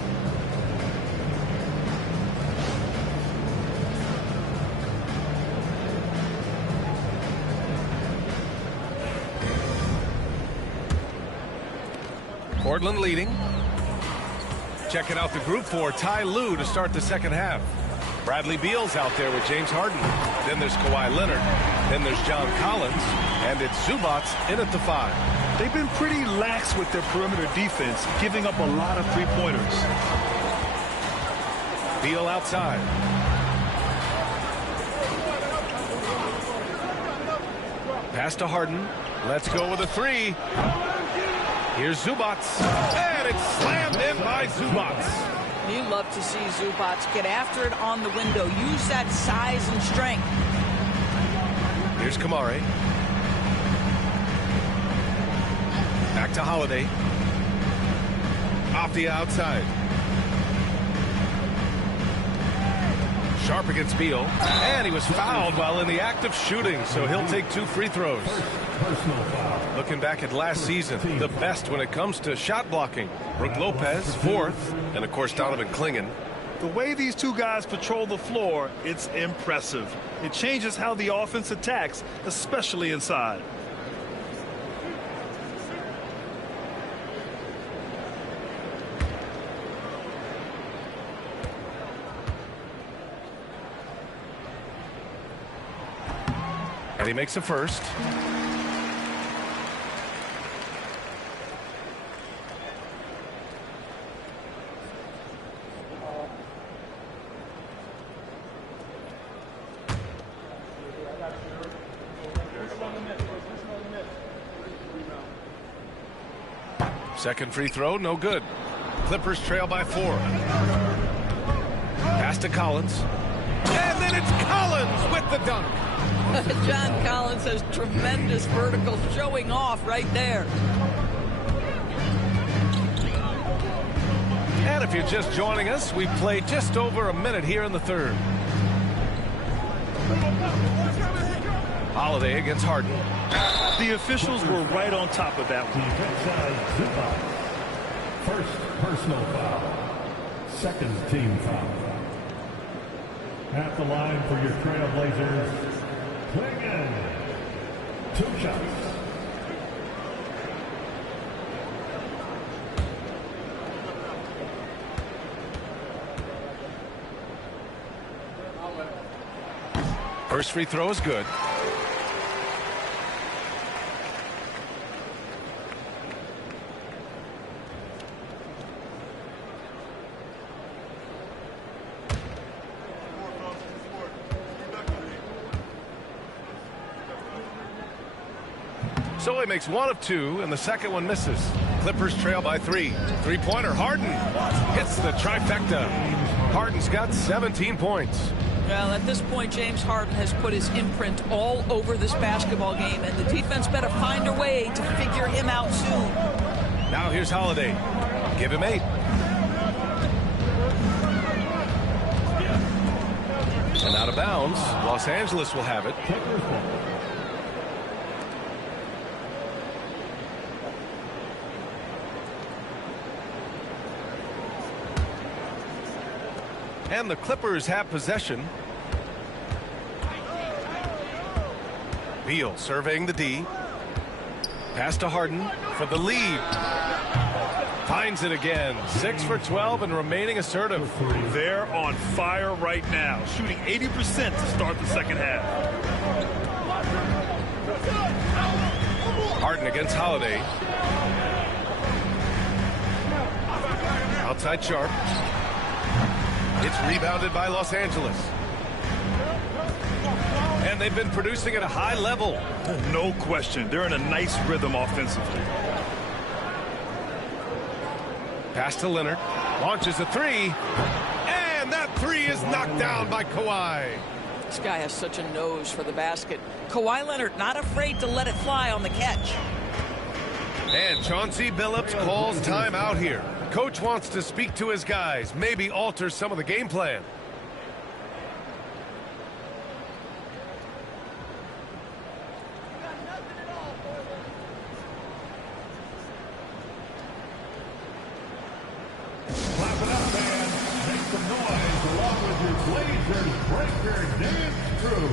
Portland leading. Checking out the group for Ty Lue to start the second half. Bradley Beal's out there with James Harden. Then there's Kawhi Leonard. Then there's John Collins. And it's Zubats in at the 5. They've been pretty lax with their perimeter defense, giving up a lot of three-pointers. Beal outside. Pass to Harden. Let's go with a 3. Here's Zubats. And it's slammed in by Zubats. You love to see Zubats get after it on the window. Use that size and strength. Here's Kamari. Back to Holiday. Off the outside. Sharp against Beal. And he was fouled while in the act of shooting, so he'll take 2 free throws. Personal foul. Looking back at last season, the best when it comes to shot blocking. Brook Lopez, 4th, and of course Donovan Clingan. The way these 2 guys patrol the floor, it's impressive. It changes how the offense attacks, especially inside. And he makes a first. Second free throw, no good. Clippers trail by 4. Pass to Collins. And then it's Collins with the dunk. John Collins has tremendous vertical showing off right there. And if you're just joining us, we played just over a minute here in the third. Holiday against Harden. The officials were right on top of that one. First personal foul. Second team foul. At the line for your Trailblazers, Clingan. 2 shots. First free throw is good. So he makes 1 of 2, and the second one misses. Clippers trail by 3. Three-pointer, Harden hits the trifecta. Harden's got 17 points. Well, at this point, James Harden has put his imprint all over this basketball game, and the defense better find a way to figure him out soon. Now here's Holiday. Give him 8. And out of bounds. Los Angeles will have it. And the Clippers have possession. Beal surveying the D. Pass to Harden. for the lead. Finds it again. 6 for 12 and remaining assertive. They're on fire right now, shooting 80% to start the second half. Harden against Holiday. Outside Sharp. It's rebounded by Los Angeles. And they've been producing at a high level. No question. They're in a nice rhythm offensively. Pass to Leonard. Launches a three. And that three is knocked down by Kawhi. This guy has such a nose for the basket. Kawhi Leonard not afraid to let it fly on the catch. And Chauncey Billups calls timeout here. Coach wants to speak to his guys, maybe alter some of the game plan. Clap it up, man. Make some noise along with your Blazers breaker dance crew.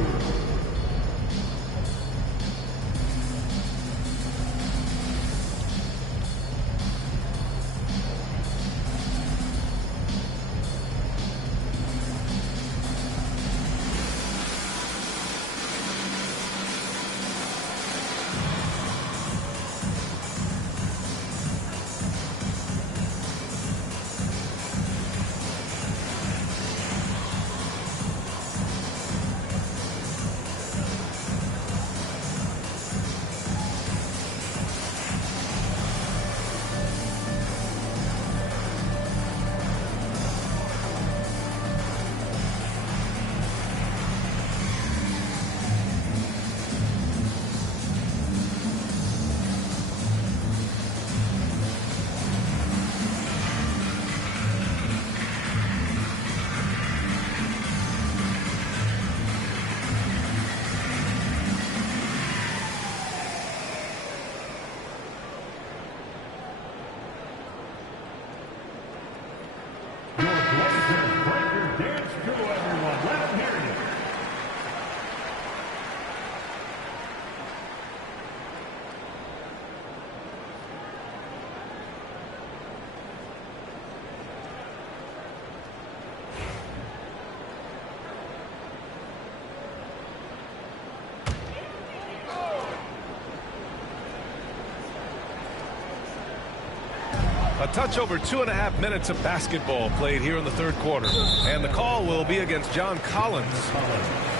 A touch over 2.5 minutes of basketball played here in the third quarter. And the call will be against John Collins.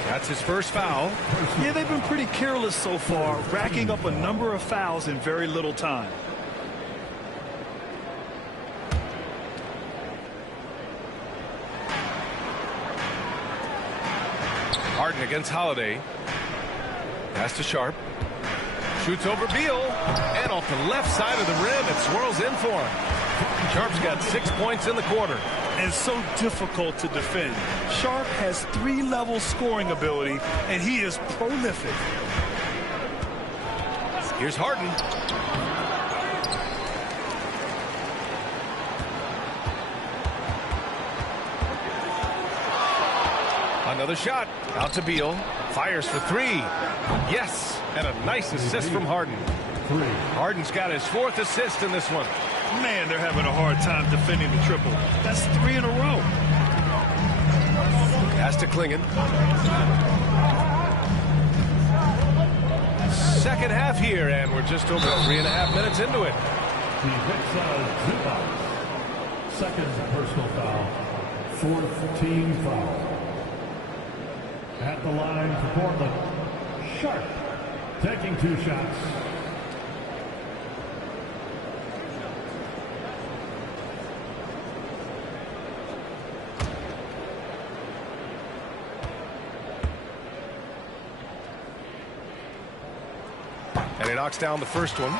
That's his first foul. Yeah, they've been pretty careless so far, racking up a number of fouls in very little time. Harden against Holiday. Pass to Sharp. Shoots over Beal. And off the left side of the rim, it swirls in for him. Sharp's got 6 points in the quarter. And so difficult to defend. Sharp has 3-level scoring ability, and he is prolific. Here's Harden. Another shot. Out to Beal. Fires for three. Yes. And a nice assist from Harden. Harden's got his 4th assist in this one. Man, they're having a hard time defending the triple. That's 3 in a row. Pass to Klingon. Second half here, and we're just over 3.5 minutes into it. Second personal foul. 4th team foul. At the line for Portland, Sharp taking 2 shots. And he knocks down the first one.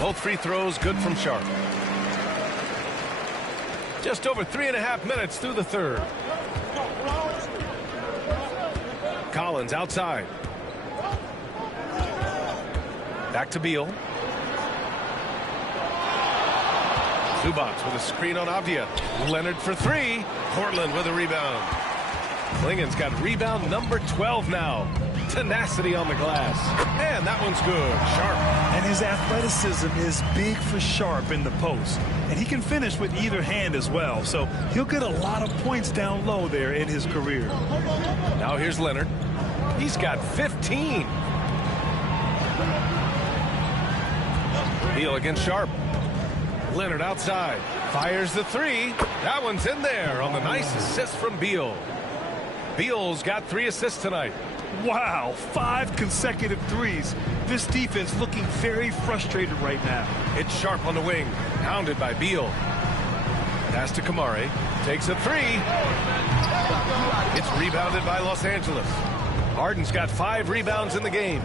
Both free throws good from Sharp. Just over 3.5 minutes through the third. Collins outside. Back to Beal. Zubats with a screen on Avdia. Leonard for three. Portland with a rebound. Klingen's got rebound number 12 now. Tenacity on the glass. And that one's good. Sharp. And his athleticism is big for Sharp in the post. And he can finish with either hand as well. So he'll get a lot of points down low there in his career. Now here's Leonard. He's got 15. Beal against Sharp. Leonard outside. Fires the three. That one's in there on the nice assist from Beal. Beal's got 3 assists tonight. Wow, 5 consecutive threes. This defense looking very frustrated right now. It's Sharp on the wing. Hounded by Beal. Pass to Kamare. Takes a three. It's rebounded by Los Angeles. Harden's got 5 rebounds in the game.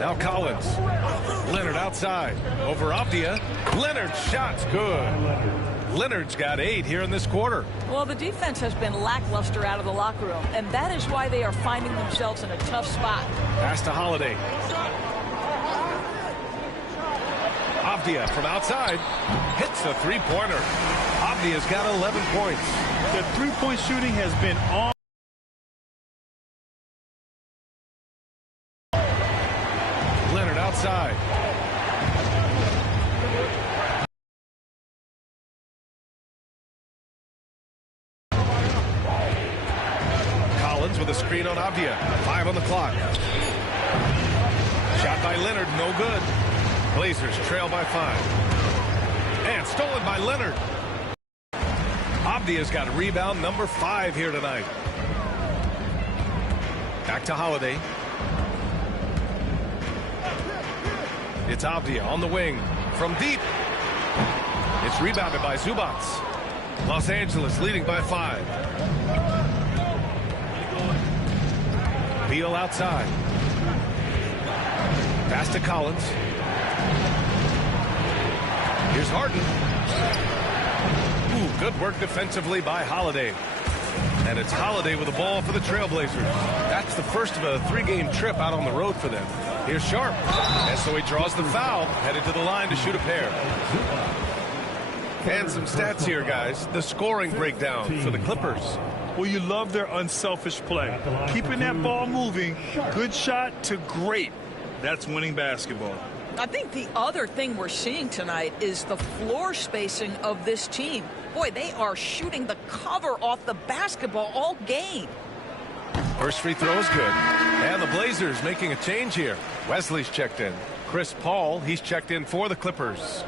Now Collins. Leonard outside. Over Avdia. Leonard's shot's good. Leonard's got 8 here in this quarter. Well, the defense has been lackluster out of the locker room, and that is why they are finding themselves in a tough spot. Pass to Holiday. Avdia from outside. Hits the three-pointer. Avdia's got 11 points. The three-point shooting has been on. Leonard outside. Collins with a screen on Avdia. 5 on the clock. Shot by Leonard, no good. Blazers trail by 5. And stolen by Leonard. Avdia's got rebound number 5 here tonight. Back to Holiday. It's Avdia on the wing from deep. It's rebounded by Zubats. Los Angeles leading by 5. Beal outside. Pass to Collins. Here's Harden. Ooh, good work defensively by Holiday. And it's Holiday with the ball for the Trailblazers. That's the first of a 3-game trip out on the road for them. Here's Sharp. And so he draws the foul, headed to the line to shoot a pair. And some stats here, guys. The scoring breakdown for the Clippers. Well, you love their unselfish play. Keeping that ball moving, good shot to great. That's winning basketball. I think the other thing we're seeing tonight is the floor spacing of this team. Boy, they are shooting the cover off the basketball all game. First free throw is good. And the Blazers making a change here. Wesley's checked in. Chris Paul, he's checked in for the Clippers.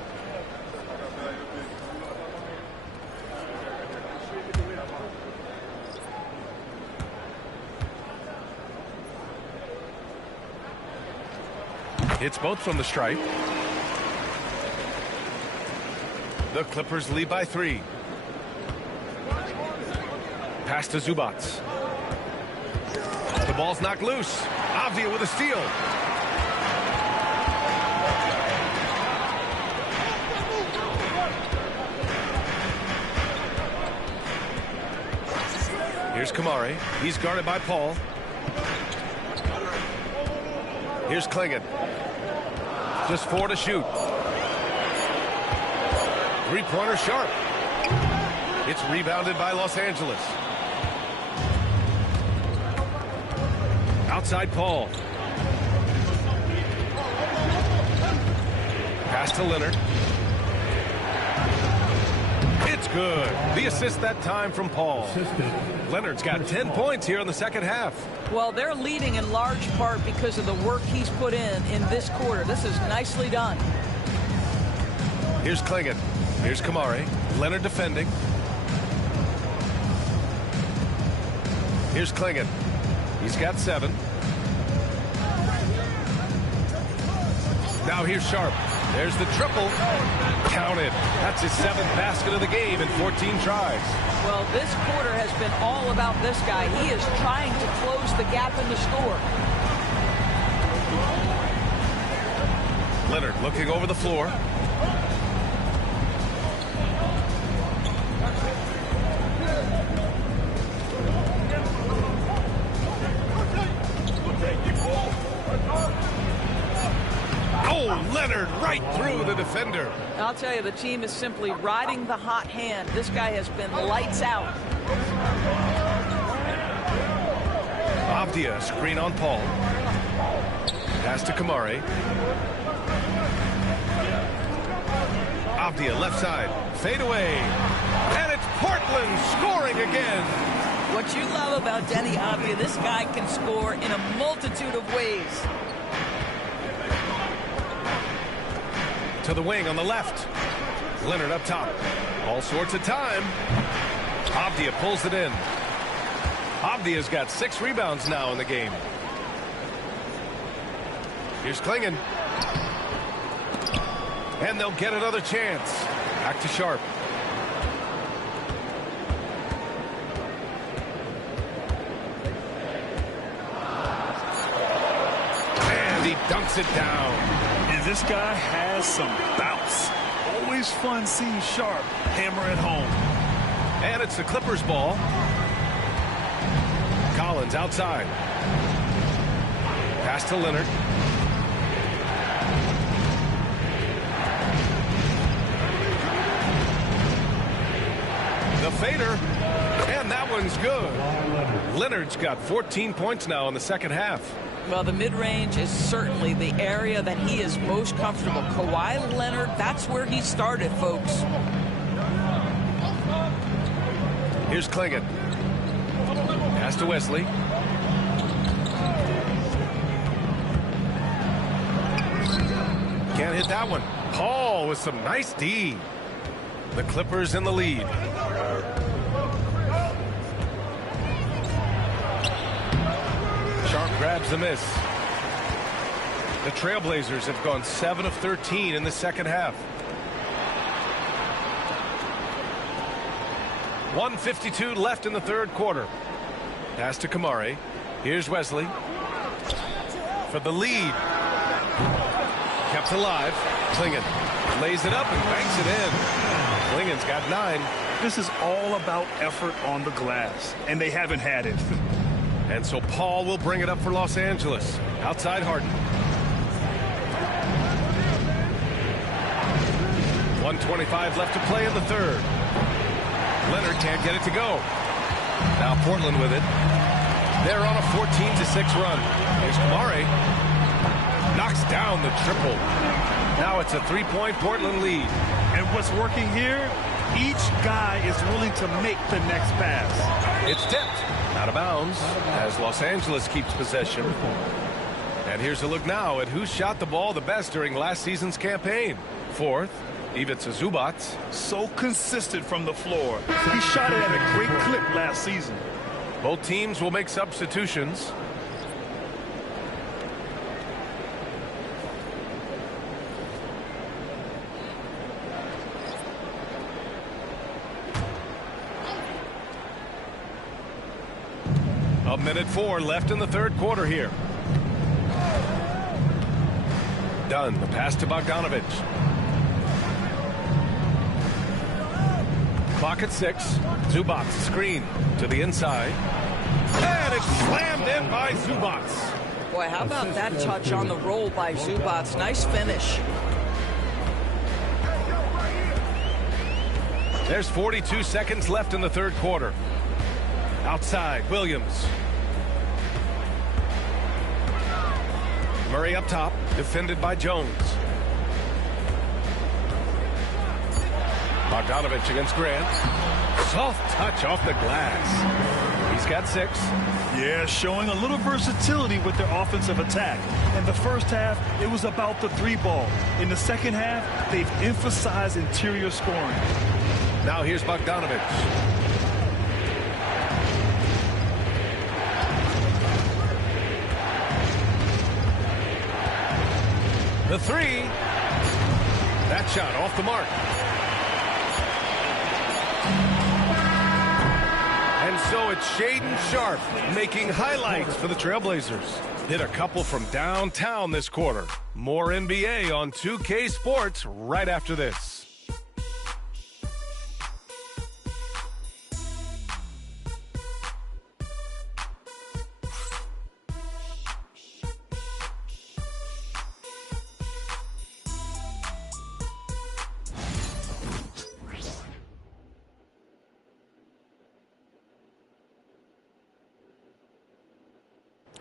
It's both from the stripe. The Clippers lead by 3. Pass to Zubats. The ball's knocked loose. Avdia with a steal. Here's Kamare. He's guarded by Paul. Here's Klingen. Just 4 to shoot. Three-pointer Sharp. It's rebounded by Los Angeles. Outside Paul. Pass to Leonard. It's good. The assist that time from Paul. Leonard's got 10 points here in the second half. Well, they're leading in large part because of the work he's put in this quarter. This is nicely done. Here's Klingen. Here's Kamare. Leonard defending. Here's Klingen. He's got 7. Now here's Sharp. There's the triple. Counted. That's his 7th basket of the game in 14 tries. Well, this quarter has been all about this guy. He is trying to close the gap in the score. Leonard looking over the floor. Oh, Leonard right through the defender. I'll tell you, the team is simply riding the hot hand. This guy has been lights out. Avdia, screen on Paul. Pass to Kamari. Avdia, left side. Fade away. And it's Portland scoring again. What you love about Denny Avdia, this guy can score in a multitude of ways. To the wing on the left. Leonard up top. All sorts of time. Avdia pulls it in. Avdia's got 6 rebounds now in the game. Here's Klingon. And they'll get another chance. Back to Sharp. And he dunks it down. And this guy has some bounce. Always fun seeing Sharp hammer it home. And it's the Clippers ball. Collins outside. Pass to Leonard. The fader. And that one's good. Leonard's got 14 points now in the second half. Well, the mid-range is certainly the area that he is most comfortable. Kawhi Leonard, that's where he started, folks. Here's Klingon. Pass to Wesley. Can't hit that one. Paul with some nice D. The Clippers in the lead. Sharp grabs the miss. The Trailblazers have gone 7 of 13 in the second half. 1:52 left in the third quarter. Pass to Kamari. Here's Wesley. For the lead. Kept alive. Klingon lays it up and banks it in. Klingon's got 9. This is all about effort on the glass, and they haven't had it. And so Paul will bring it up for Los Angeles. Outside Harden. 1:25 left to play in the third. Leonard can't get it to go. Now Portland with it. They're on a 14-6 run. Here's Kamari. Knocks down the triple. Now it's a 3-point Portland lead. And what's working here, each guy is willing to make the next pass. It's tipped. Out of bounds as Los Angeles keeps possession. And here's a look now at who shot the ball the best during last season's campaign. Fourth, Ivica Zubac. So consistent from the floor. He shot it at a great clip last season. Both teams will make substitutions. A minute 4 left in the third quarter here. Dunn, the pass to Bogdanovich. Clock at 6. Zubac screen to the inside. And it's slammed in by Zubac. Boy, how about that touch on the roll by Zubac? Nice finish. There's 42 seconds left in the third quarter. Outside, Williams. Murray up top, defended by Jones. Bogdanovich against Grant. Soft touch off the glass. He's got 6. Yeah, showing a little versatility with their offensive attack. In the first half, it was about the 3-ball. In the second half, they've emphasized interior scoring. Now here's Bogdanovich. The 3. That shot off the mark. And so it's Shaedon Sharp making highlights for the Trailblazers. Hit a couple from downtown this quarter. More NBA on 2K Sports right after this.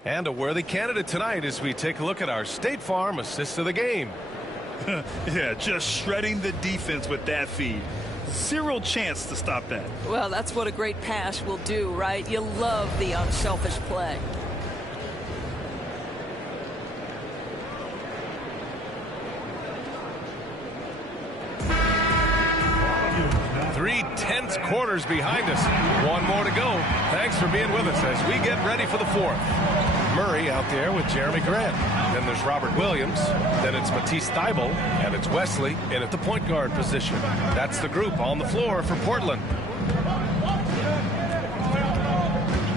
And a worthy candidate tonight as we take a look at our State Farm assist of the game. Yeah, just shredding the defense with that feed. Zero chance to stop that. Well, that's what a great pass will do, right? You love the unselfish play. Three tense quarters behind us. One more to go. Thanks for being with us as we get ready for the fourth. Murray out there with Jeremy Grant. Then there's Robert Williams. Then it's Matisse Thybulle. And it's Wesley in at the point guard position. That's the group on the floor for Portland.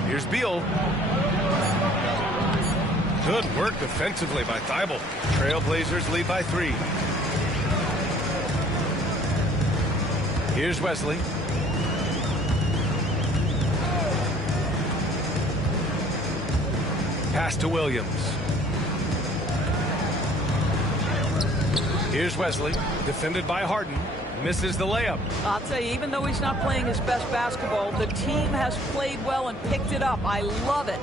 Here's Beal. Good work defensively by Thybulle. Trailblazers lead by 3. Here's Wesley. Pass to Williams. Here's Wesley, defended by Harden. Misses the layup. I'll tell you, even though he's not playing his best basketball, the team has played well and picked it up. I love it.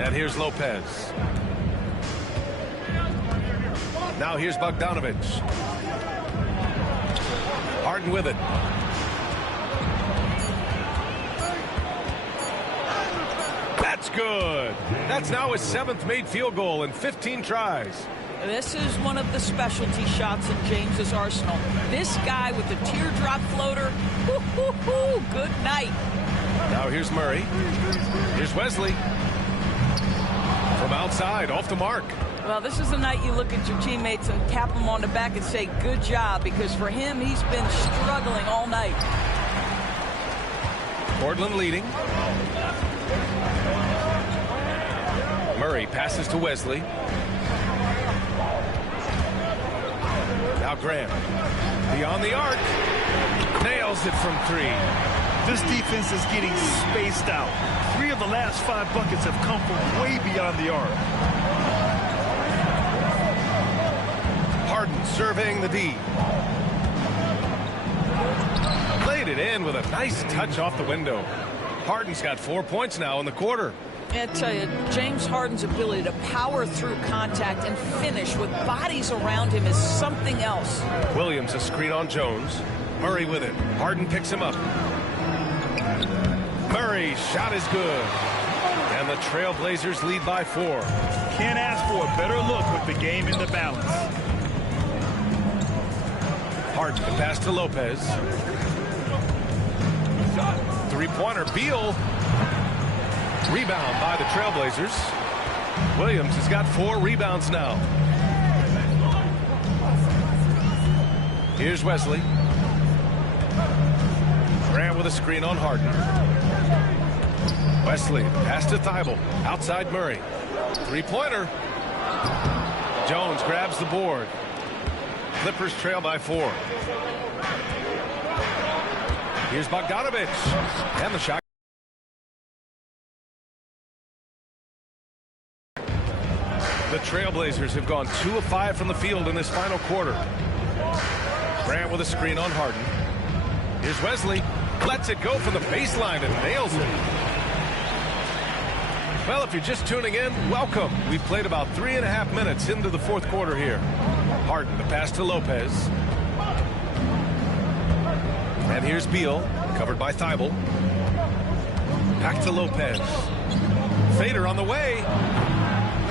And here's Lopez. Now here's Bogdanovich. Harden with it. That's good. That's now his 7th made field goal in 15 tries. This is one of the specialty shots in James's arsenal. This guy with the teardrop floater, good night. Now here's Murray. Here's Wesley. From outside, off the mark. Well, this is the night you look at your teammates and tap them on the back and say, good job, because for him, he's been struggling all night. Portland leading. Murray passes to Wesley. Now Graham. Beyond the arc. Nails it from 3. This defense is getting spaced out. 3 of the last 5 buckets have come from way beyond the arc. Harden surveying the D. Laid it in with a nice touch off the window. Harden's got 4 points now in the quarter. I tell you, James Harden's ability to power through contact and finish with bodies around him is something else. Williams a screen on Jones. Murray with it. Harden picks him up. Murray's shot is good. And the Trailblazers lead by 4. Can't ask for a better look with the game in the balance. Harden to pass to Lopez. 3-pointer. Beal. Rebound by the Trailblazers. Williams has got 4 rebounds now. Here's Wesley. Grant with a screen on Harden. Wesley pass to Thybulle. Outside Murray. 3-pointer. Jones grabs the board. Clippers trail by 4. Here's Bogdanovich. And the shot. The Trailblazers have gone 2 of 5 from the field in this final quarter. Grant with a screen on Harden. Here's Wesley. Lets it go from the baseline and nails it. Well, if you're just tuning in, welcome. We've played about 3.5 minutes into the fourth quarter here. Harden the pass to Lopez. And here's Beal, covered by Thybulle. Back to Lopez. Fader on the way.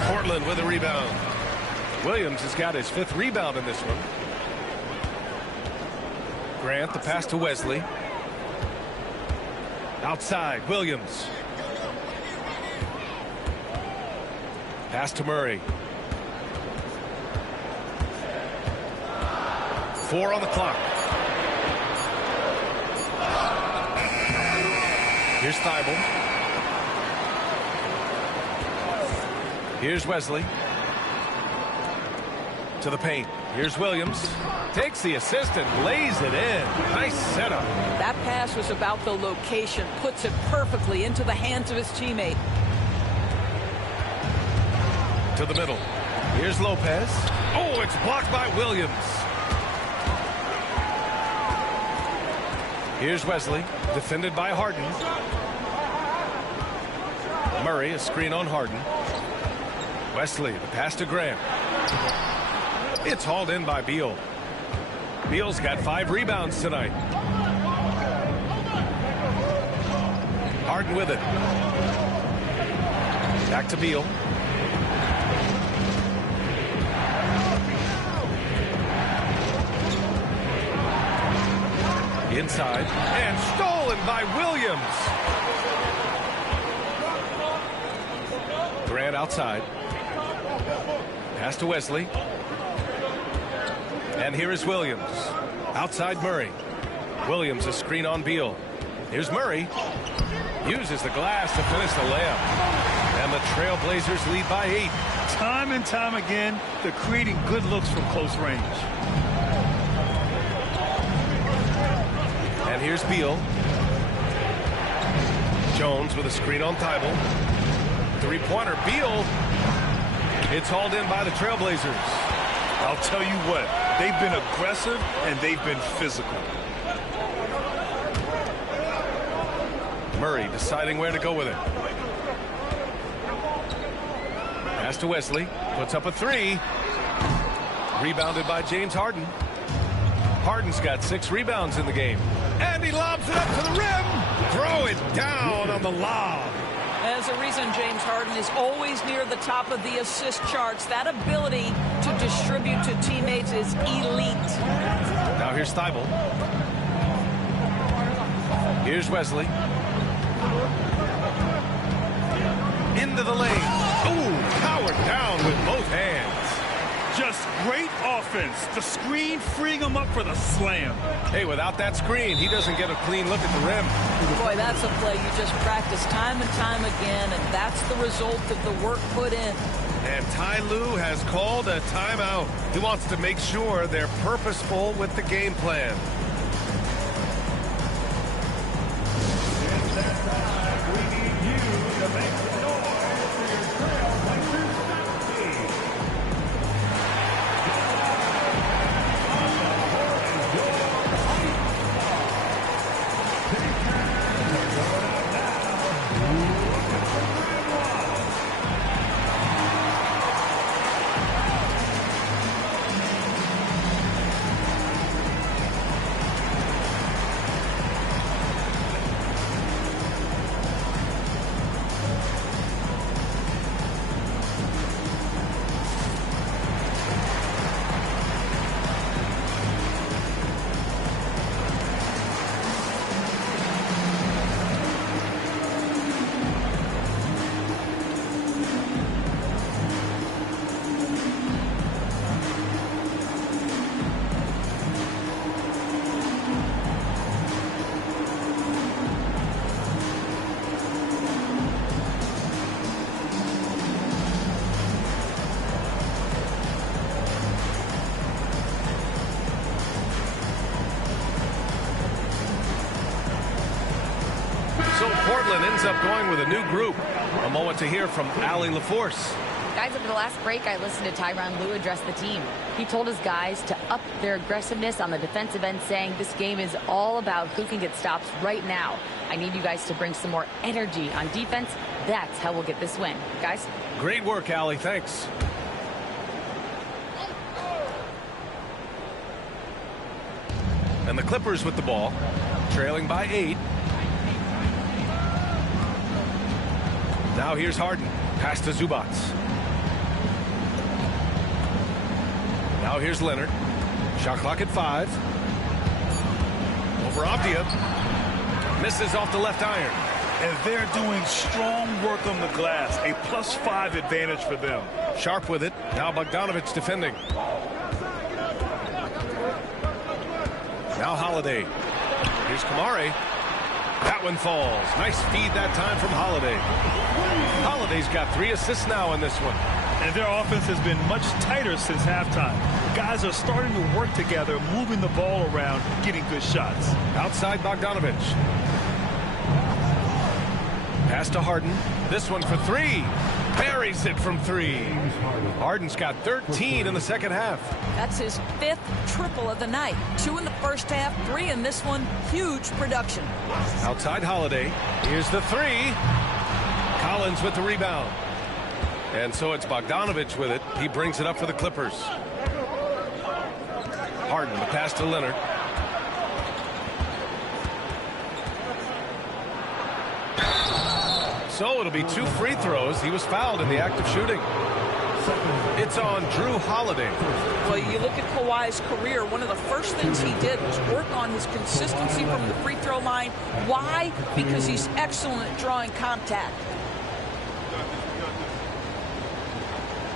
Portland with a rebound. Williams has got his 5th rebound in this one. Grant the pass to Wesley. Outside, Williams. Pass to Murray. 4 on the clock. Here's Thybulle. Here's Wesley. To the paint. Here's Williams. Takes the assist and lays it in. Nice setup. That pass was about the location. Puts it perfectly into the hands of his teammate. To the middle. Here's Lopez. Oh, it's blocked by Williams. Here's Wesley. Defended by Harden. Murray, a screen on Harden. Wesley, the pass to Graham. It's hauled in by Beal. Beal's got 5 rebounds tonight. Harden with it. Back to Beal. Inside and stolen by Williams. Grant outside. Pass to Wesley. And here is Williams. Outside Murray. Williams a screen on Beal. Here's Murray. Uses the glass to finish the layup. And the Trailblazers lead by 8. Time and time again, they're creating good looks from close range. And here's Beal. Jones with a screen on Thibault. 3-pointer. Beal. It's hauled in by the Trailblazers. I'll tell you what, they've been aggressive and they've been physical. Murray deciding where to go with it. Pass to Wesley. Puts up a 3. Rebounded by James Harden. Harden's got 6 rebounds in the game. And he lobs it up to the rim. Throw it down on the lob. As a reason James Harden is always near the top of the assist charts. That ability to distribute to teammates is elite. Now here's Thibault. Here's Wesley. Into the lane. Ooh, powered down with both hands. Just great offense. The screen freeing him up for the slam. Hey, without that screen, he doesn't get a clean look at the rim. Boy, that's a play you just practice time and time again, and that's the result of the work put in. And Ty Lue has called a timeout. He wants to make sure they're purposeful with the game plan. It's that time. We need you to make some noise for your Trailblazers soccer team. So Portland ends up going with a new group. A moment to hear from Allie LaForce. Guys, over the last break, I listened to Tyronn Lue address the team. He told his guys to up their aggressiveness on the defensive end, saying this game is all about who can get stops right now. I need you guys to bring some more energy on defense. That's how we'll get this win. Guys? Great work, Allie. Thanks. And the Clippers with the ball, trailing by 8. Now here's Harden. Pass to Zubac. Now here's Leonard. Shot clock at 5. Over Avdia. Misses off the left iron. And they're doing strong work on the glass. A +5 advantage for them. Sharp with it. Now Bogdanovich defending. Now Holiday. Here's Kamari. That one falls. Nice feed that time from Holiday. Holiday's got 3 assists now in this one. And their offense has been much tighter since halftime. Guys are starting to work together, moving the ball around, getting good shots. Outside Bogdanovich. Pass to Harden. This one for 3. Buries it from 3. Harden's got 13 in the second half. That's his 5th triple of the night. 2 in the first half, 3 in this one. Huge production. Outside Holiday. Here's the 3. Collins with the rebound. And so it's Bogdanovich with it. He brings it up for the Clippers. Harden, the pass to Leonard. So it'll be 2 free throws. He was fouled in the act of shooting. It's on Drew Holiday. Well, you look at Kawhi's career, one of the first things he did was work on his consistency from the free throw line. Why? Because he's excellent at drawing contact.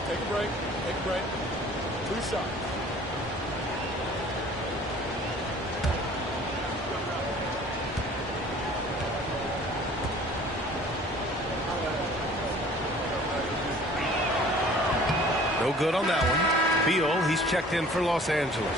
Take a break. Take a break. 2 shots. No good on that one. Beal, he's checked in for Los Angeles.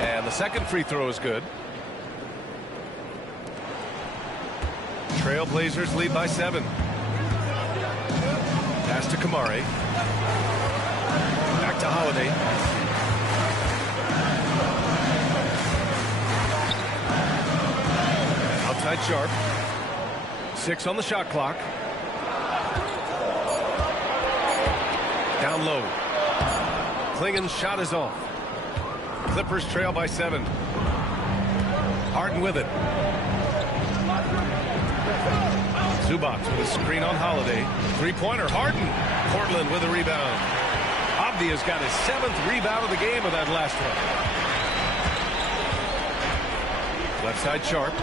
And the second free throw is good. Trailblazers lead by 7. Pass to Kamari. Back to Holiday. Outside Sharp. 6 on the shot clock. Down low. Klingen's shot is off. Clippers trail by 7. Harden with it. Zubac with a screen on Holiday. 3-pointer. Harden. Portland with a rebound. Abdia's got his 7th rebound of the game of that last one. Left side Sharp.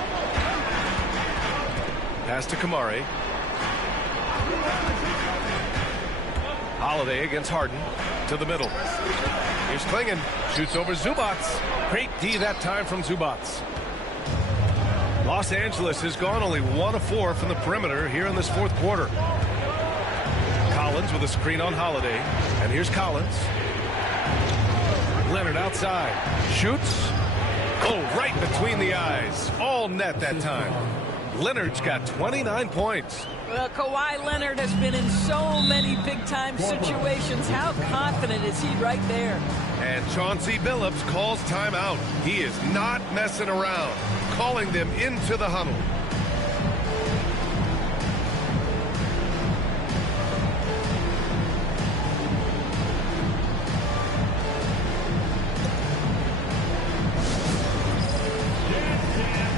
Pass to Kamari. Holiday against Harden. To the middle. Here's Klingen. Shoots over Zubac. Great D that time from Zubac. Los Angeles has gone only 1 of 4 from the perimeter here in this 4th quarter. Collins with a screen on Holiday. And here's Collins. Leonard outside. Shoots. Oh, right between the eyes. All net that time. Leonard's got 29 points. Well, Kawhi Leonard has been in so many big-time situations. How confident is he right there? And Chauncey Billups calls timeout. He is not messing around, calling them into the huddle.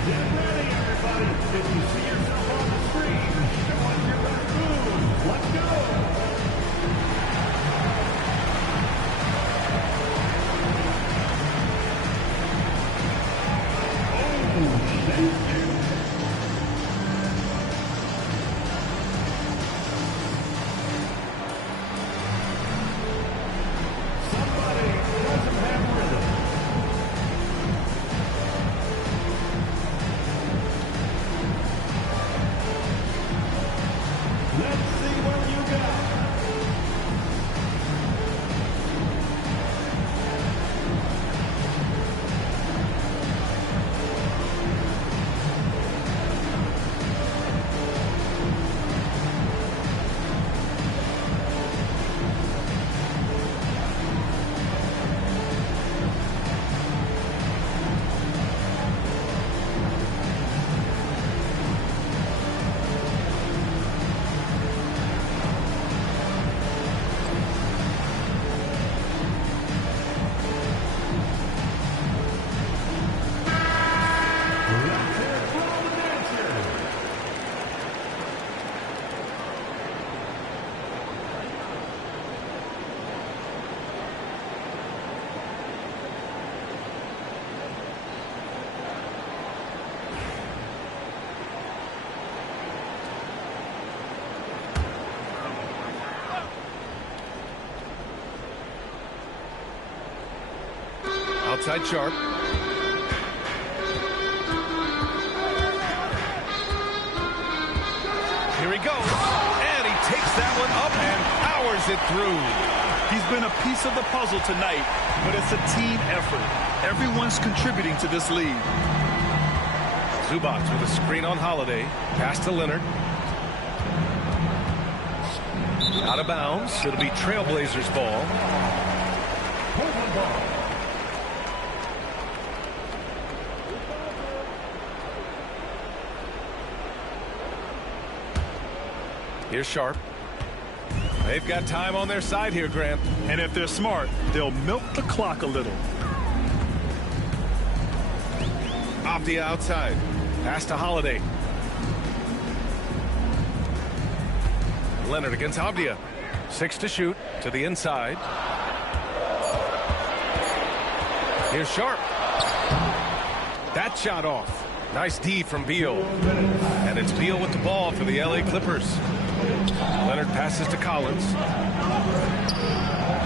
Get ready, everybody. If you see yourself on the screen, show us your best moves. Let's go. Outside Sharp. Here he goes. And he takes that one up and powers it through. He's been a piece of the puzzle tonight, but it's a team effort. Everyone's contributing to this lead. Zubats with a screen on Holiday. Pass to Leonard. Out of bounds. It'll be Trailblazers ball. Here's Sharp. They've got time on their side here, Grant. And if they're smart, they'll milk the clock a little. Off the outside. Pass to Holiday. Leonard against Avdia. 6 to shoot to the inside. Here's Sharp. That shot off. Nice D from Beal. And it's Beal with the ball for the LA Clippers. Leonard passes to Collins.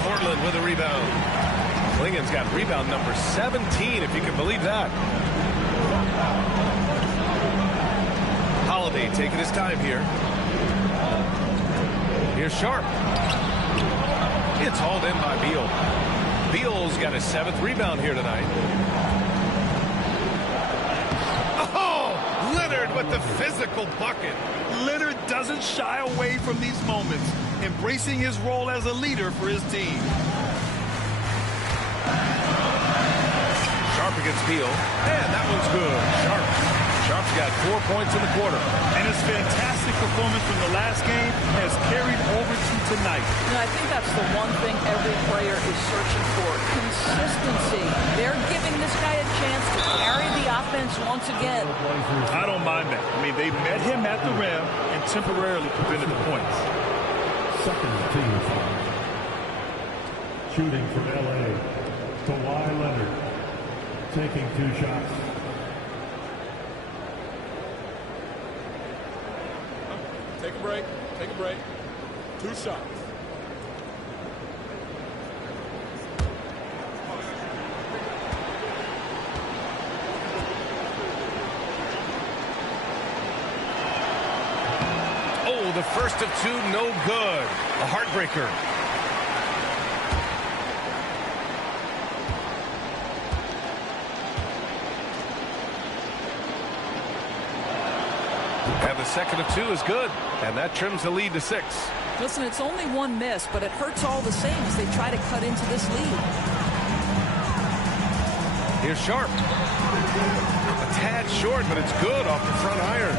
Portland with a rebound. Klingen's got rebound number 17, if you can believe that. Holiday taking his time here. Here's Sharp. It's hauled in by Beal. Beal's got his 7th rebound here tonight. Oh, Leonard with the physical bucket. Leonard doesn't shy away from these moments, embracing his role as a leader for his team. Sharp against Beal, and that one's good. Sharp's got 4 points in the quarter. And his fantastic performance from the last game has carried over to tonight. And I think that's the one thing every player is searching for. Consistency. They're giving this guy a chance to carry the offense once again. I don't mind that. I mean, they met him at the rim and temporarily prevented the points. Second team foul. Shooting from LA, Kawhi Leonard, taking 2 shots. Take a break. Take a break. 2 shots. Oh, the first of 2, no good. A heartbreaker. And the second of 2 is good. And that trims the lead to 6. Listen, it's only 1 miss, but it hurts all the same as they try to cut into this lead. Here's Sharp. A tad short, but it's good off the front iron.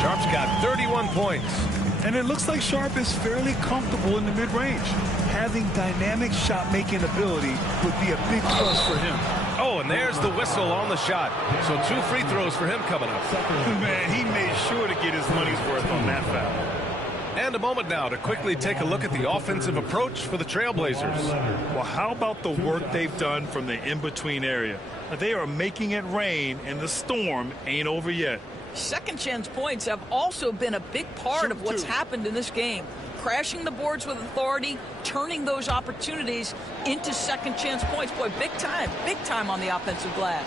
Sharp's got 31 points. And it looks like Sharp is fairly comfortable in the mid-range. Having dynamic shot-making ability would be a big plus for him. Oh, and there's the whistle on the shot. So 2 free throws for him coming up. Man, he made sure to get his money's worth on that foul. And a moment now to quickly take a look at the offensive approach for the Trailblazers. Well, how about the work they've done from the in-between area? They are making it rain, and the storm ain't over yet. Second chance points have also been a big part of what's happened in this game. Crashing the boards with authority, turning those opportunities into second chance points. Boy, big time on the offensive glass.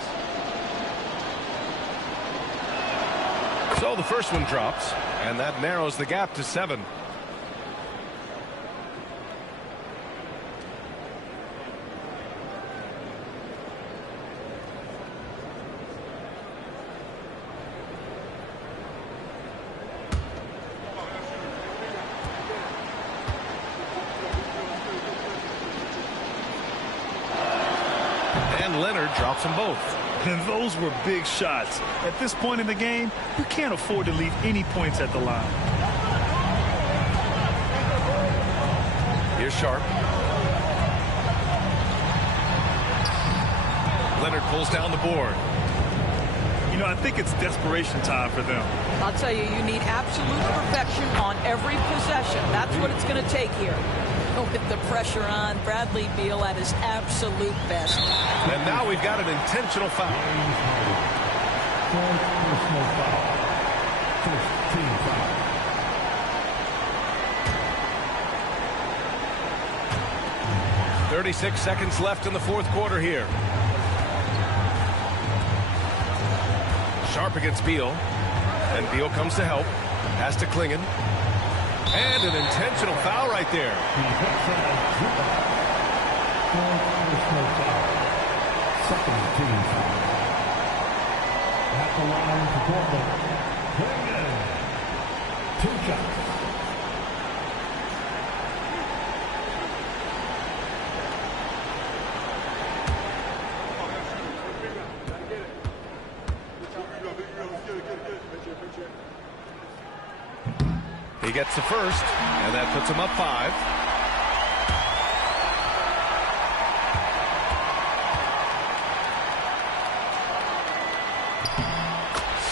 So the first one drops, and that narrows the gap to 7. And Leonard drops them both. And those were big shots. At this point in the game, you can't afford to leave any points at the line. Here's Sharp. Leonard pulls down the board. You know, I think it's desperation time for them. I'll tell you, you need absolute perfection on every possession. That's what it's going to take here. With the pressure on, Bradley Beal at his absolute best. And now we've got an intentional foul. Personal foul. First team foul. .36 seconds left in the fourth quarter here. Sharp against Beal. And Beal comes to help. Pass to Klingen. And an intentional foul right there. Second team foul. At the line for Portland, Brennan. 2 shots. He gets the first, and that puts him up 5.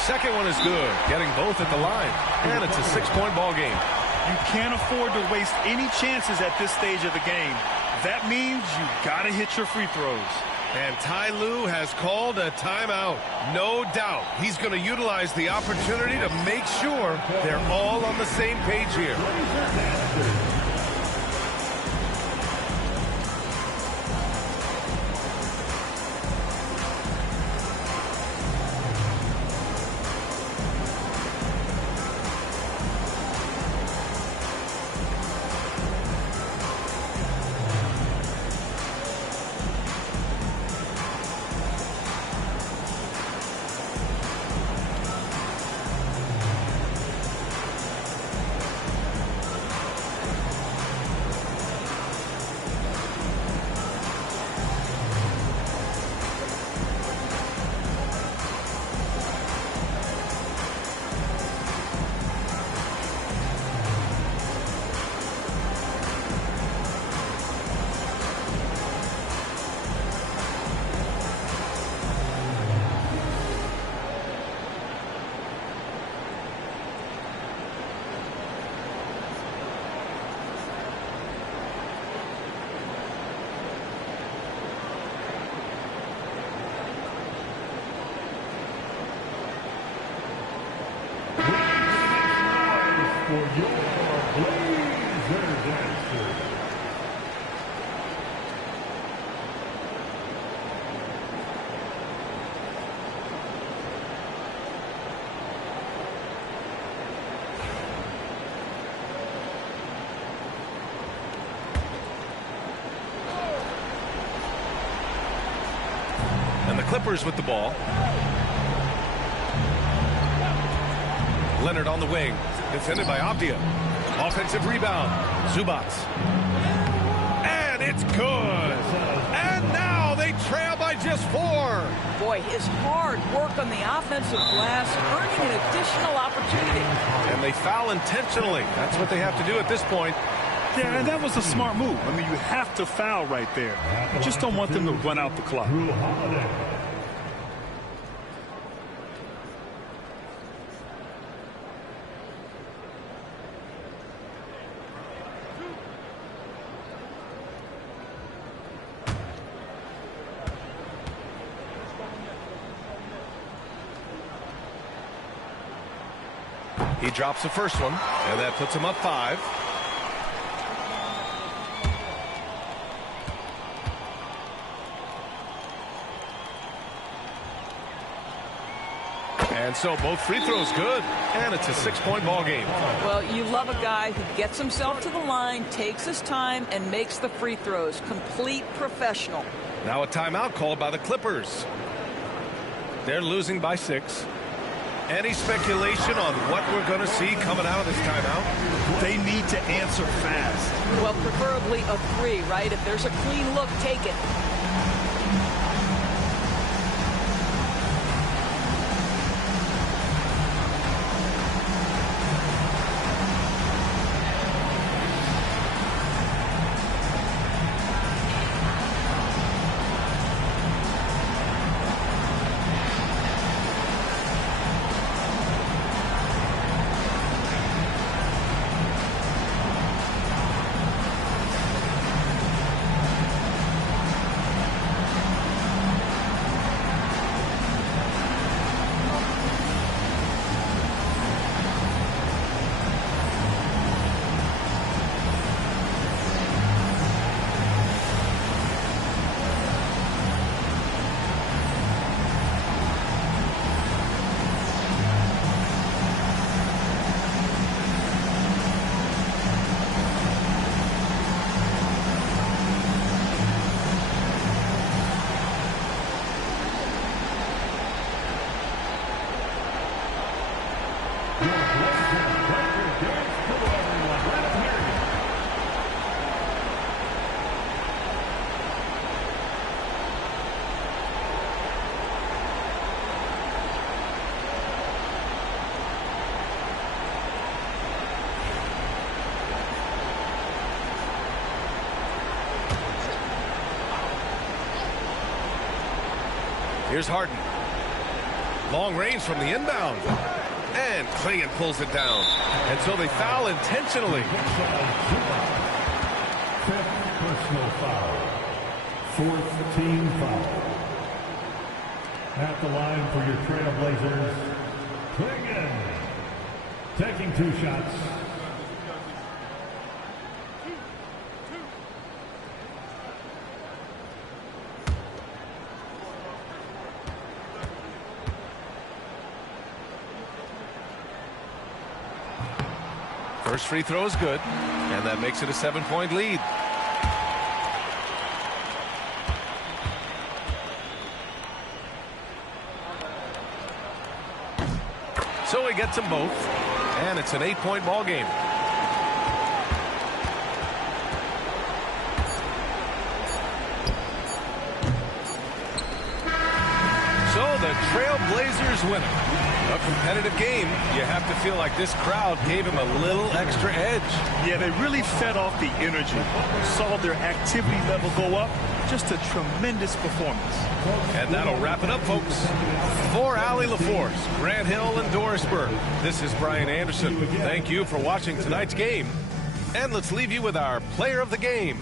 Second one is good, getting both at the line, and it's a 6-point ball game. You can't afford to waste any chances at this stage of the game. That means you gotta hit your free throws. And Ty Lue has called a timeout. No doubt he's going to utilize the opportunity to make sure they're all on the same page here. For your Blazers answer. And the Clippers with the ball. Leonard on the wing. Defended by Avdia. Offensive rebound. Zubac. And it's good. And now they trail by just 4. Boy, his hard work on the offensive glass earning an additional opportunity. And they foul intentionally. That's what they have to do at this point. Yeah, and that was a smart move. I mean, you have to foul right there. You just don't want them to run out the clock. He drops the first one, and that puts him up 5. And so both free throws good, and it's a 6-point ball game. Well, you love a guy who gets himself to the line, takes his time, and makes the free throws. Complete professional. Now a timeout called by the Clippers. They're losing by 6. Any speculation on what we're going to see coming out of this timeout? They need to answer fast. Well, preferably a 3, right? If there's a clean look, take it. Here's Harden. Long range from the inbound. And Clingan pulls it down. And so they foul intentionally. Fifth personal foul. Fourth team foul. At the line for your Trailblazers, Clingan taking 2 shots. First free throw is good, and that makes it a 7-point lead. So he gets them both, and it's an 8-point ball game. So the Trailblazers win it. A competitive game. You have to feel like this crowd gave him a little extra edge. Yeah, they really fed off the energy. Saw their activity level go up. Just a tremendous performance. And that'll wrap it up, folks. For Allie LaForce, Grant Hill, and Doris Burke, this is Brian Anderson. Thank you for watching tonight's game. And let's leave you with our player of the game,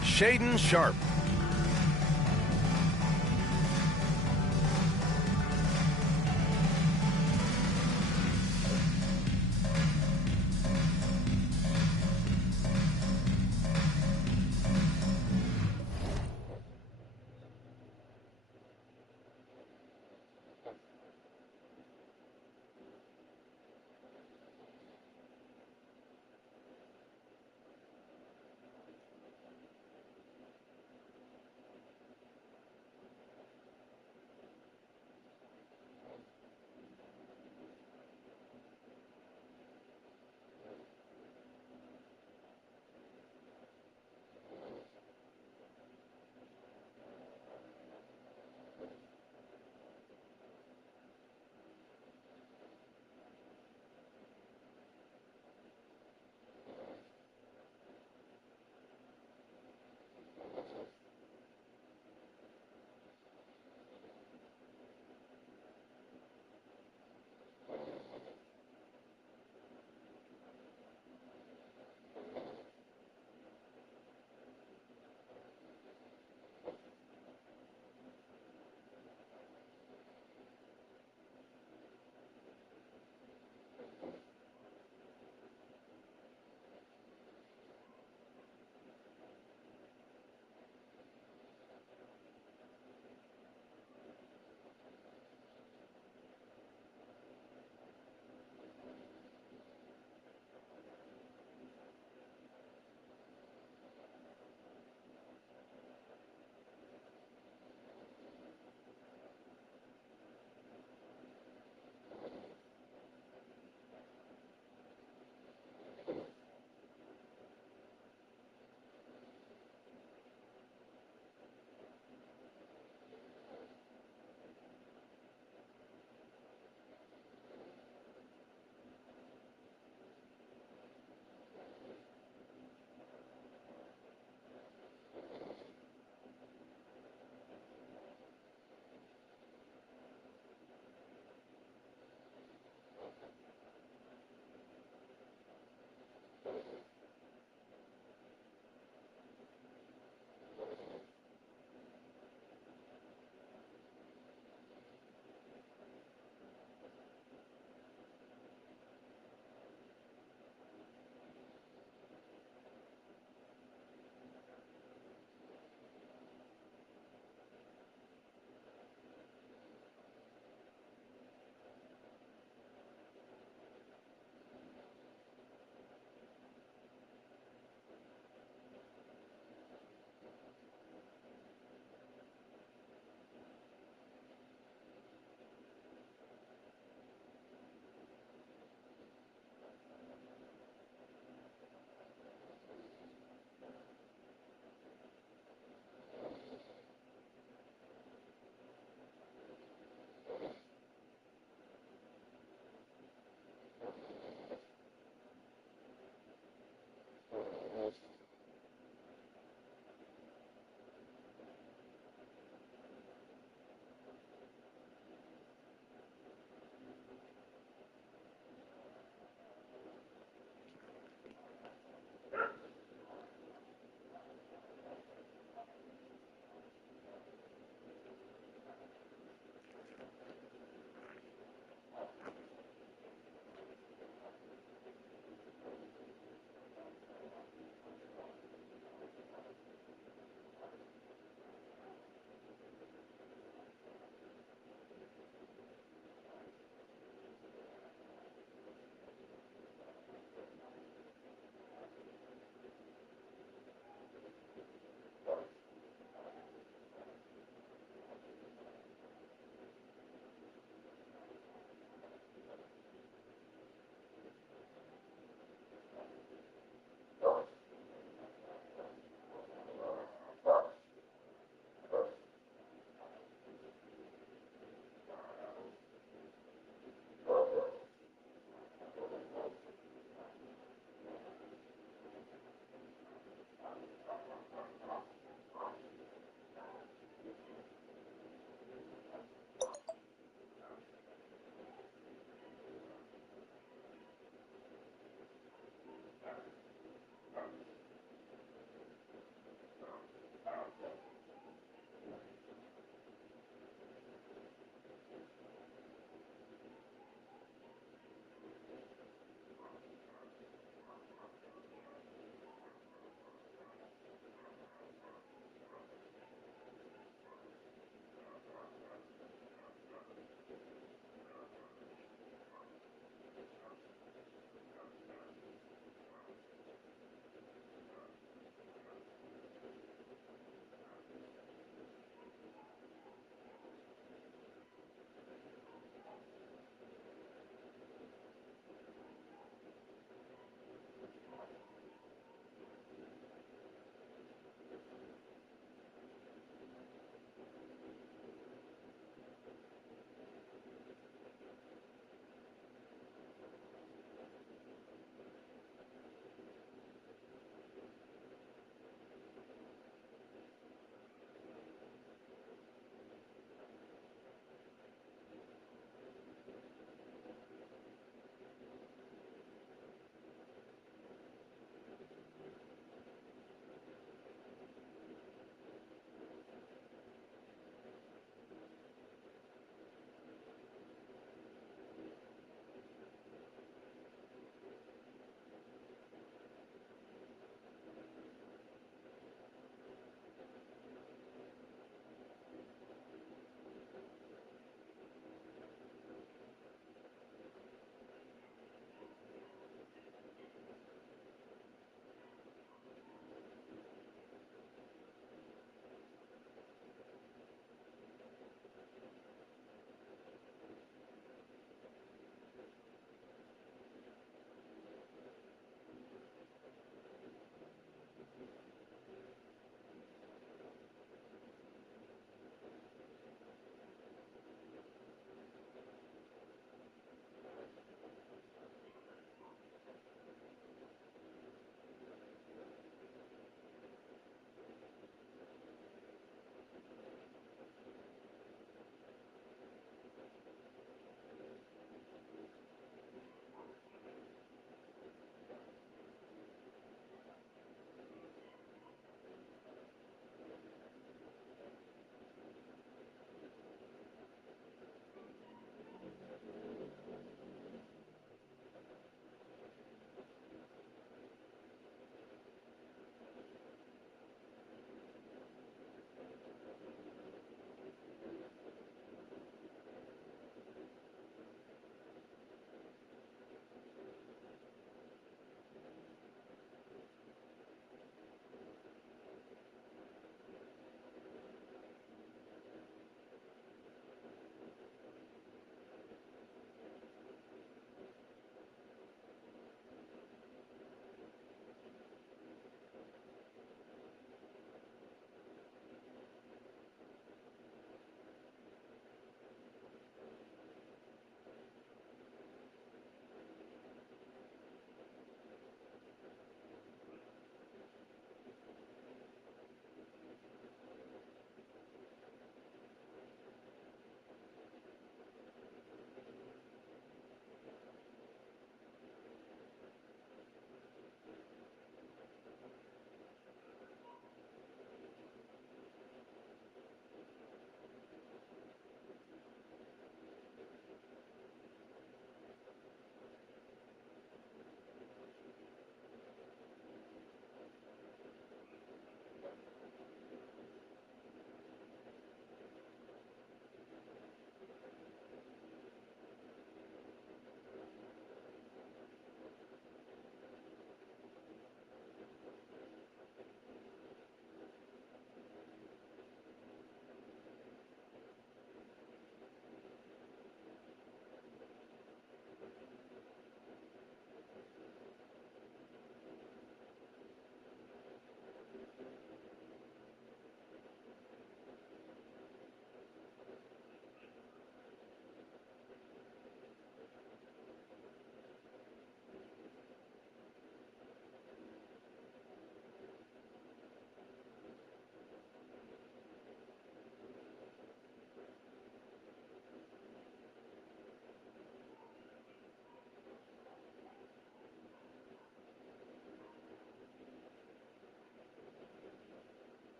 Shaedon Sharpe.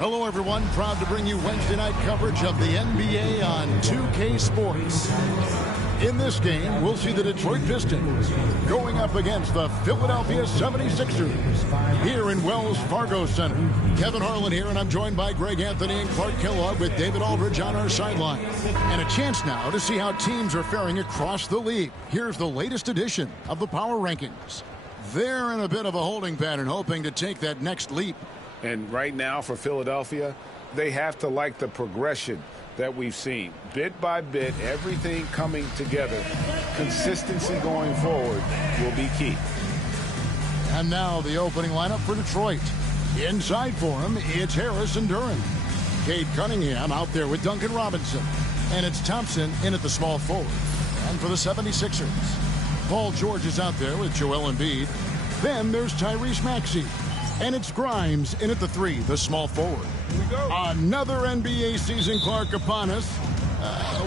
Hello, everyone. Proud to bring you Wednesday night coverage of the NBA on 2K Sports. In this game, we'll see the Detroit Pistons going up against the Philadelphia 76ers here in Wells Fargo Center. Kevin Harlan here, and I'm joined by Greg Anthony and Clark Kellogg with David Aldridge on our sideline. And a chance now to see how teams are faring across the league. Here's the latest edition of the Power Rankings. They're in a bit of a holding pattern, hoping to take that next leap. And right now for Philadelphia, they have to like the progression that we've seen. Bit by bit, everything coming together. Consistency going forward will be key. And now the opening lineup for Detroit. Inside for him, it's Harris and Duran. Cade Cunningham out there with Duncan Robinson. And it's Thompson in at the small forward. And for the 76ers, Paul George is out there with Joel Embiid. Then there's Tyrese Maxey. And it's Grimes in at the 3, the small forward. Another NBA season, Clark, upon us.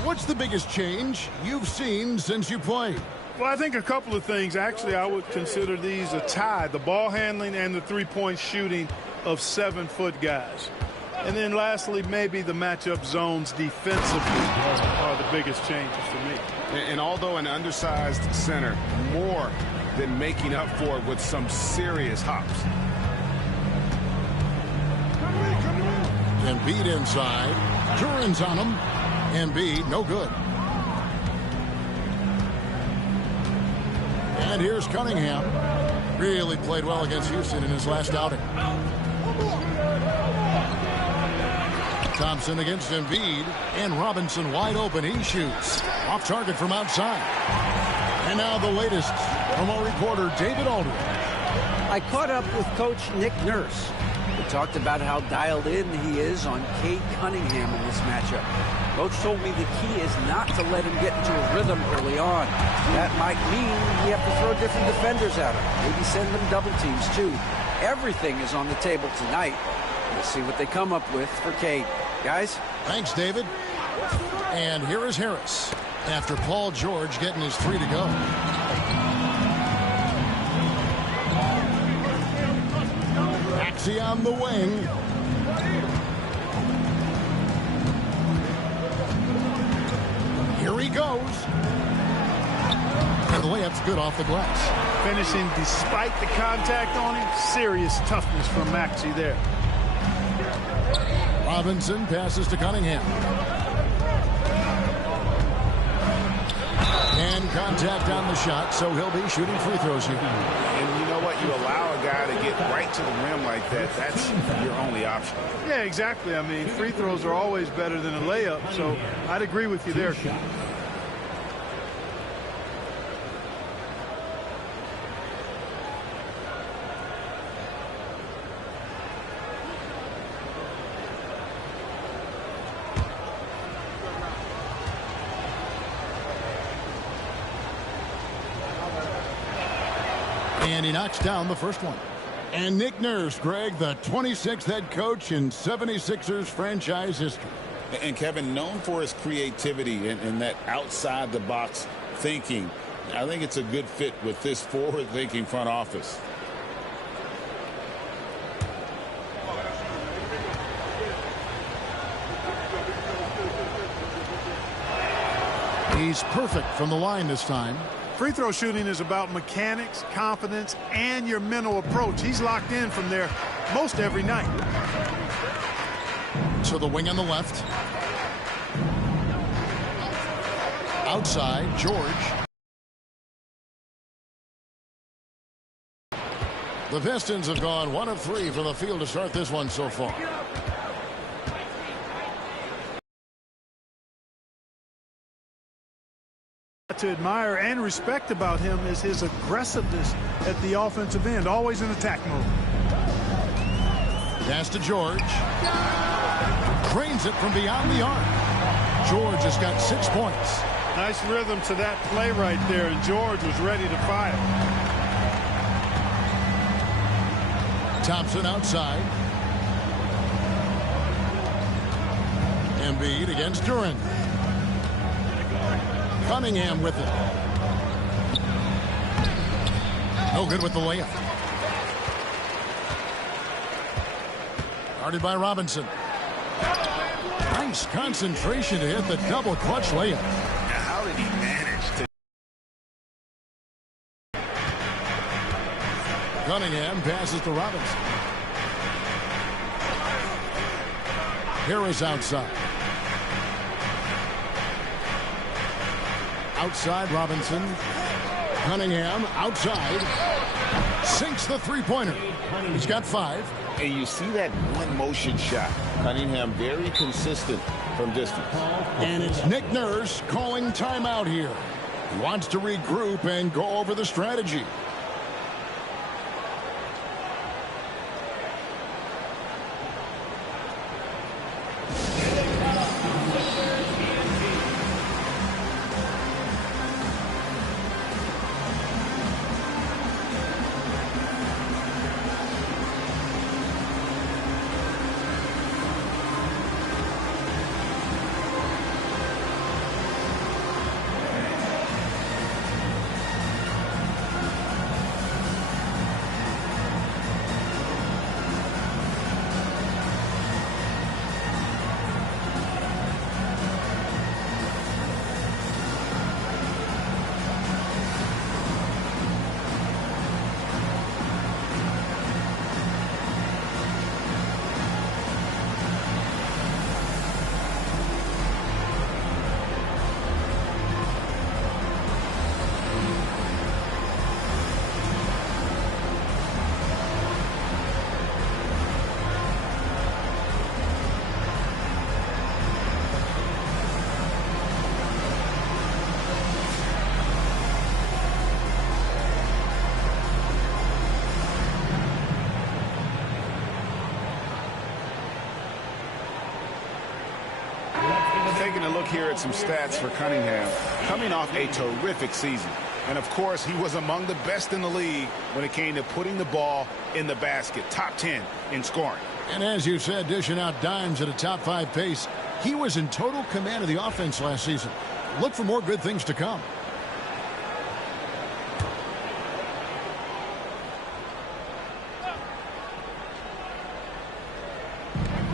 What's the biggest change you've seen since you played? Well, I think a couple of things. Actually, I would consider these a tie. The ball handling and the three-point shooting of 7-foot guys. And then lastly, maybe the matchup zones defensively are the biggest changes for me. And although an undersized center, more than making up for it with some serious hops. Embiid inside. Duran's on him. Embiid, no good. And here's Cunningham. Really played well against Houston in his last outing. Thompson against Embiid. And Robinson wide open. He shoots. Off target from outside. And now the latest from our reporter, David Aldridge. I caught up with Coach Nick Nurse. We talked about how dialed in he is on Cade Cunningham in this matchup. Coach told me the key is not to let him get into a rhythm early on. That might mean you have to throw different defenders at him. Maybe send them double teams, too. Everything is on the table tonight. Let's see what they come up with for Cade. Guys? Thanks, David. And here is Harris after Paul George getting his 3 to go. Maxey on the wing. Here he goes. And the layup's good off the glass. Finishing despite the contact on him. Serious toughness from Maxey there. Robinson passes to Cunningham. And contact on the shot, so he'll be shooting free throws here. And you know what? You allow a guy to get right to the rim like that. That's your only option. Yeah, exactly. I mean, free throws are always better than a layup, so I'd agree with you there. And he knocks down the first one. And Nick Nurse, Greg, the 26th head coach in 76ers franchise history. And Kevin, known for his creativity and that outside-the-box thinking, I think it's a good fit with this forward-thinking front office. He's perfect from the line this time. Free throw shooting is about mechanics, confidence, and your mental approach. He's locked in from there most every night. To the wing on the left. Outside, George. The Pistons have gone 1 of 3 from the field to start this one so far. To admire and respect about him is his aggressiveness at the offensive end, always in attack mode. Pass to George. Cranes it from beyond the arc. George has got 6 points. Nice rhythm to that play right there, and George was ready to fire. Thompson outside. Embiid against Duran. Cunningham with it. No good with the layup. Guarded by Robinson. Nice concentration to hit the double clutch layup. Now, how did he manage to... Cunningham passes to Robinson. Harris outside. Outside Robinson. Cunningham outside. Sinks the three-pointer. He's got 5. And you see that one motion shot. Cunningham very consistent from distance. And it's Nick Nurse calling timeout here. He wants to regroup and go over the strategy. Taking a look here at some stats for Cunningham. Coming off a terrific season. And, of course, he was among the best in the league when it came to putting the ball in the basket. Top 10 in scoring. And as you said, dishing out dimes at a top 5 pace. He was in total command of the offense last season. Look for more good things to come.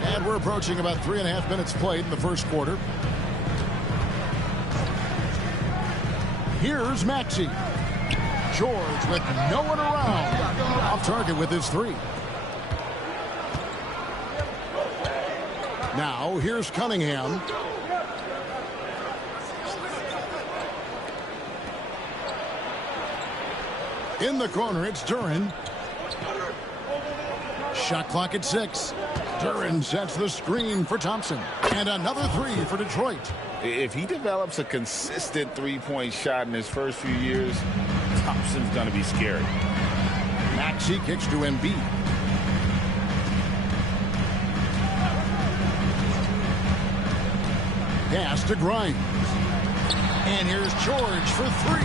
And we're approaching about 3.5 minutes played in the first quarter. Here's Maxey. George with no one around. Off target with his 3. Now here's Cunningham. In the corner, it's Duren. Shot clock at 6. Duren sets the screen for Thompson. And another 3 for Detroit. If he develops a consistent three-point shot in his first few years, Thompson's going to be scary. Maxey kicks to Embiid. Pass to Grimes. And here's George for 3.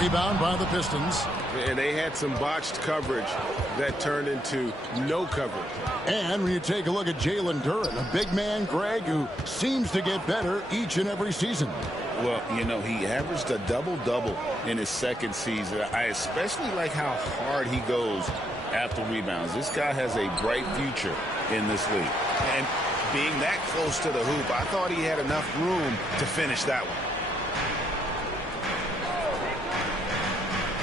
Rebound by the Pistons. And they had some botched coverage that turned into no coverage. And when you take a look at Jalen Duren, a big man, Greg, who seems to get better each and every season. Well, you know, he averaged a double-double in his second season. I especially like how hard he goes after rebounds. This guy has a bright future in this league. And being that close to the hoop, I thought he had enough room to finish that one.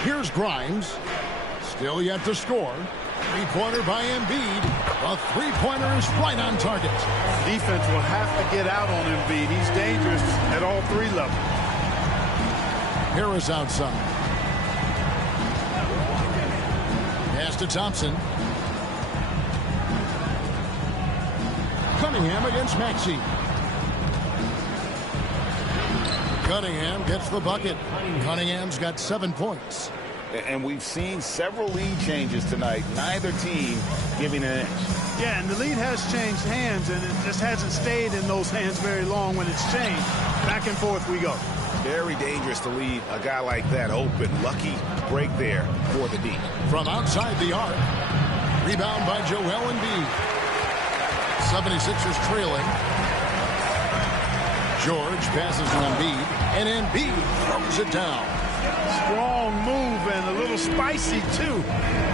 Here's Grimes. Still yet to score. Three-pointer by Embiid. A three-pointer is right on target. Defense will have to get out on Embiid. He's dangerous at all 3 levels. Harris outside. Pass to Thompson. Cunningham against Maxey. Cunningham gets the bucket. Cunningham's got 7 points. And we've seen several lead changes tonight. Neither team giving an edge. Yeah, and the lead has changed hands, and it just hasn't stayed in those hands very long when it's changed. Back and forth we go. Very dangerous to leave a guy like that open. Lucky break there for the D. From outside the arc. Rebound by Joel Embiid. 76ers trailing. George passes to Embiid, and Embiid throws it down. Strong move and a little spicy, too.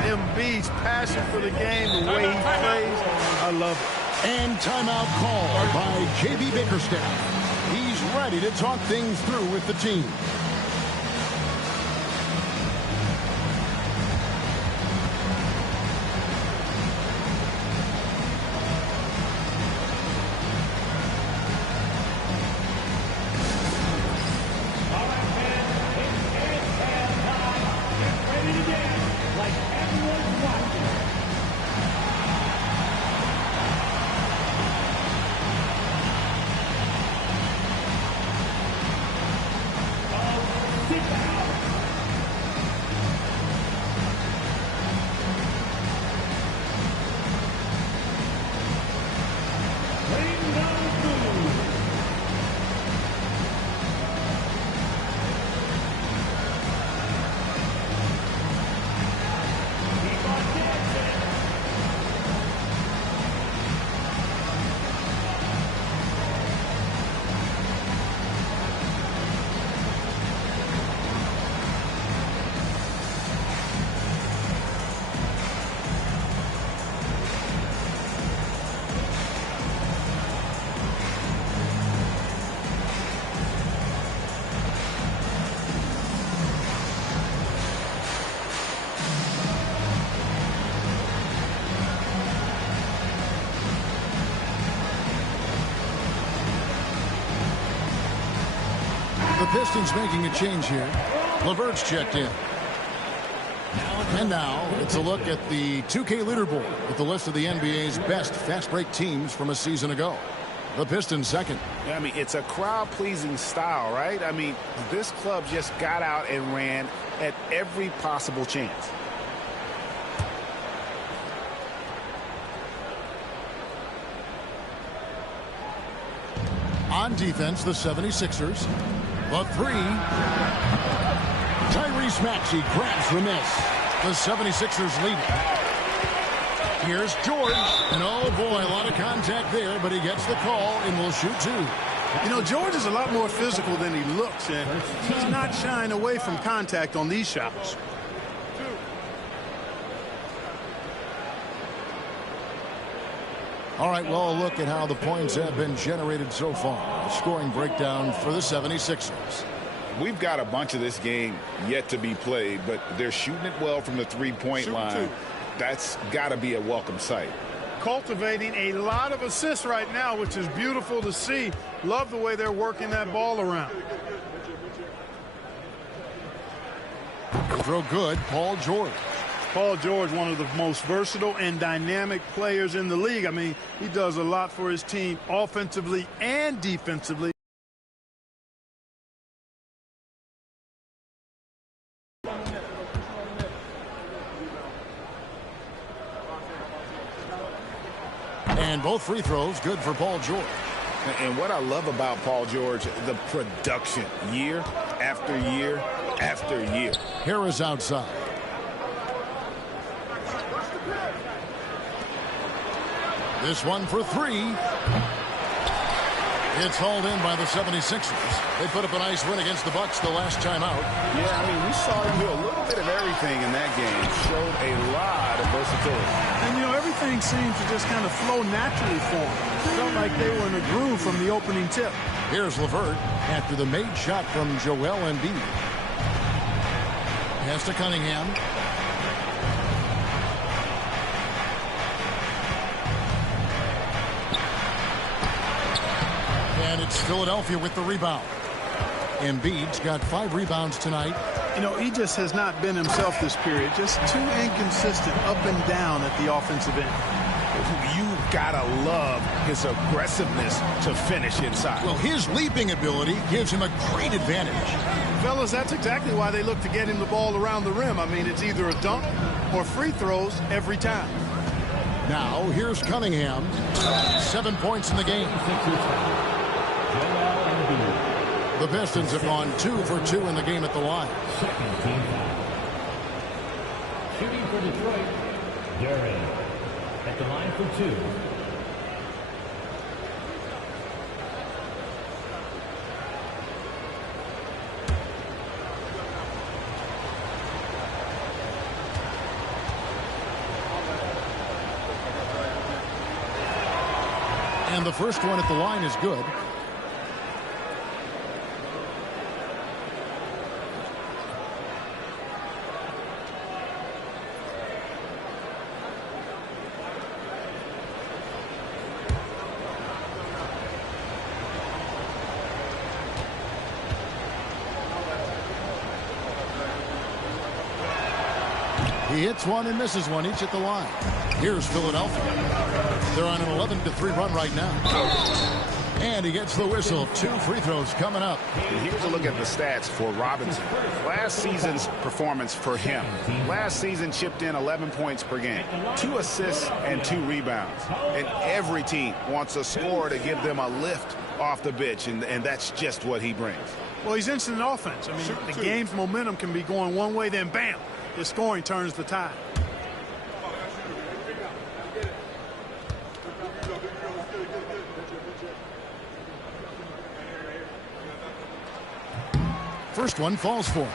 Embiid's passion for the game, the way he plays, I love it. And timeout call by J.B. Bickerstaff. He's ready to talk things through with the team. The Pistons making a change here. LeVert's checked in. And now it's a look at the 2K leaderboard with the list of the NBA's best fast break teams from a season ago. The Pistons second. I mean, it's a crowd-pleasing style, right? I mean, this club just got out and ran at every possible chance. On defense, the 76ers. The three. Tyrese Maxey grabs the miss. The 76ers lead it. Here's George. And oh boy, a lot of contact there, but he gets the call and will shoot two. You know, George is a lot more physical than he looks, and he's not shying away from contact on these shots. All right, well, a look at how the points have been generated so far. A scoring breakdown for the 76ers. We've got a bunch of this game yet to be played, but they're shooting it well from the three-point line. That's got to be a welcome sight. Cultivating a lot of assists right now, which is beautiful to see. Love the way they're working that ball around. Throw good, Paul George. Paul George, one of the most versatile and dynamic players in the league. I mean, he does a lot for his team offensively and defensively. And both free throws good for Paul George. And what I love about Paul George, the production, year after year after year. Harris outside. This one for three. It's hauled in by the 76ers. They put up a nice win against the Bucks the last time out. Yeah, I mean, we saw them do a little bit of everything in that game. Showed a lot of versatility. And, you know, everything seemed to just kind of flow naturally for them. Felt like they were in a groove from the opening tip. Here's LeVert after the made shot from Joel Embiid. Pass to Cunningham. And it's Philadelphia with the rebound. Embiid's got 5 rebounds tonight. You know, he just has not been himself this period. Just too inconsistent up and down at the offensive end. You gotta love his aggressiveness to finish inside. Well, his leaping ability gives him a great advantage. Fellas, that's exactly why they look to get him the ball around the rim. I mean, it's either a dunk or free throws every time. Now, here's Cunningham. 7 points in the game. The Pistons have gone 2 for 2 in the game at the line. Shooting for Detroit, Derry at the line for 2. And the first one at the line is good. He hits one and misses one, each at the line. Here's Philadelphia. They're on an 11-3 run right now. And he gets the whistle. 2 free throws coming up. And here's a look at the stats for Robinson. Last season's performance for him. Last season chipped in 11 points per game, 2 assists and 2 rebounds. And every team wants a scorer to give them a lift off the bench, and that's just what he brings. Well, he's instant offense. I mean, the game's momentum can be going one way, then bam, his scoring turns the tide. First one falls for him.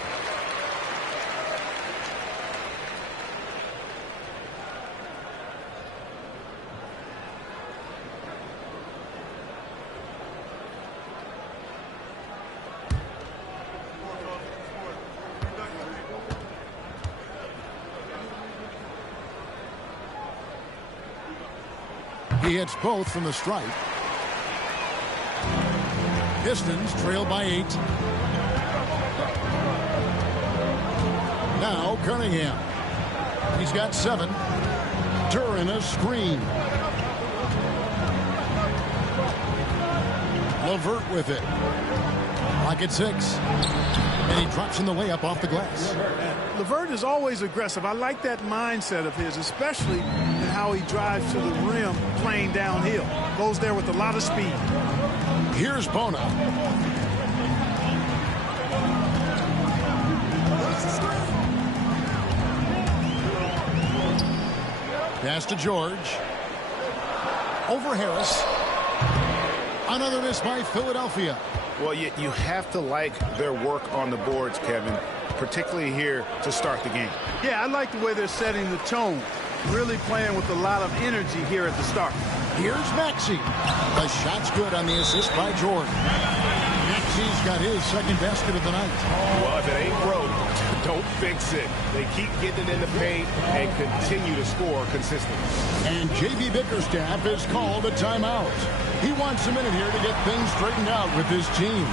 He hits both from the stripe. Pistons trail by 8. Now Cunningham. He's got 7. During a screen. LeVert with it. Lock at 6. And he drops in the layup off the glass. LeVert is always aggressive. I like that mindset of his, especially in how he drives to the rim playing downhill. Goes there with a lot of speed. Here's Bona. Pass to George. Over Harris. Another miss by Philadelphia. Well, you have to like their work on the boards, Kevin, particularly here to start the game. Yeah, I like the way they're setting the tone. Really playing with a lot of energy here at the start. Here's Maxey. The shot's good on the assist by Jordan. Maxey's got his second basket of the night. Well, if it ain't broke, don't fix it. They keep getting it in the paint and continue to score consistently. And J.B. Bickerstaff has called a timeout. He wants a minute here to get things straightened out with his team.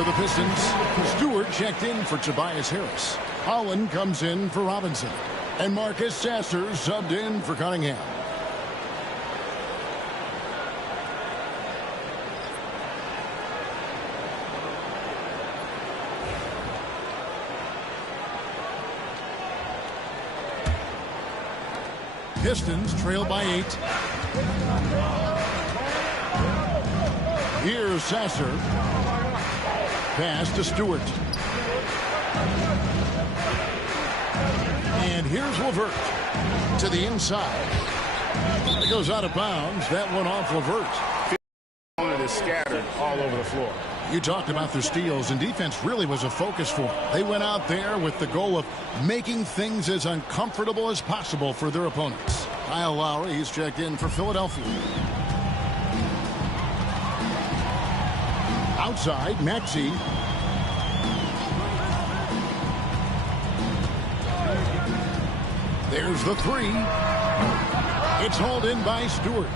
The Pistons. Stewart checked in for Tobias Harris. Holland comes in for Robinson. And Marcus Sasser subbed in for Cunningham. Pistons trail by 8. Here's Sasser. Pass to Stewart. And here's LeVert to the inside. It goes out of bounds. That one off LeVert. It is scattered all over the floor. You talked about their steals, and defense really was a focus for them. They went out there with the goal of making things as uncomfortable as possible for their opponents. Kyle Lowry, he's checked in for Philadelphia. Outside, Maxey. There's the three. It's hauled in by Stewart.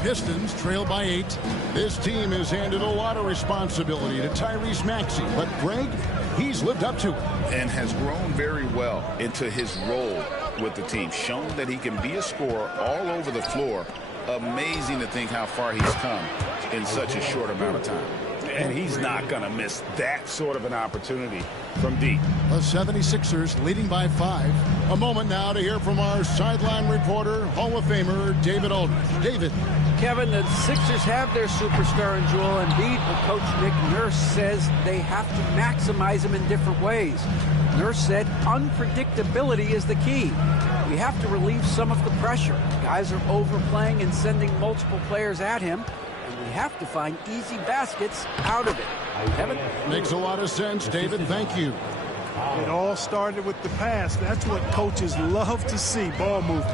Pistons trail by 8. This team has handed a lot of responsibility to Tyrese Maxey, but Greg, he's lived up to it. And has grown very well into his role with the team. Shown that he can be a scorer all over the floor. Amazing to think how far he's come in such a short amount of time. And he's not going to miss that sort of an opportunity from deep. The 76ers leading by 5. A moment now to hear from our sideline reporter, Hall of Famer David Aldridge. David. Kevin, the Sixers have their superstar in Joel Embiid, but Coach Nick Nurse says they have to maximize him in different ways. Nurse said unpredictability is the key. We have to relieve some of the pressure. Guys are overplaying and sending multiple players at him. We have to find easy baskets out of it. Kevin? Makes a lot of sense, David. Thank you. It all started with the pass. That's what coaches love to see, ball movement.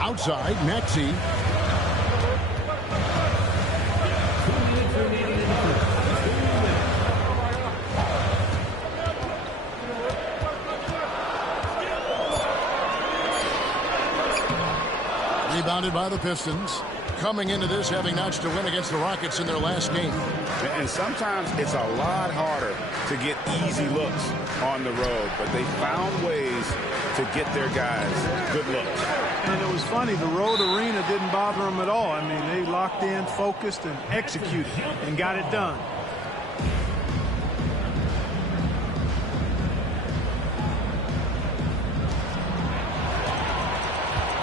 Outside, Maxey. Rebounded by the Pistons. Coming into this having notched a win against the Rockets in their last game. And sometimes it's a lot harder to get easy looks on the road, but they found ways to get their guys good looks. And it was funny, the road arena didn't bother them at all. I mean, they locked in, focused, and executed, and got it done.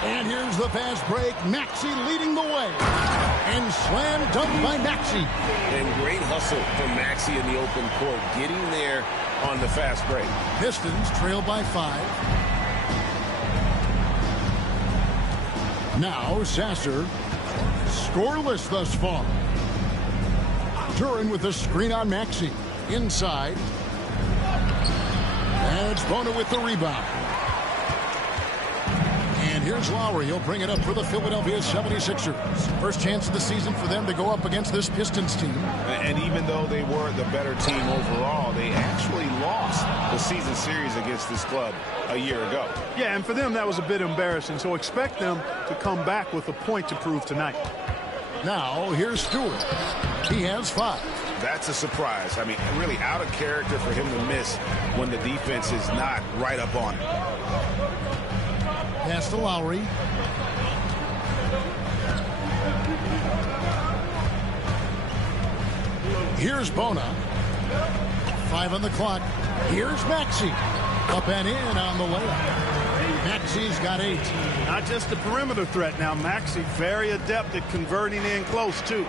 And here's the fast break. Maxey leading the way. And slam dunk by Maxey. And great hustle from Maxey in the open court, getting there on the fast break. Pistons trail by 5. Now Sasser, scoreless thus far. Duran with the screen on Maxey. Inside. And it's Bona with the rebound. And here's Lowry. He'll bring it up for the Philadelphia 76ers. First chance of the season for them to go up against this Pistons team. And even though they were the better team overall, they actually lost the season series against this club a year ago. Yeah, and for them that was a bit embarrassing, so expect them to come back with a point to prove tonight. Now here's Stewart. He has 5. That's a surprise. I mean, really out of character for him to miss when the defense is not right up on it. Pass to Lowry. Here's Bona. 5 on the clock. Here's Maxey. Up and in on the layup. Maxey's got 8. Not just the perimeter threat now. Maxey very adept at converting in close, too.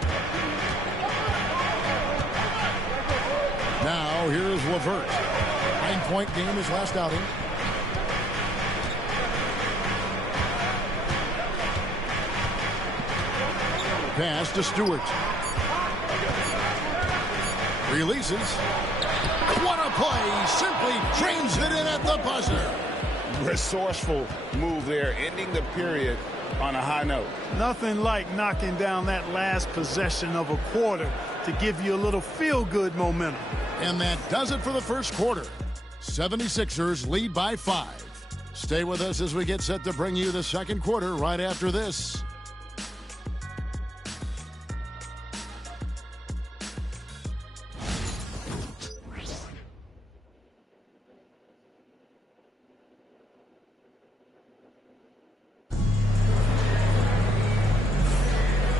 Now here's LeVert. 9-point game his last outing. Pass to Stewart. Releases. What a play. Simply trains it in at the buzzer. Resourceful move there, ending the period on a high note. Nothing like knocking down that last possession of a quarter to give you a little feel-good momentum. And that does it for the first quarter. 76ers lead by 5. Stay with us as we get set to bring you the second quarter right after this.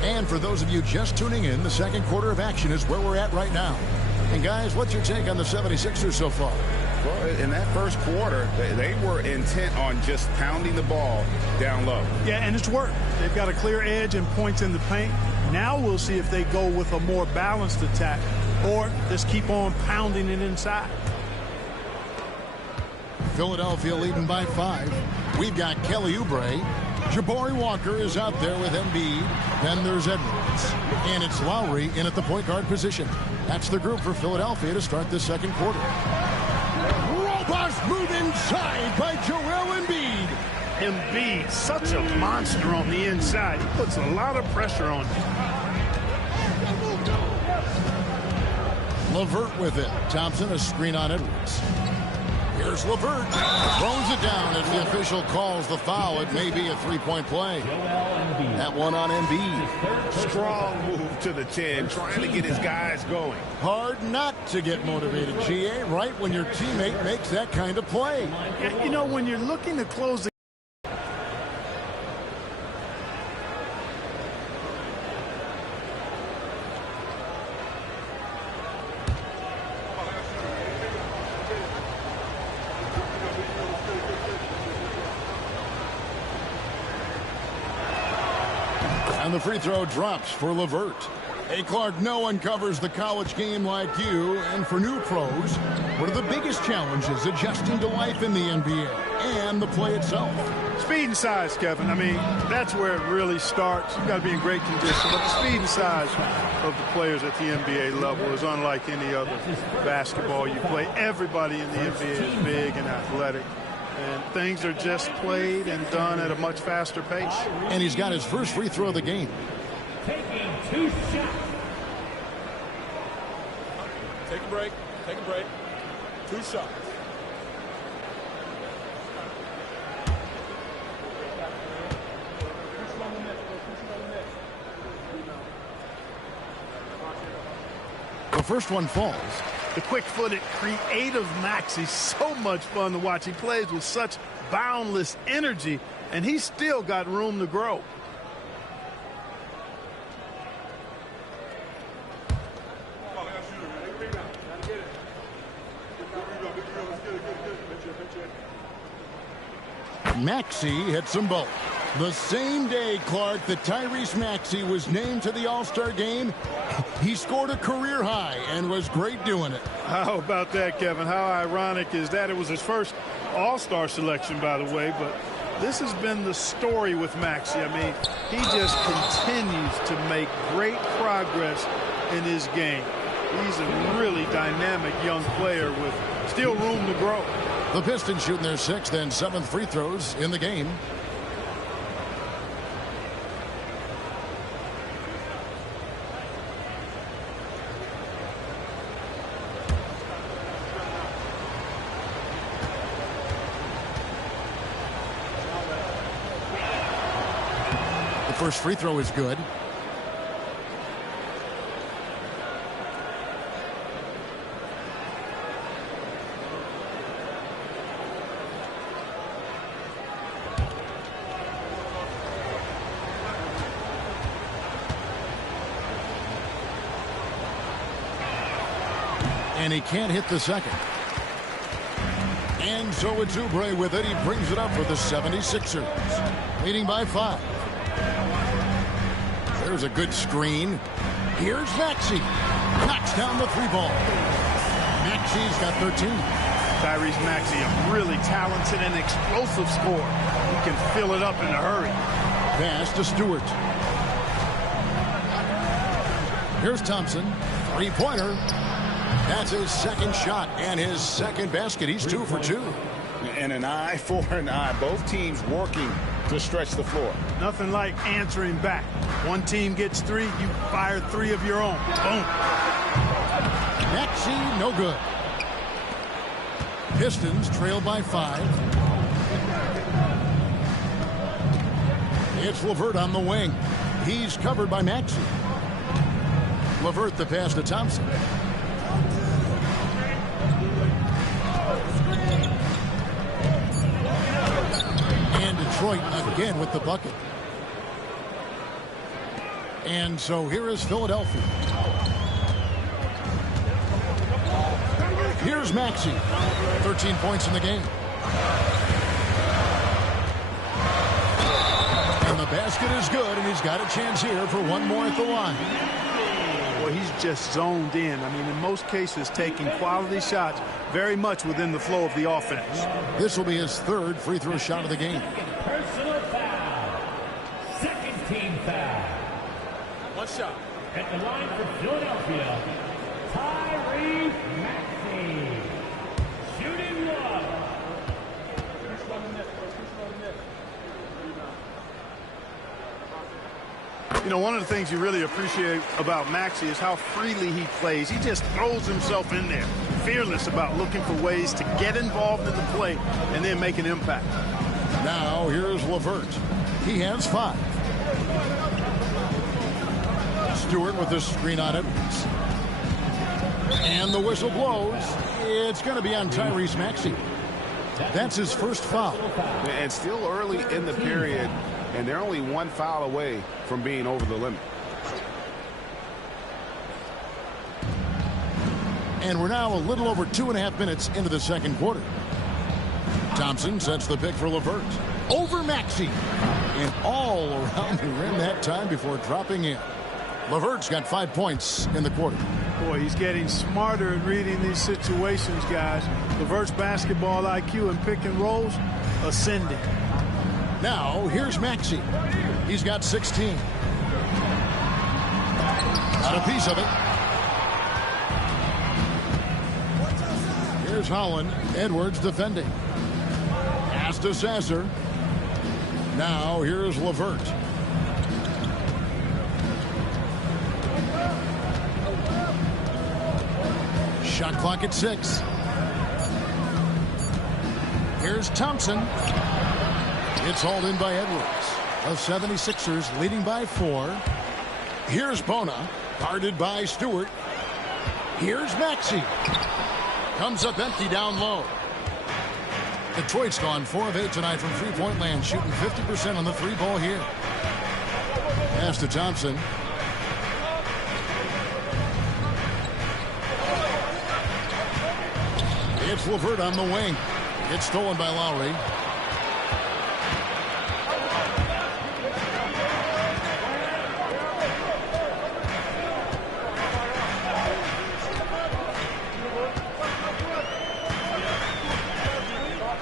And for those of you just tuning in, the second quarter of action is where we're at right now. And guys, what's your take on the 76ers so far? Well, in that first quarter, they were intent on just pounding the ball down low. Yeah, and it's worked. They've got a clear edge and points in the paint. Now we'll see if they go with a more balanced attack or just keep on pounding it inside. Philadelphia leading by 5. We've got Kelly Oubre. Jabari Walker is out there with Embiid. Then there's Edwards. And it's Lowry in at the point guard position. That's the group for Philadelphia to start this second quarter. Robust move inside by Joel Embiid. Embiid, such a monster on the inside. He puts a lot of pressure on him. LeVert with it. Thompson, a screen on Edwards. Here's LeVert. Throws it down as the official calls the foul. It may be a three-point play. That one on Embiid. Strong move to the 10, trying to get his guys going. Hard not to get motivated, GA, right when your teammate makes that kind of play. You know, when you're looking to close the and the free throw drops for LeVert. Hey, Clark, no one covers the college game like you. And for new pros, what are the biggest challenges adjusting to life in the NBA and the play itself? speed and size, Kevin. I mean, that's where it really starts. You've got to be in great condition. But the speed and size of the players at the NBA level is unlike any other basketball you play. Everybody in the NBA is big and athletic. And things are just played and done at a much faster pace. And he's got his first free throw of the game. Taking 2 shots. Take a break. Take a break. 2 shots. The first one falls. The quick-footed, creative Maxey's so much fun to watch. He plays with such boundless energy, and he's still got room to grow. Maxey hits them both. The same day, Clark, that Tyrese Maxey was named to the All-Star game, he scored a career high and was great doing it. How about that, Kevin? How ironic is that? It was his first All-Star selection, by the way, but this has been the story with Maxey. I mean, he just continues to make great progress in his game. He's a really dynamic young player with still room to grow. The Pistons shooting their 6th and 7th free throws in the game. The first free throw is good. And he can't hit the second. And so it's Oubre with it. He brings it up for the 76ers. Leading by 5. There's a good screen. Here's Maxey. Knocks down the 3-ball. Maxey's got 13. Tyrese Maxey, a really talented and explosive scorer. He can fill it up in a hurry. Pass to Stewart. Here's Thompson. 3-pointer. That's his second shot and his second basket. He's 2 for 2. And an eye for an eye. Both teams working to stretch the floor. Nothing like answering back. One team gets 3, you fire 3 of your own. Boom. Maxey, no good. Pistons trail by 5. It's LeVert on the wing. He's covered by Maxey. LeVert the pass to Thompson. And Detroit again with the bucket. And so here is Philadelphia. Here's Maxey. 13 points in the game. And the basket is good, and he's got a chance here for one more at the line. Well, he's just zoned in. I mean, in most cases, taking quality shots very much within the flow of the offense. This will be his 3rd free throw shot of the game. Personal foul. Second team foul. 1 shot. At the line for Philadelphia, Tyrese Maxey. Shooting 1. You know, one of the things you really appreciate about Maxey is how freely he plays. He just throws himself in there, fearless about looking for ways to get involved in the play and then make an impact. Now here's LeVert. He has 5. Stewart with the screen on Edwards. And the whistle blows. It's going to be on Tyrese Maxey. That's his first foul. And still early in the period, and they're only 1 foul away from being over the limit. And we're now a little over 2.5 minutes into the second quarter. Thompson sets the pick for LeVert. Over Maxey. And all around the rim that time before dropping in. LeVert's got 5 points in the quarter. Boy, he's getting smarter at reading these situations, guys. LeVert's basketball IQ and pick and rolls ascending. Now, here's Maxey. He's got 16. Got a piece of it. Here's Holland. Edwards defending. Pass to Sasser. Now, here's LeVert. Shot clock at 6. Here's Thompson. It's hauled in by Edwards. The 76ers leading by 4. Here's Bona, guarded by Stewart. Here's Maxey. Comes up empty down low. Detroit's gone 4 of 8 tonight from three-point land, shooting 50% on the 3-ball here. Pass to Thompson. It's LeVert on the wing. It's stolen by Lowry.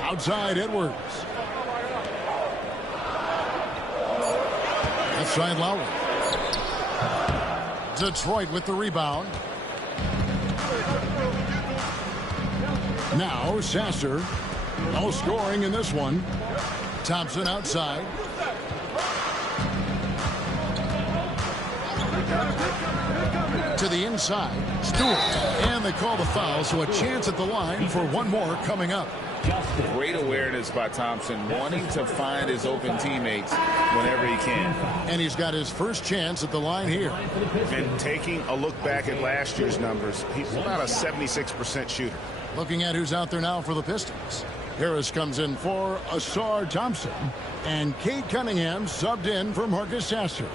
Outside Edwards. Left side Lowry. Detroit with the rebound. Now Sasser. No scoring in this one. Thompson outside. To the inside. Stewart. And they call the foul, so a chance at the line for one more coming up. Great awareness by Thompson, wanting to find his open teammates whenever he can. And he's got his first chance at the line here. And taking a look back at last year's numbers, he's about a 76% shooter. Looking at who's out there now for the Pistons. Harris comes in for Asar Thompson. And Cade Cunningham subbed in for Marcus Sasser.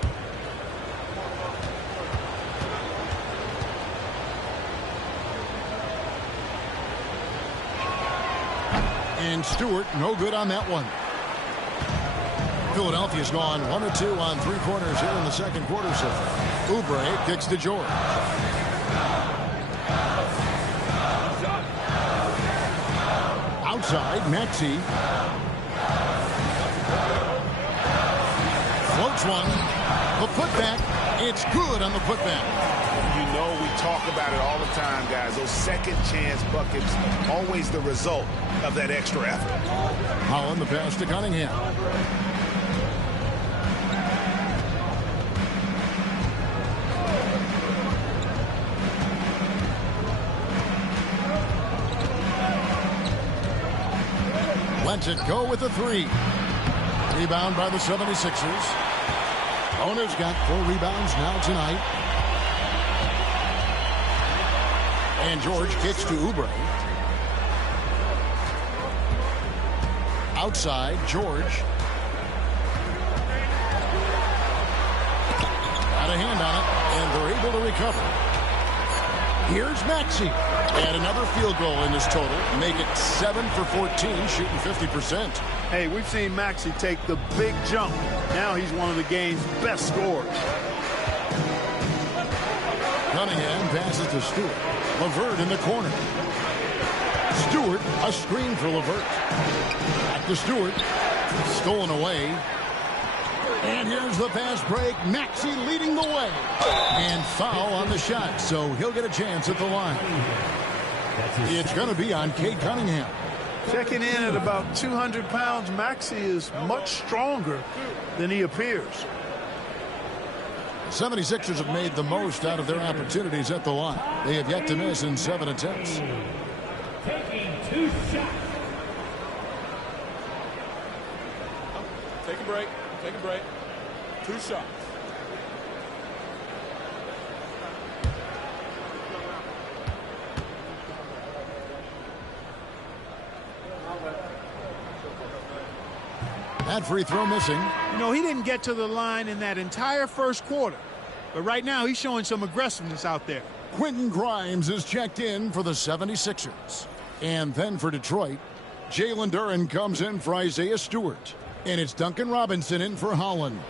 And Stewart, no good on that one. Philadelphia's gone 1 of 2 on 3 corners here in the second quarter so far. Oubre kicks to George. Outside, Maxey. Floats one. The putback. It's good on the putback. You know we talk about it all the time, guys. Those second chance buckets, always the result of that extra effort. Holland, the pass to Cunningham. Lets it go with the 3. Rebound by the 76ers. Owner's got 4 rebounds now tonight. And George kicks to Oubre. Outside, George. Got a hand on it, and they're able to recover. Here's Maxey. And another field goal in this total. Make it 7 for 14, shooting 50%. Hey, we've seen Maxey take the big jump. Now he's one of the game's best scorers. Cunningham passes to Stewart. LeVert in the corner. Stewart, a screen for LeVert. Back to Stewart. Stolen away. And here's the fast break. Maxey leading the way. And foul on the shot, so he'll get a chance at the line. It's going to be on Cade Cunningham. Checking in at about 200 pounds, Maxey is much stronger than he appears. 76ers have made the most out of their opportunities at the line. They have yet to miss in 7 attempts. Taking 2 shots. Take a break. Take a break. 2 shots. That free throw missing. You know, he didn't get to the line in that entire first quarter. But right now, he's showing some aggressiveness out there. Quentin Grimes is checked in for the 76ers. And then for Detroit, Jalen Duren comes in for Isaiah Stewart. And it's Duncan Robinson in for Holland.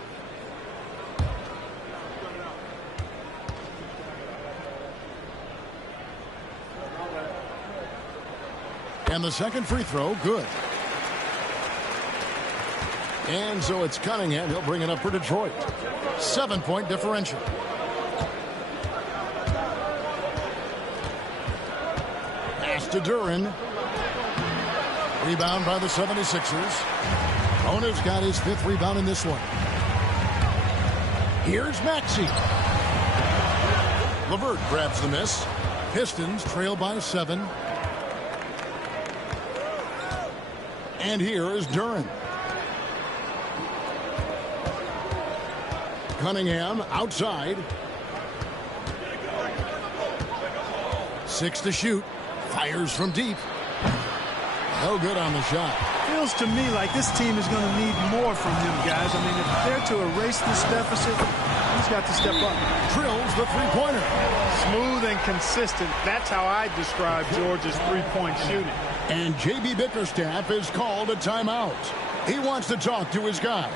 And the second free throw, good. And so it's Cunningham. He'll bring it up for Detroit. 7-point differential. Pass to Duren. Rebound by the 76ers. Ono's got his 5th rebound in this one. Here's Maxey. LeVert grabs the miss. Pistons trail by 7. And here is Duren. Cunningham outside. 6 to shoot. Fires from deep. No good on the shot. Feels to me like this team is going to need more from him, guys. I mean, if they're to erase this deficit, he's got to step up. Drills the three-pointer. Smooth and consistent. That's how I describe George's three-point shooting. And J.B. Bickerstaff is called a timeout. He wants to talk to his guys.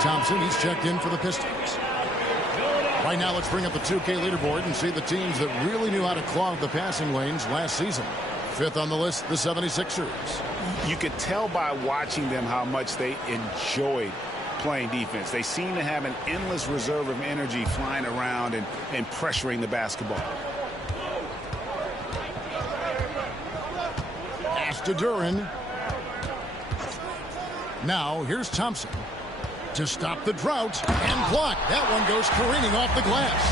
Thompson, he's checked in for the Pistons. Right now, let's bring up the 2K leaderboard and see the teams that really knew how to clog the passing lanes last season. 5th on the list, the 76ers. You could tell by watching them how much they enjoyed playing defense. They seem to have an endless reserve of energy flying around and pressuring the basketball. Pass to Duren. Now, here's Thompson to stop the drought and block. That one goes careening off the glass.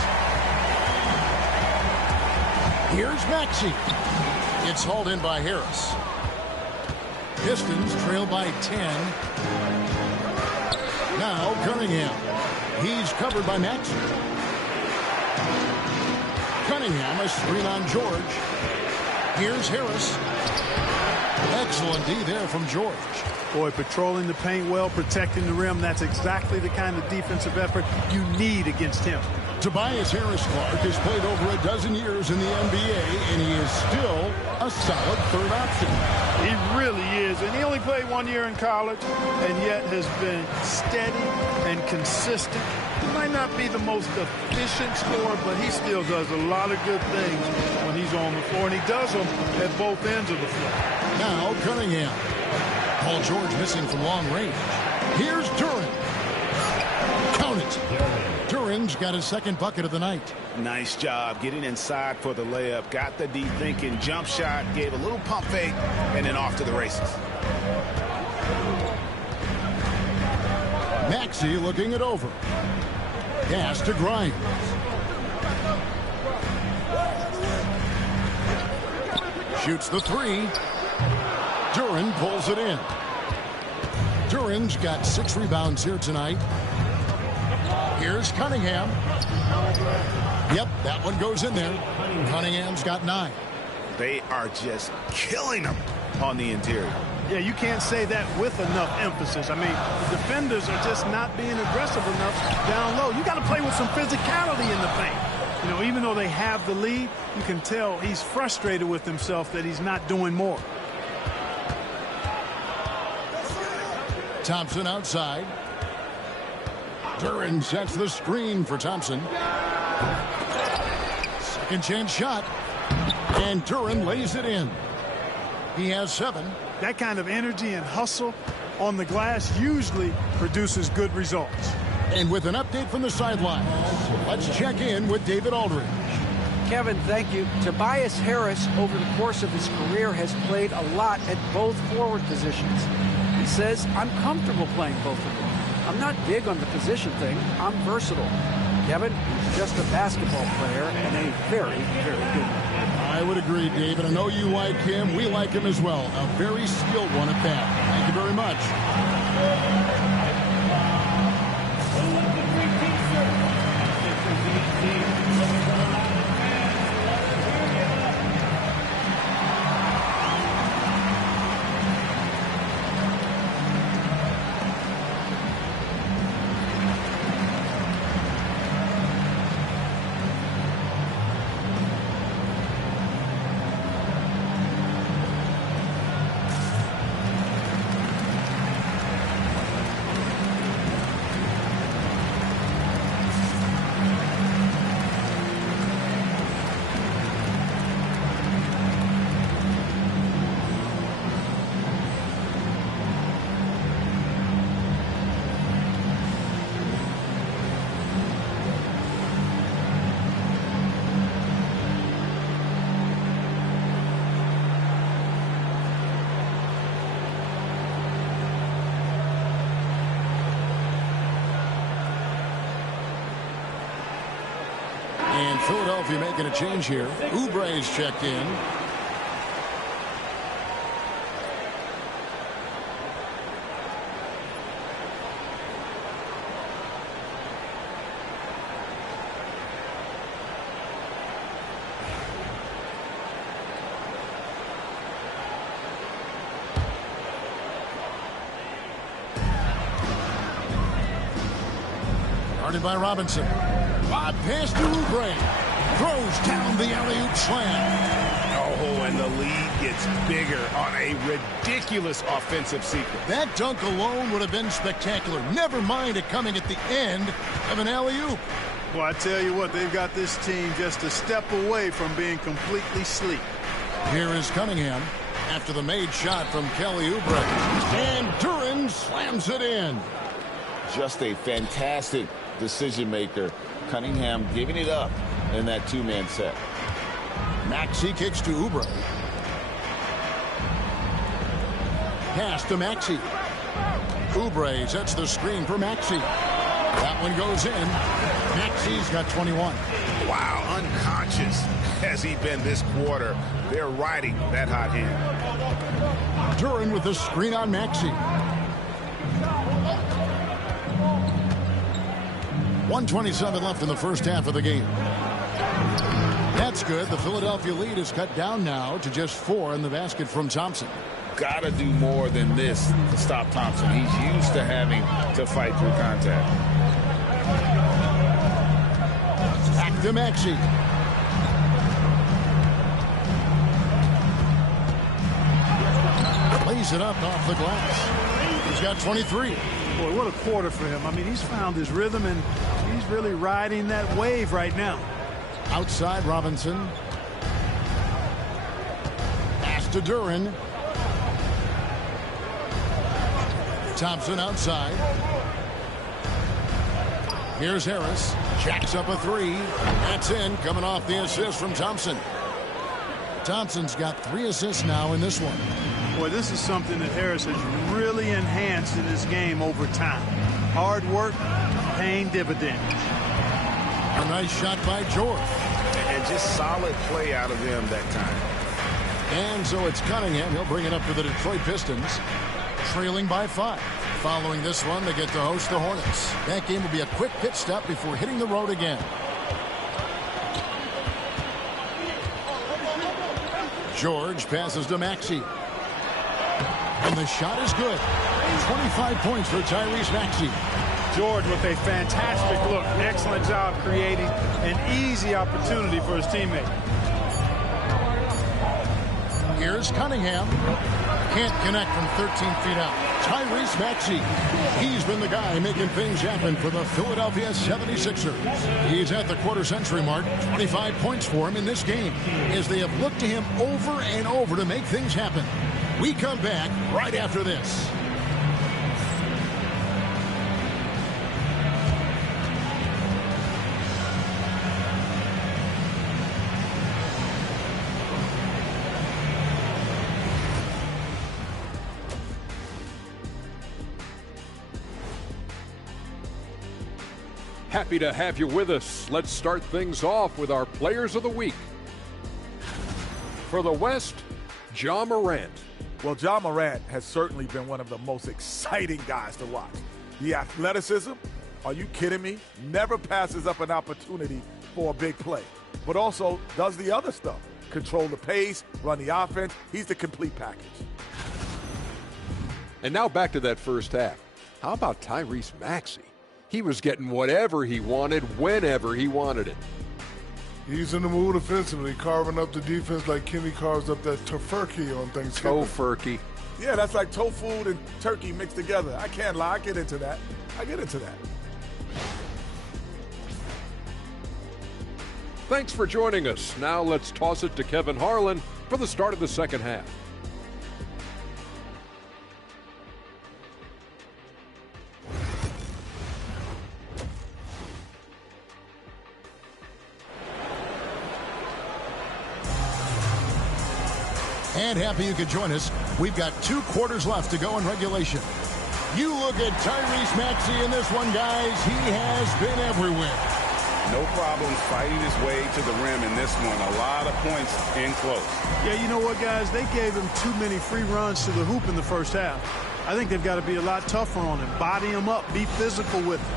Here's Maxey. It's hauled in by Harris. Pistons trail by 10. Now Cunningham. He's covered by Maxey. Cunningham, a screen on George. Here's Harris. Excellent D there from George. Boy, patrolling the paint well, protecting the rim. That's exactly the kind of defensive effort you need against him. Tobias Harris-Clark has played over a dozen years in the NBA, and he is still a solid third option. He really is, and he only played 1 year in college, and yet has been steady and consistent. He might not be the most efficient scorer, but he still does a lot of good things when he's on the floor, and he does them at both ends of the floor. Now Cunningham. Paul George missing from long range. Here's Duren. Count it. Duren Duran's got his second bucket of the night. Nice job getting inside for the layup. Got the deep thinking jump shot, gave a little pump fake, and then off to the races. Maxey looking it over. Pass to Grimes. Shoots the three. Duran pulls it in. Duran's got 6 rebounds here tonight. Here's Cunningham. Yep, that one goes in there. Cunningham's got 9. They are just killing them on the interior. Yeah, you can't say that with enough emphasis. I mean, the defenders are just not being aggressive enough down low. You got to play with some physicality in the paint. You know, even though they have the lead, you can tell he's frustrated with himself that he's not doing more. Thompson outside. Duran sets the screen for Thompson. Second chance shot. And Duran lays it in. He has 7. That kind of energy and hustle on the glass usually produces good results. And with an update from the sidelines, let's check in with David Aldridge. Kevin, thank you. Tobias Harris, over the course of his career, has played a lot at both forward positions. He says, I'm comfortable playing both of them. I'm not big on the position thing. I'm versatile. Kevin, he's just a basketball player and a very, very good one. I would agree, David. I know you like him. We like him as well. A very skilled one at that. Thank you very much. And Philadelphia making a change here. Oubre's checked in. Guarded by Robinson. Lob pass to Oubre. Throws down the alley-oop slam. Oh, and the lead gets bigger on a ridiculous offensive sequence. That dunk alone would have been spectacular. Never mind it coming at the end of an alley-oop. Well, I tell you what, they've got this team just a step away from being completely asleep. Here is Cunningham after the made shot from Kelly Oubre. And Duran slams it in. Just a fantastic decision maker. Cunningham giving it up in that two-man set. Maxey kicks to Oubre. Pass to Maxey. Oubre sets the screen for Maxey. That one goes in. Maxey's got 21. Wow, unconscious has he been this quarter. They're riding that hot hand. Duran with the screen on Maxey. 1:27 left in the first half of the game. That's good. The Philadelphia lead is cut down now to just 4 in the basket from Thompson. Got to do more than this to stop Thompson. He's used to having to fight through contact. Back to Maxey. Lays it up off the glass. He's got 23. Boy, what a quarter for him. I mean, he's found his rhythm, and he's really riding that wave right now. Outside Robinson. Pass to Duran. Thompson outside. Here's Harris. Jacks up a three. That's in, coming off the assist from Thompson. Thompson's got 3 assists now in this one. Boy, this is something that Harris has really enhanced in his game over time. Hard work, paying dividends. A nice shot by George. And just solid play out of him that time. And so it's Cunningham. He'll bring it up for the Detroit Pistons, trailing by 5. Following this one, they get to host the Hornets. That game will be a quick pit stop before hitting the road again. George passes to Maxey. And the shot is good. 25 points for Tyrese Maxey. George with a fantastic look. Excellent job creating an easy opportunity for his teammate. Here's Cunningham. Can't connect from 13 feet out. Tyrese Maxey. He's been the guy making things happen for the Philadelphia 76ers. He's at the quarter-century mark. 25 points for him in this game as they have looked to him over and over to make things happen. We come back right after this. Happy to have you with us. Let's start things off with our Players of the Week. For the West, Ja Morant. Well, Ja Morant has certainly been one of the most exciting guys to watch. The athleticism, are you kidding me? Never passes up an opportunity for a big play, but also does the other stuff. Control the pace, run the offense. He's the complete package. And now back to that first half. How about Tyrese Maxey? He was getting whatever he wanted, whenever he wanted it. He's in the mood offensively, carving up the defense like Kenny carves up that tofurkey on Thanksgiving. Tofurkey. Yeah, that's like tofu and turkey mixed together. I can't lie. I get into that. Thanks for joining us. Now let's toss it to Kevin Harlan for the start of the second half. And happy you could join us. We've got 2 quarters left to go in regulation. You look at Tyrese Maxey in this one, guys. He has been everywhere. No problem fighting his way to the rim in this one. A lot of points in close. Yeah, you know what, guys? They gave him too many free runs to the hoop in the first half. I think they've got to be a lot tougher on him. Body him up. Be physical with him.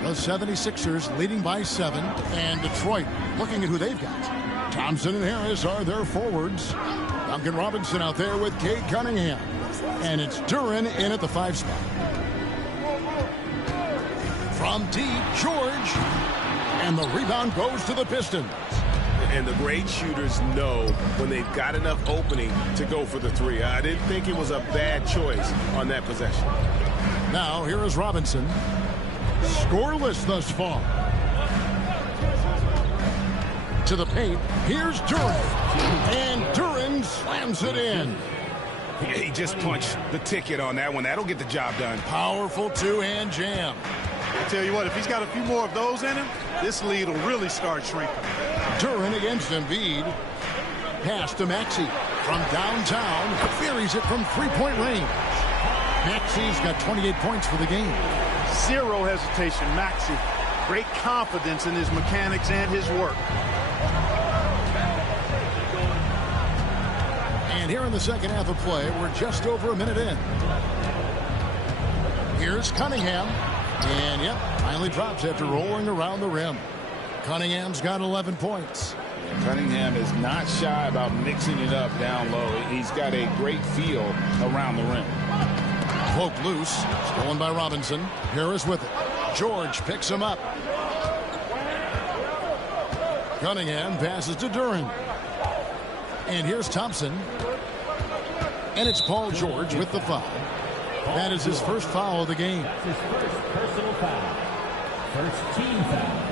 The 76ers leading by 7, and Detroit looking at who they've got. Thompson and Harris are their forwards. Duncan Robinson out there with Cade Cunningham. And it's Duren in at the 5 spot. From deep, George. And the rebound goes to the Pistons. And the great shooters know when they've got enough opening to go for the 3. I didn't think it was a bad choice on that possession. Now here is Robinson. Scoreless thus far. To the paint. Here's Duren. And Duren slams it in. Yeah, he just punched the ticket on that one. That'll get the job done. Powerful 2-hand jam. I tell you what, if he's got a few more of those in him, this lead will really start shrinking. Duren against Embiid. Pass to Maxey. From downtown, buries it from 3-point range. Maxey's got 28 points for the game. Zero hesitation, Maxey. Great confidence in his mechanics and his work. And here in the second half of play, we're just over a minute in. Here's Cunningham. And, yep, finally drops after rolling around the rim. Cunningham's got 11 points. Cunningham is not shy about mixing it up down low. He's got a great feel around the rim. Poke loose. Stolen by Robinson. Harris with it. George picks him up. Cunningham passes to Duren. And here's Thompson. And it's Paul George with the foul. That is his first foul of the game. His first personal foul. First team foul.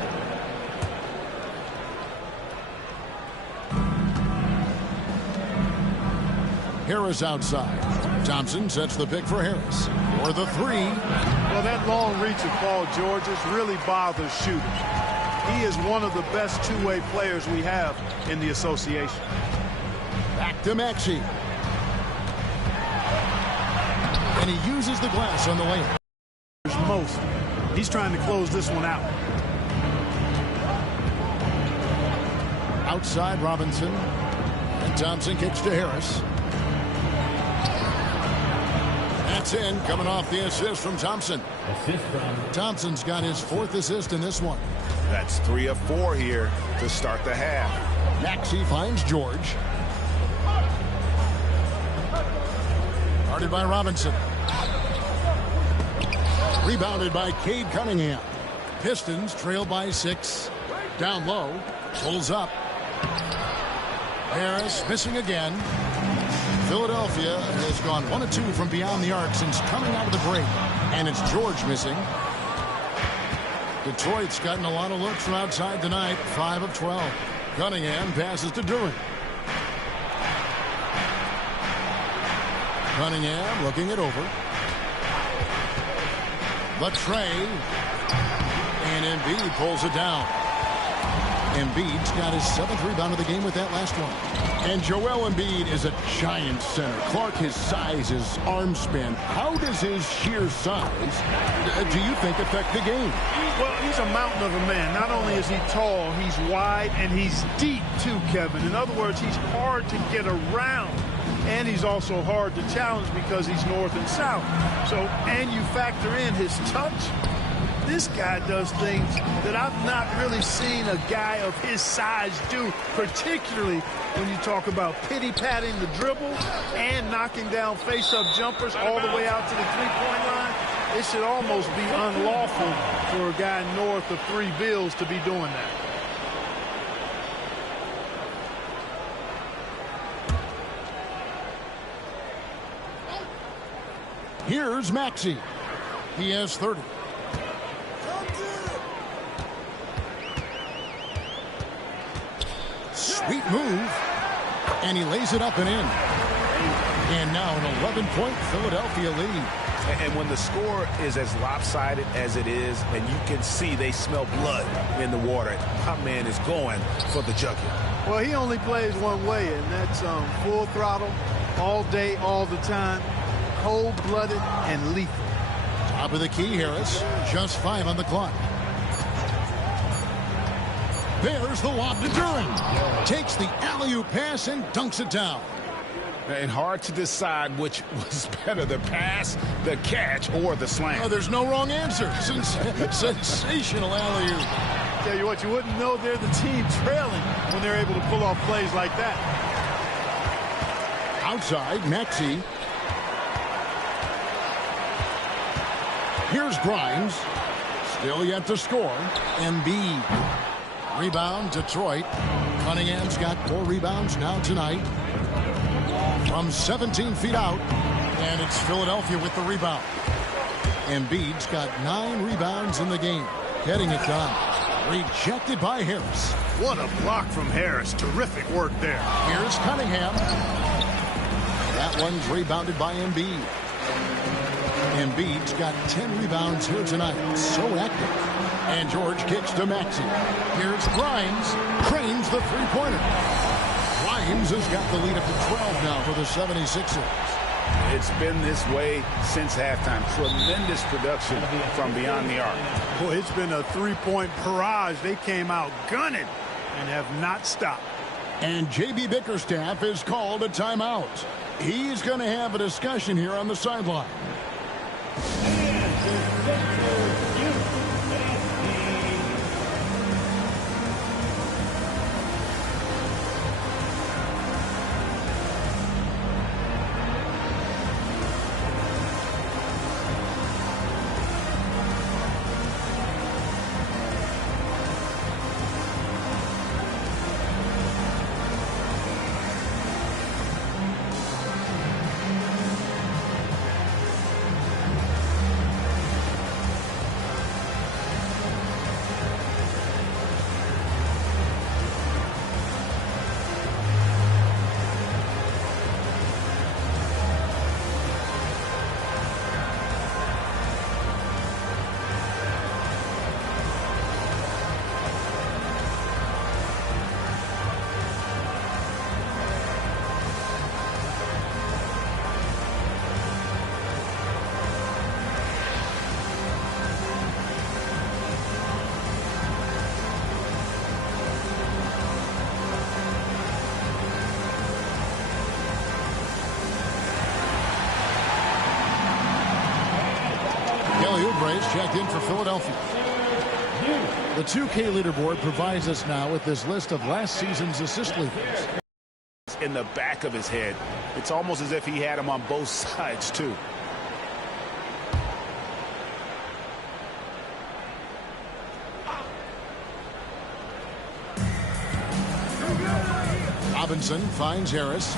Harris outside. Thompson sets the pick for Harris. For the three. Well, that long reach of Paul George's really bothers shooters. He is one of the best two-way players we have in the association. Back to Maxey. And he uses the glass on the layup. Most. He's trying to close this one out. Outside Robinson. And Thompson kicks to Harris. That's in, coming off the assist from Thompson. Thompson's got his 4th assist in this one. That's 3 of 4 here to start the half. Maxey finds George. Guarded by Robinson. Rebounded by Cade Cunningham. Pistons trail by 6. Down low. Pulls up. Harris missing again. Philadelphia has gone 1 of 2 from beyond the arc since coming out of the break. And it's George missing. Detroit's gotten a lot of looks from outside tonight. 5 of 12. Cunningham passes to Duran. Cunningham looking it over. The tray. And Embiid pulls it down. Embiid's got his 7th rebound of the game with that last one. And Joel Embiid is a giant center. Clark, his size, his arm span. How does his sheer size, do you think, affect the game? Well, he's a mountain of a man. Not only is he tall, he's wide, and he's deep, too, Kevin. In other words, he's hard to get around. And he's also hard to challenge because he's north and south. So, and you factor in his touch. This guy does things that I've not really seen a guy of his size do, particularly when you talk about pity-patting the dribble and knocking down face-up jumpers all the way out to the three-point line. It should almost be unlawful for a guy north of 3 bills to be doing that. Here's Maxey. He has 30. Sweet move. And he lays it up and in. And now an 11-point Philadelphia lead. And when the score is as lopsided as it is, and you can see they smell blood in the water, my man is going for the jucket. Well, he only plays one way, and that's full throttle, all day, all the time, cold-blooded and lethal. Top of the key, Harris. Just 5 on the clock. There's the lob to Duran. Takes the alley-oop pass and dunks it down. And hard to decide which was better, the pass, the catch, or the slam. Oh, there's no wrong answer. Sensational alley-oop. Tell you what, you wouldn't know they're the team trailing when they're able to pull off plays like that. Outside, Maxey. Here's Grimes. Still yet to score. Embiid. Rebound, Detroit. Cunningham's got 4 rebounds now tonight. From 17 feet out. And it's Philadelphia with the rebound. Embiid's got 9 rebounds in the game. Getting it done. Rejected by Harris. What a block from Harris. Terrific work there. Here's Cunningham. That one's rebounded by Embiid. Embiid's got 10 rebounds here tonight. So active. And George kicks to Maxey. Here's Grimes. Cranes the three-pointer. Grimes has got the lead up to 12 now for the 76ers. It's been this way since halftime. Tremendous production from beyond the arc. Boy, it's been a three-point barrage. They came out gunning and have not stopped. And J.B. Bickerstaff is called a timeout. He's going to have a discussion here on the sideline. Kelly Oubre is checked in for Philadelphia. The 2K leaderboard provides us now with this list of last season's assist leaders. In the back of his head. It's almost as if he had him on both sides, too. Robinson finds Harris.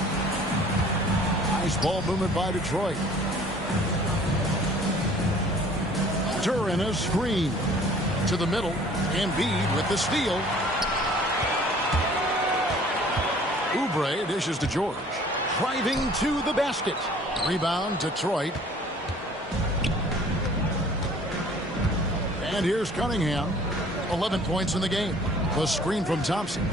Nice ball movement by Detroit. Duran a screen to the middle. Embiid with the steal. Oubre dishes to George. Driving to the basket. Rebound, Detroit. And here's Cunningham. 11 points in the game. The screen from Thompson.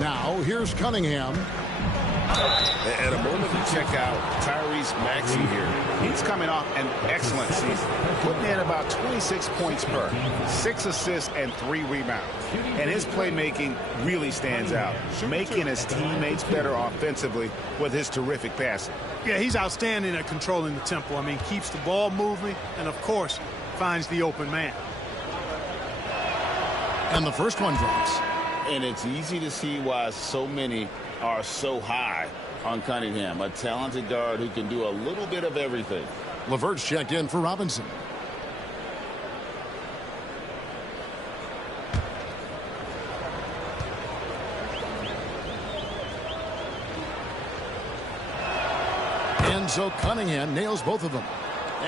Now, here's Cunningham. At a moment to check out Tyrese Maxey here. He's coming off an excellent season, putting in about 26 points per, 6 assists and 3 rebounds. And his playmaking really stands out, making his teammates better offensively with his terrific passing. Yeah, he's outstanding at controlling the tempo. I mean, keeps the ball moving and, of course, finds the open man. And the first one drops. And it's easy to see why so many are so high on Cunningham, a talented guard who can do a little bit of everything. LeVert's checked in for Robinson. And so Cunningham nails both of them.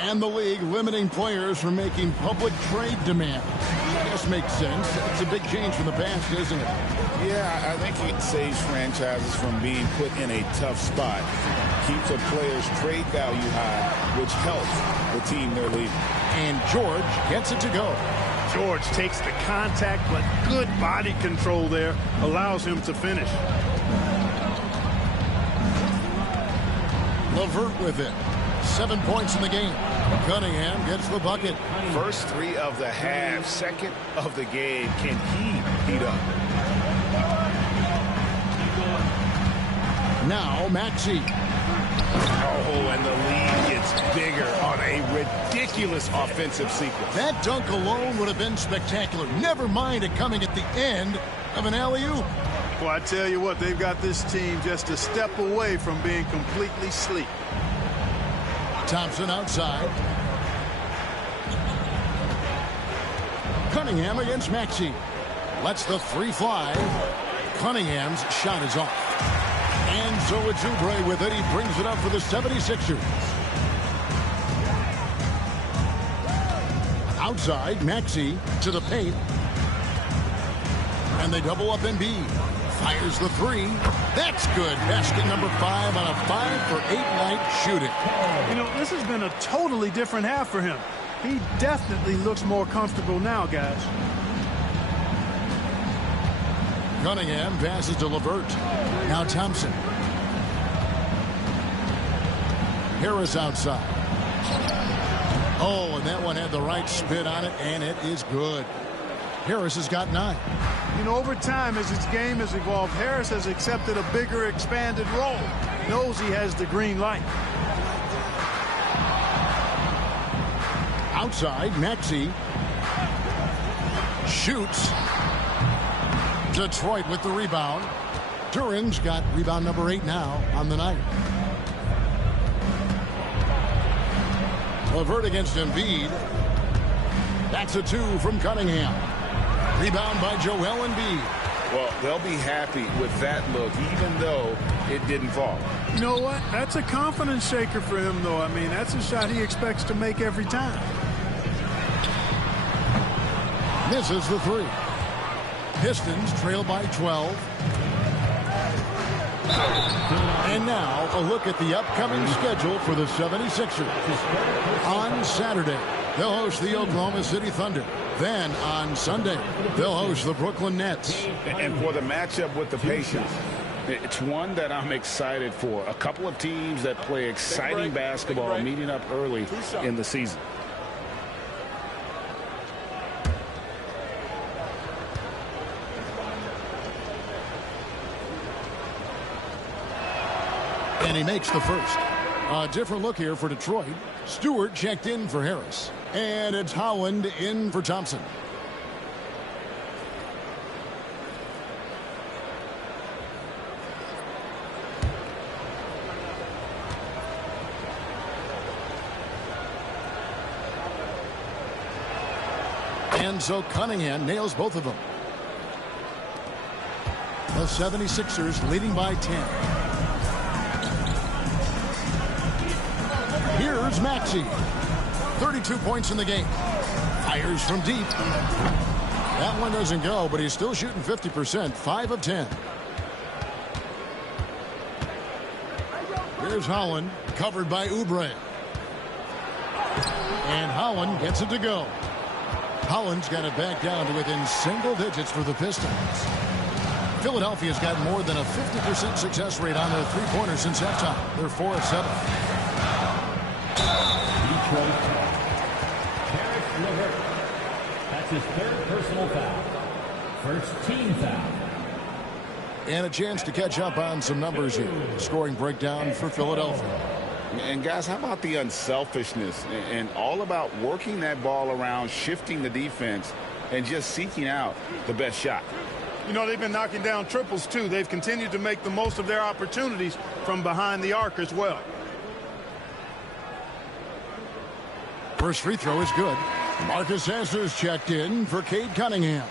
And the league limiting players from making public trade demands. I guess makes sense. It's a big change from the past, isn't it? Yeah, I think it saves franchises from being put in a tough spot. Keeps a player's trade value high, which helps the team they're leading. And George gets it to go. George takes the contact, but good body control there allows him to finish. LeVert with it. 7 points in the game. Cunningham gets the bucket. First 3 of the half, second of the game. Can he heat up? Now Maxey. Oh, and the lead gets bigger on a ridiculous offensive sequence. That dunk alone would have been spectacular. Never mind it coming at the end of an alley-oop. Well, I tell you what, they've got this team just a step away from being completely asleep. Thompson outside. Cunningham against Maxey. Lets the 3 fly. Cunningham's shot is off. And so it's Oubre with it. He brings it up for the 76ers. Outside, Maxey to the paint. And they double up Embiid. Fires the 3. That's good. Basket number 5 on a 5-for-8 night shooting. You know, this has been a totally different half for him. He definitely looks more comfortable now, guys. Cunningham passes to LeVert. Now Thompson. Harris outside. Oh, and that one had the right spin on it, and it is good. Harris has got 9. You know, over time, as his game has evolved, Harris has accepted a bigger, expanded role. Knows he has the green light. Outside, Maxey. Shoots. Detroit with the rebound. Duran's got rebound number 8 now on the night. LeVert against Embiid. That's a 2 from Cunningham. Rebound by Joel Embiid. Well, they'll be happy with that look, even though it didn't fall. You know what? That's a confidence shaker for him, though. I mean, that's a shot he expects to make every time. Misses the 3. Pistons trail by 12. And now a look at the upcoming schedule for the 76ers. On Saturday, they'll host the Oklahoma City Thunder. Then on Sunday, they'll host the Brooklyn Nets. And for the matchup with the Pacers, it's one that I'm excited for. A couple of teams that play exciting basketball meeting up early in the season. And he makes the first. A different look here for Detroit. Stewart checked in for Harris. And it's Howland in for Thompson. And so Cunningham nails both of them. The 76ers leading by 10. Here's Maxey. 32 points in the game. Fires from deep. That one doesn't go, but he's still shooting 50%. 5 of 10. Here's Howland, covered by Oubre. And Howland gets it to go. Howland's got it back down to within single digits for the Pistons. Philadelphia's got more than a 50% success rate on their three-pointers since halftime. They're 4 of 7. Detroit. Karis LeVert. That's his 3rd personal foul. First team foul. And a chance to catch up on some numbers here. Scoring breakdown for Philadelphia. And guys, how about the unselfishness and all about working that ball around, shifting the defense, and just seeking out the best shot? You know, they've been knocking down triples, too. They've continued to make the most of their opportunities from behind the arc as well. First free throw is good. Marcus Sasser's checked in for Cade Cunningham.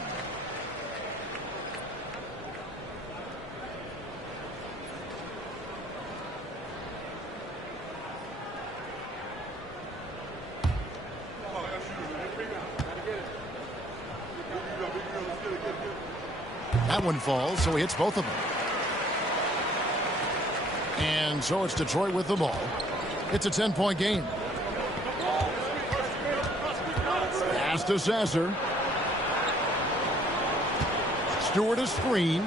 That one falls, so he hits both of them. And so it's Detroit with the ball. It's a 10-point game. Pass to Sasser. Stewart a screen.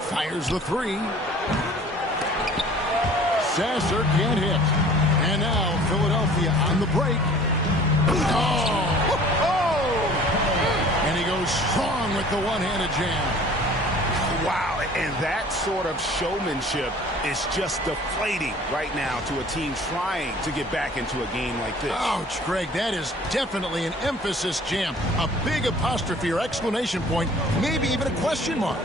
Fires the three. Sasser can't hit. And now Philadelphia on the break. And he goes strong with the one-handed jam. Wow, and that sort of showmanship is just deflating right now to a team trying to get back into a game like this. Ouch, Greg, that is definitely an emphasis jam. A big apostrophe or exclamation point, maybe even a question mark.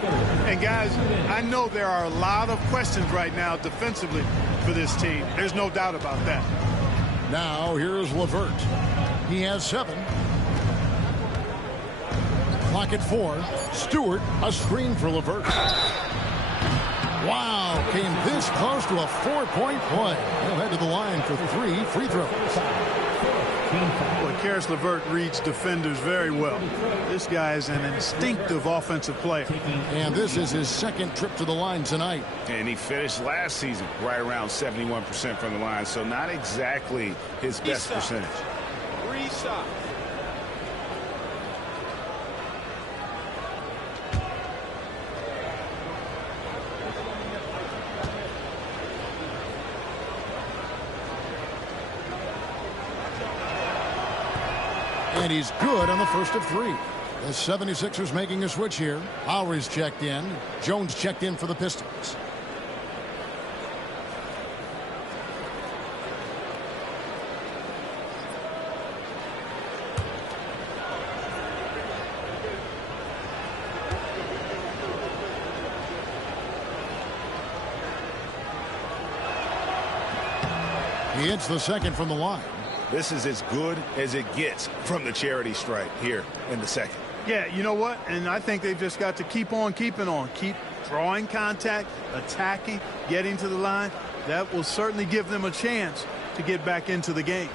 And guys, I know there are a lot of questions right now defensively for this team. There's no doubt about that. Now here's LeVert. He has 7. Clock at 4. Stewart, a screen for LeVert. Wow, came this close to a 4-point play. He'll head to the line for 3 free throws. Boy, Karis LeVert reads defenders very well. This guy is an instinctive offensive player. And this is his 2nd trip to the line tonight. And he finished last season right around 71% from the line, so not exactly his best percentage. Reset. And he's good on the first of 3. The 76ers making a switch here. Lowry's checked in. Jones checked in for the Pistons. He hits the 2nd from the line. This is as good as it gets from the charity stripe here in the 2nd. Yeah, you know what? And I think they've just got to keep on keeping on. Keep drawing contact, attacking, getting to the line. That will certainly give them a chance to get back into the game.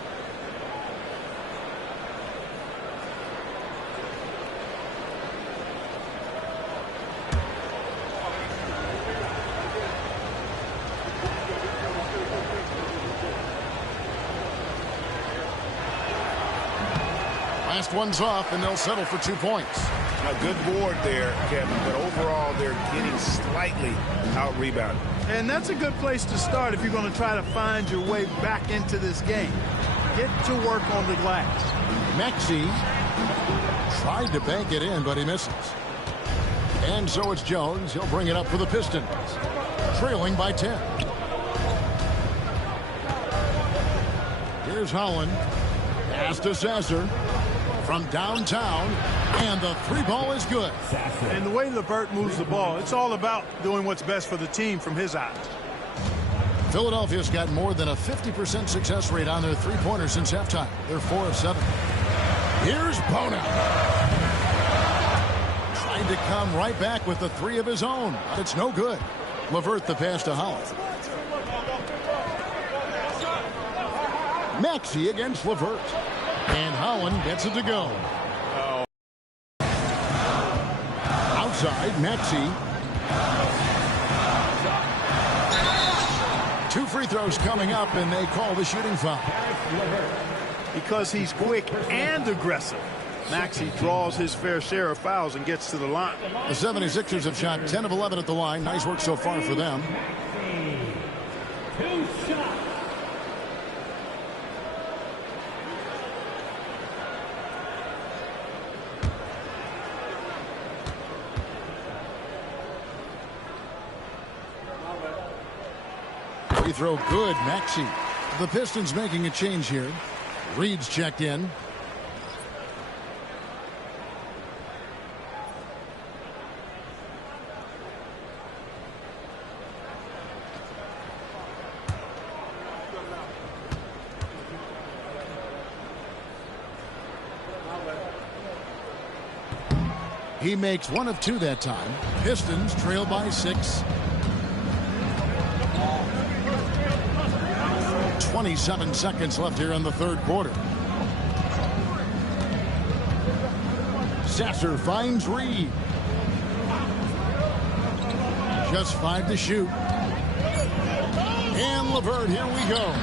Last one's off, and they'll settle for 2 points. A good board there, Kevin, but overall they're getting slightly out-rebounded. And that's a good place to start if you're going to try to find your way back into this game. Get to work on the glass. Maxey tried to bank it in, but he misses. And so it's Jones. He'll bring it up for the Pistons, trailing by 10. Here's Holland. Pass to Sasser. From downtown. And the three ball is good. And the way LeVert moves the ball, it's all about doing what's best for the team from his eyes. Philadelphia's got more than a 50% success rate on their three-pointers since halftime. They're 4 of 7. Here's Bona. Trying to come right back with the three of his own. But it's no good. LeVert the pass to Holland. Maxey against LeVert. And Holland gets it to go. Outside, Maxey. 2 free throws coming up, and they call the shooting foul. Because he's quick and aggressive, Maxey draws his fair share of fouls and gets to the line. The 76ers have shot 10 of 11 at the line. Nice work so far for them. 2 shots. Free throw good, Maxey. The Pistons making a change here. Reed's checked in. He makes 1 of 2 that time. Pistons trail by 6. 27 seconds left here in the third quarter. Sasser finds Reed. Just 5 to shoot. And LeVert, here we go.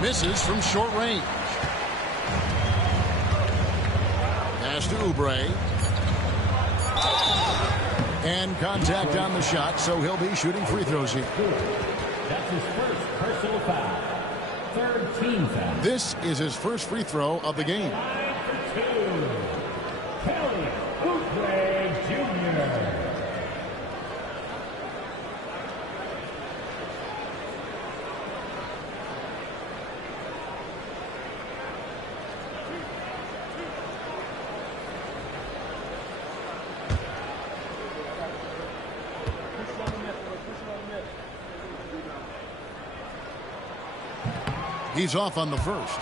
Misses from short range. Pass to Oubre. And contact on the shot, so he'll be shooting free throws here. That's his first personal foul. Third team foul. This is his first free throw of the game. 9 for 2. Kelly Oubre Jr. He's off on the first.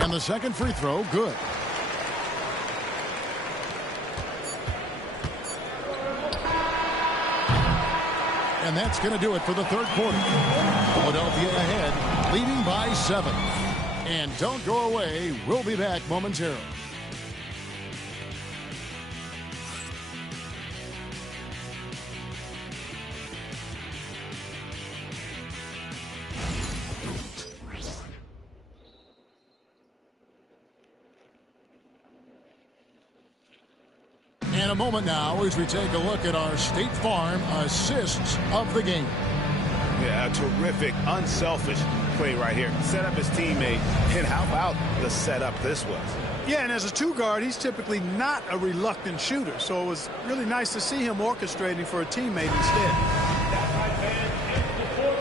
And the second free throw, good. And that's going to do it for the third quarter. Philadelphia ahead, leading by 7. And don't go away. We'll be back momentarily. In a moment now as we take a look at our State Farm assists of the game. Yeah, a terrific, unselfish play right here. Set up his teammate, and how about the setup this was? Yeah, and as a 2 guard, he's typically not a reluctant shooter, so it was really nice to see him orchestrating for a teammate instead.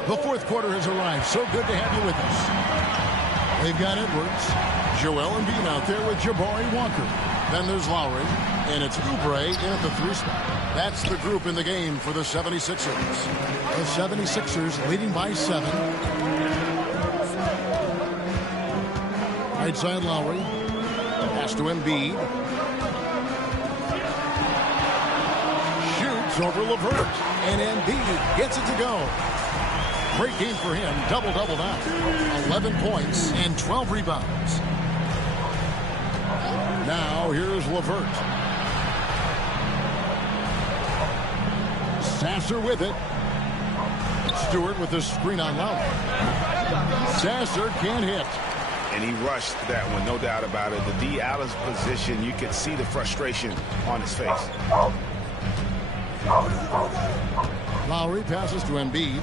The fourth quarter has arrived. So good to have you with us. They've got Edwards, Joel Embiid out there with Jabari Walker. Then there's Lowry, and it's Oubre in at the 3 spot. That's the group in the game for the 76ers. The 76ers leading by 7. Right side Lowry. Pass to Embiid. Shoots over LeVert. And Embiid gets it to go. Great game for him. Double-double now. 11 points and 12 rebounds. Now here's LeVert. Sasser with it. Stewart with the screen on Lowry. Sasser can't hit. And he rushed that one, no doubt about it. The D out of position, you could see the frustration on his face. Lowry passes to Embiid.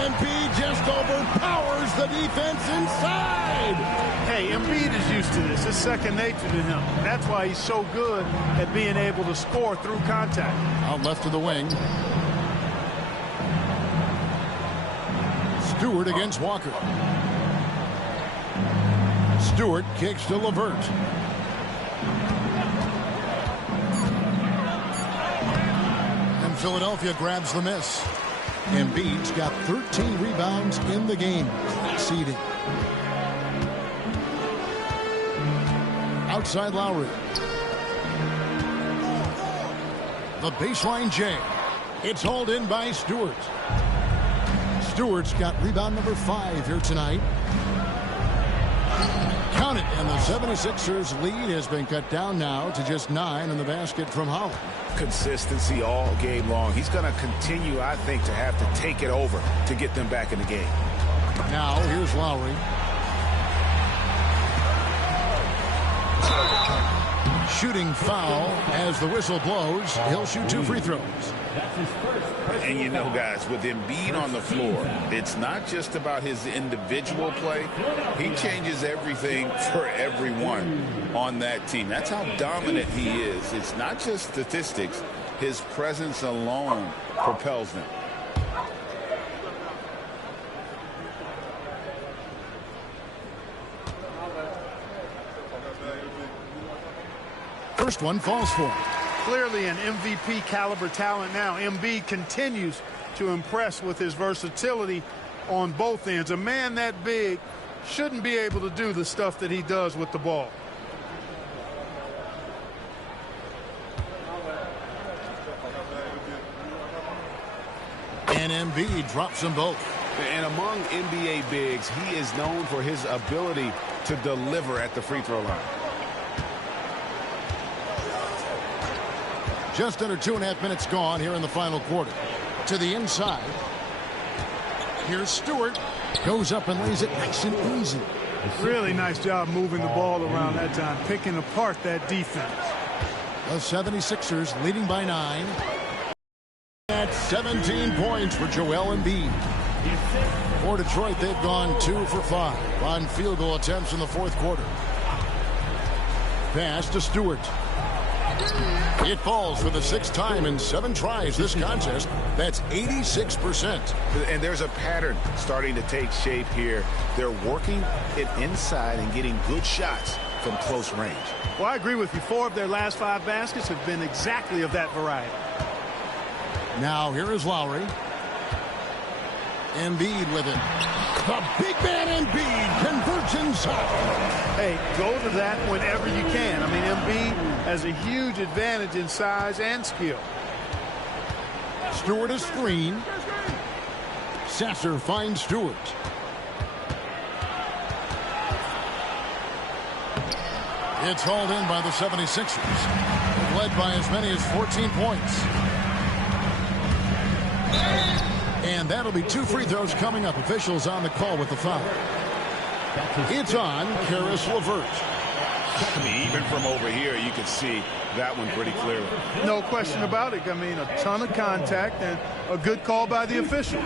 Embiid just overpowers the defense inside. Hey, Embiid is used to this. It's second nature to him. That's why he's so good at being able to score through contact. Out left to the wing. Stewart against Walker. Stewart kicks to LeVert. And Philadelphia grabs the miss. Embiid's got 13 rebounds in the game. Seeding. Outside Lowry. The baseline J. It's hauled in by Stewart. Stewart's got rebound number 5 here tonight. Count it, and the 76ers lead has been cut down now to just 9 in the basket from Holland. Consistency all game long. He's going to continue, I think, to have to take it over to get them back in the game. Now, here's Lowry. Shooting foul as the whistle blows. He'll shoot 2 free throws. And you know, guys, with Embiid on the floor, it's not just about his individual play. He changes everything for everyone on that team. That's how dominant he is. It's not just statistics. His presence alone propels them. First one falls for him. Clearly an MVP caliber talent now. Embiid continues to impress with his versatility on both ends. A man that big shouldn't be able to do the stuff that he does with the ball. And Embiid drops them both. And among NBA bigs, he is known for his ability to deliver at the free throw line. Just under 2.5 minutes gone here in the final quarter. To the inside. Here's Stewart. Goes up and lays it nice and easy. Really nice job moving the ball around that time, picking apart that defense. The 76ers leading by 9. At 17 points for Joel Embiid. For Detroit, they've gone 2 for 5 on field goal attempts in the fourth quarter. Pass to Stewart. It falls for the 6th time in 7 tries this contest. That's 86%. And there's a pattern starting to take shape here. They're working it inside and getting good shots from close range. Well, I agree with you. 4 of their last 5 baskets have been exactly of that variety. Now here is Lowry. Embiid with it. The big man Embiid converts inside. Hey, go to that whenever you can. I mean, Embiid has a huge advantage in size and skill. Stewart a screen. Sasser finds Stewart. It's hauled in by the 76ers. Led by as many as 14 points. And that'll be 2 free throws coming up. Officials on the call with the foul. It's on Karis LeVert. I mean, even from over here, you can see that one pretty clearly. No question about it. I mean, a ton of contact and a good call by the officials.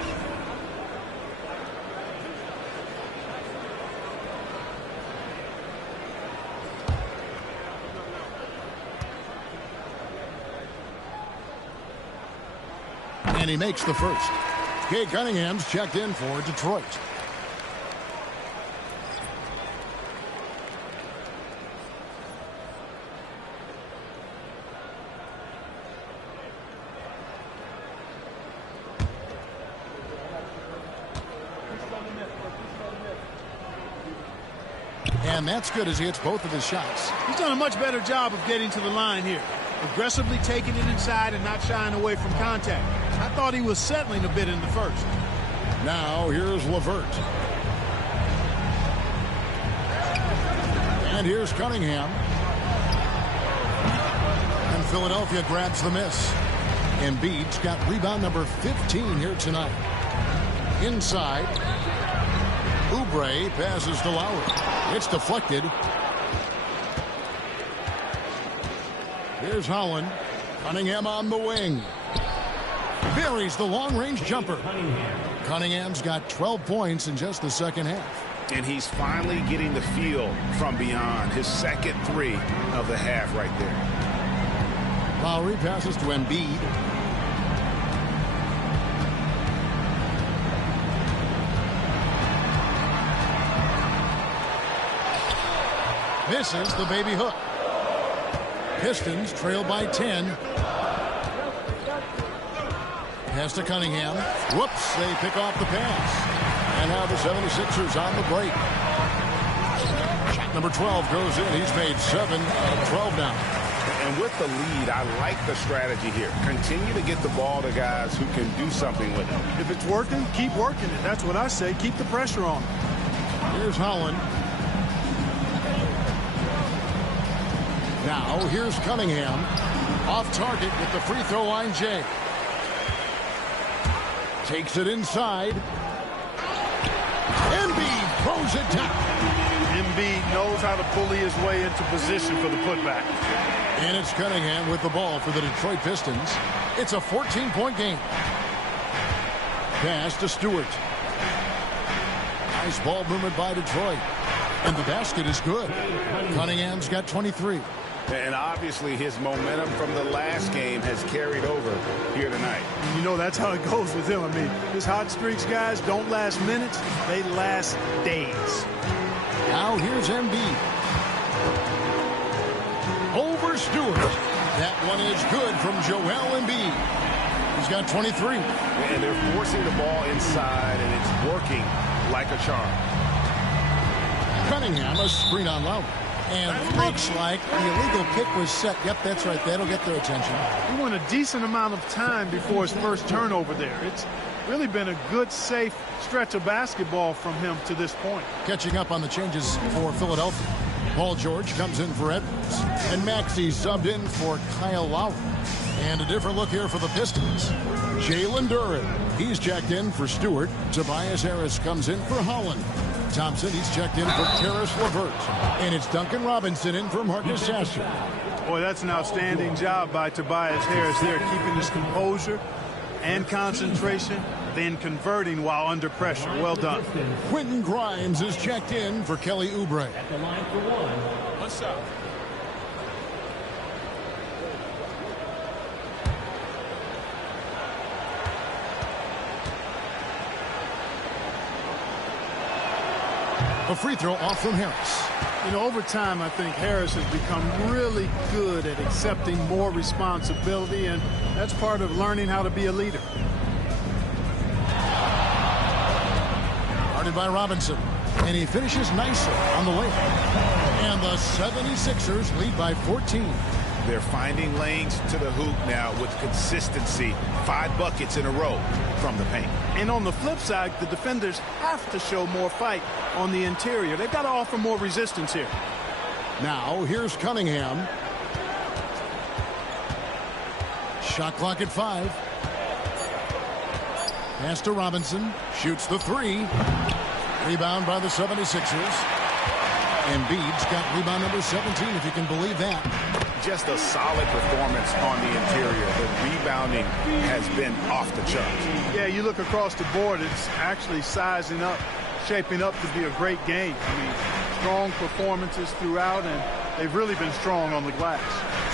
And he makes the first. Kay Cunningham's checked in for Detroit. And that's good as he hits both of his shots. He's done a much better job of getting to the line here. Aggressively taking it inside and not shying away from contact. I thought he was settling a bit in the first. Now here's LeVert. And here's Cunningham. And Philadelphia grabs the miss. Embiid's got rebound number 15 here tonight. Inside. Oubre passes to Lowry. It's deflected. Here's Holland. Cunningham on the wing. buries the long-range jumper. Cunningham's got 12 points in just the second half. And he's finally getting the feel from beyond. His second three of the half right there. Lowry passes to Embiid. Misses the baby hook. Pistons trail by 10. Pass to Cunningham. Whoops, they pick off the pass. And now the 76ers on the break. Shot number 12 goes in. He's made 7 out of 12 now. And with the lead, I like the strategy here. Continue to get the ball to guys who can do something with it. If it's working, keep working it. That's what I say. Keep the pressure on. Here's Holland. Now here's Cunningham. Off target with the free throw line, Jay. Takes it inside. Embiid throws it down. Embiid knows how to bully his way into position for the putback. And it's Cunningham with the ball for the Detroit Pistons. It's a 14-point game. Pass to Stewart. Nice ball movement by Detroit. And the basket is good. Cunningham's got 23. And obviously his momentum from the last game has carried over here tonight. You know, that's how it goes with him. I mean, his hot streaks, guys, don't last minutes. They last days. Now here's Embiid. Over Stewart. That one is good from Joel Embiid. He's got 23. And they're forcing the ball inside, and it's working like a charm. Cunningham, a screen on Lowry. And looks like the illegal kick was set. Yep, that's right. That'll get their attention. He went a decent amount of time before his first turnover there. It's really been a good, safe stretch of basketball from him to this point. Catching up on the changes for Philadelphia. Paul George comes in for Edwards. And Maxey subbed in for Kyle Lowry. And a different look here for the Pistons. Jalen Duren. He's checked in for Stewart. Tobias Harris comes in for Holland. Thompson, he's checked in for Karis LeVert. And it's Duncan Robinson in for Marcus Sasser. Boy, that's an outstanding job by Tobias Harris there, keeping his composure and concentration, then converting while under pressure. Well done. Quentin Grimes is checked in for Kelly Oubre. At the line for one. What's up? A free throw off from Harris. You know, over time, I think Harris has become really good at accepting more responsibility, and that's part of learning how to be a leader. Guarded by Robinson. And he finishes nicely on the layup. And the 76ers lead by 14. They're finding lanes to the hoop now with consistency. 5 buckets in a row from the paint. And on the flip side, the defenders have to show more fight on the interior. They've got to offer more resistance here. Now, here's Cunningham. Shot clock at 5. Pass to Robinson. Shoots the 3. Rebound by the 76ers. Embiid's got rebound number 17, if you can believe that. Just a solid performance on the interior. The rebounding has been off the charts. Yeah, you look across the board, it's actually sizing up, shaping up to be a great game. I mean, strong performances throughout, and they've really been strong on the glass.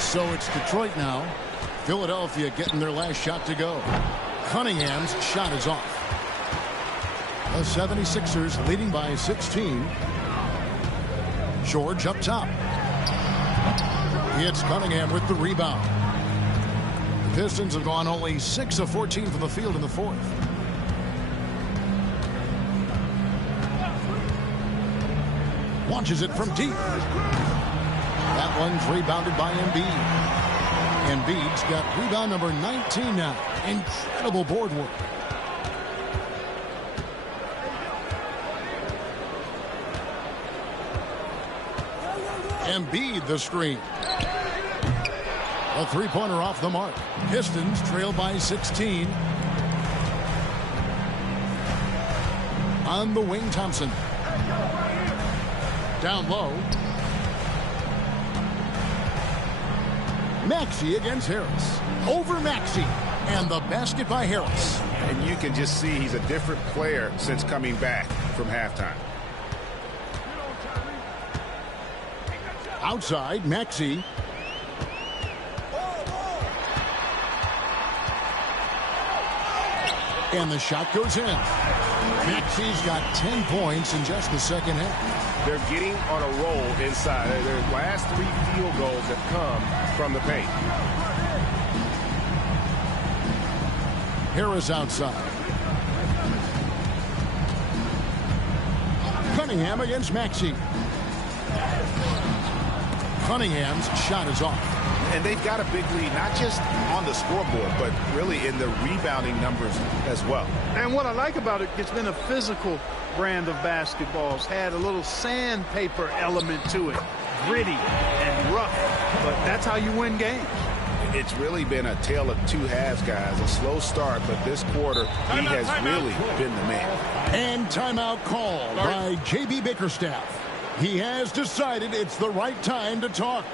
So it's Detroit now. Philadelphia getting their last shot to go. Cunningham's shot is off. The 76ers leading by 16. George up top. It's Cunningham with the rebound. The Pistons have gone only 6 of 14 from the field in the fourth. Launches it from deep. That one's rebounded by Embiid. Embiid's got rebound number 19 now. Incredible board work. Embiid the screen. A three-pointer off the mark. Pistons trail by 16. On the wing, Thompson. Down low. Maxey against Harris. Over Maxey. And the basket by Harris. And you can just see he's a different player since coming back from halftime. Outside, Maxey. And the shot goes in. Maxey's got 10 points in just the second half. They're getting on a roll inside. Their last 3 field goals have come from the paint. Harris outside. Cunningham against Maxey. Cunningham's shot is off. And they've got a big lead, not just on the scoreboard, but really in the rebounding numbers as well. And what I like about it, it's been a physical brand of basketball. It's had a little sandpaper element to it. Gritty and rough, but that's how you win games. It's really been a tale of 2 halves, guys. A slow start, but this quarter, he has really been the man. And timeout called by J.B. Bickerstaff. He has decided it's the right time to talk.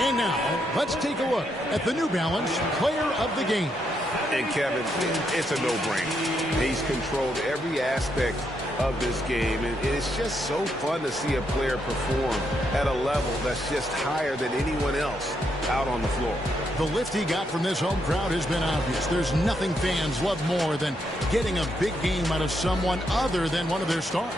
And now, let's take a look at the New Balance Player of the Game. And Kevin, it's a no-brainer. He's controlled every aspect of this game, and it's just so fun to see a player perform at a level that's just higher than anyone else out on the floor. The lift he got from this home crowd has been obvious. There's nothing fans love more than getting a big game out of someone other than one of their stars.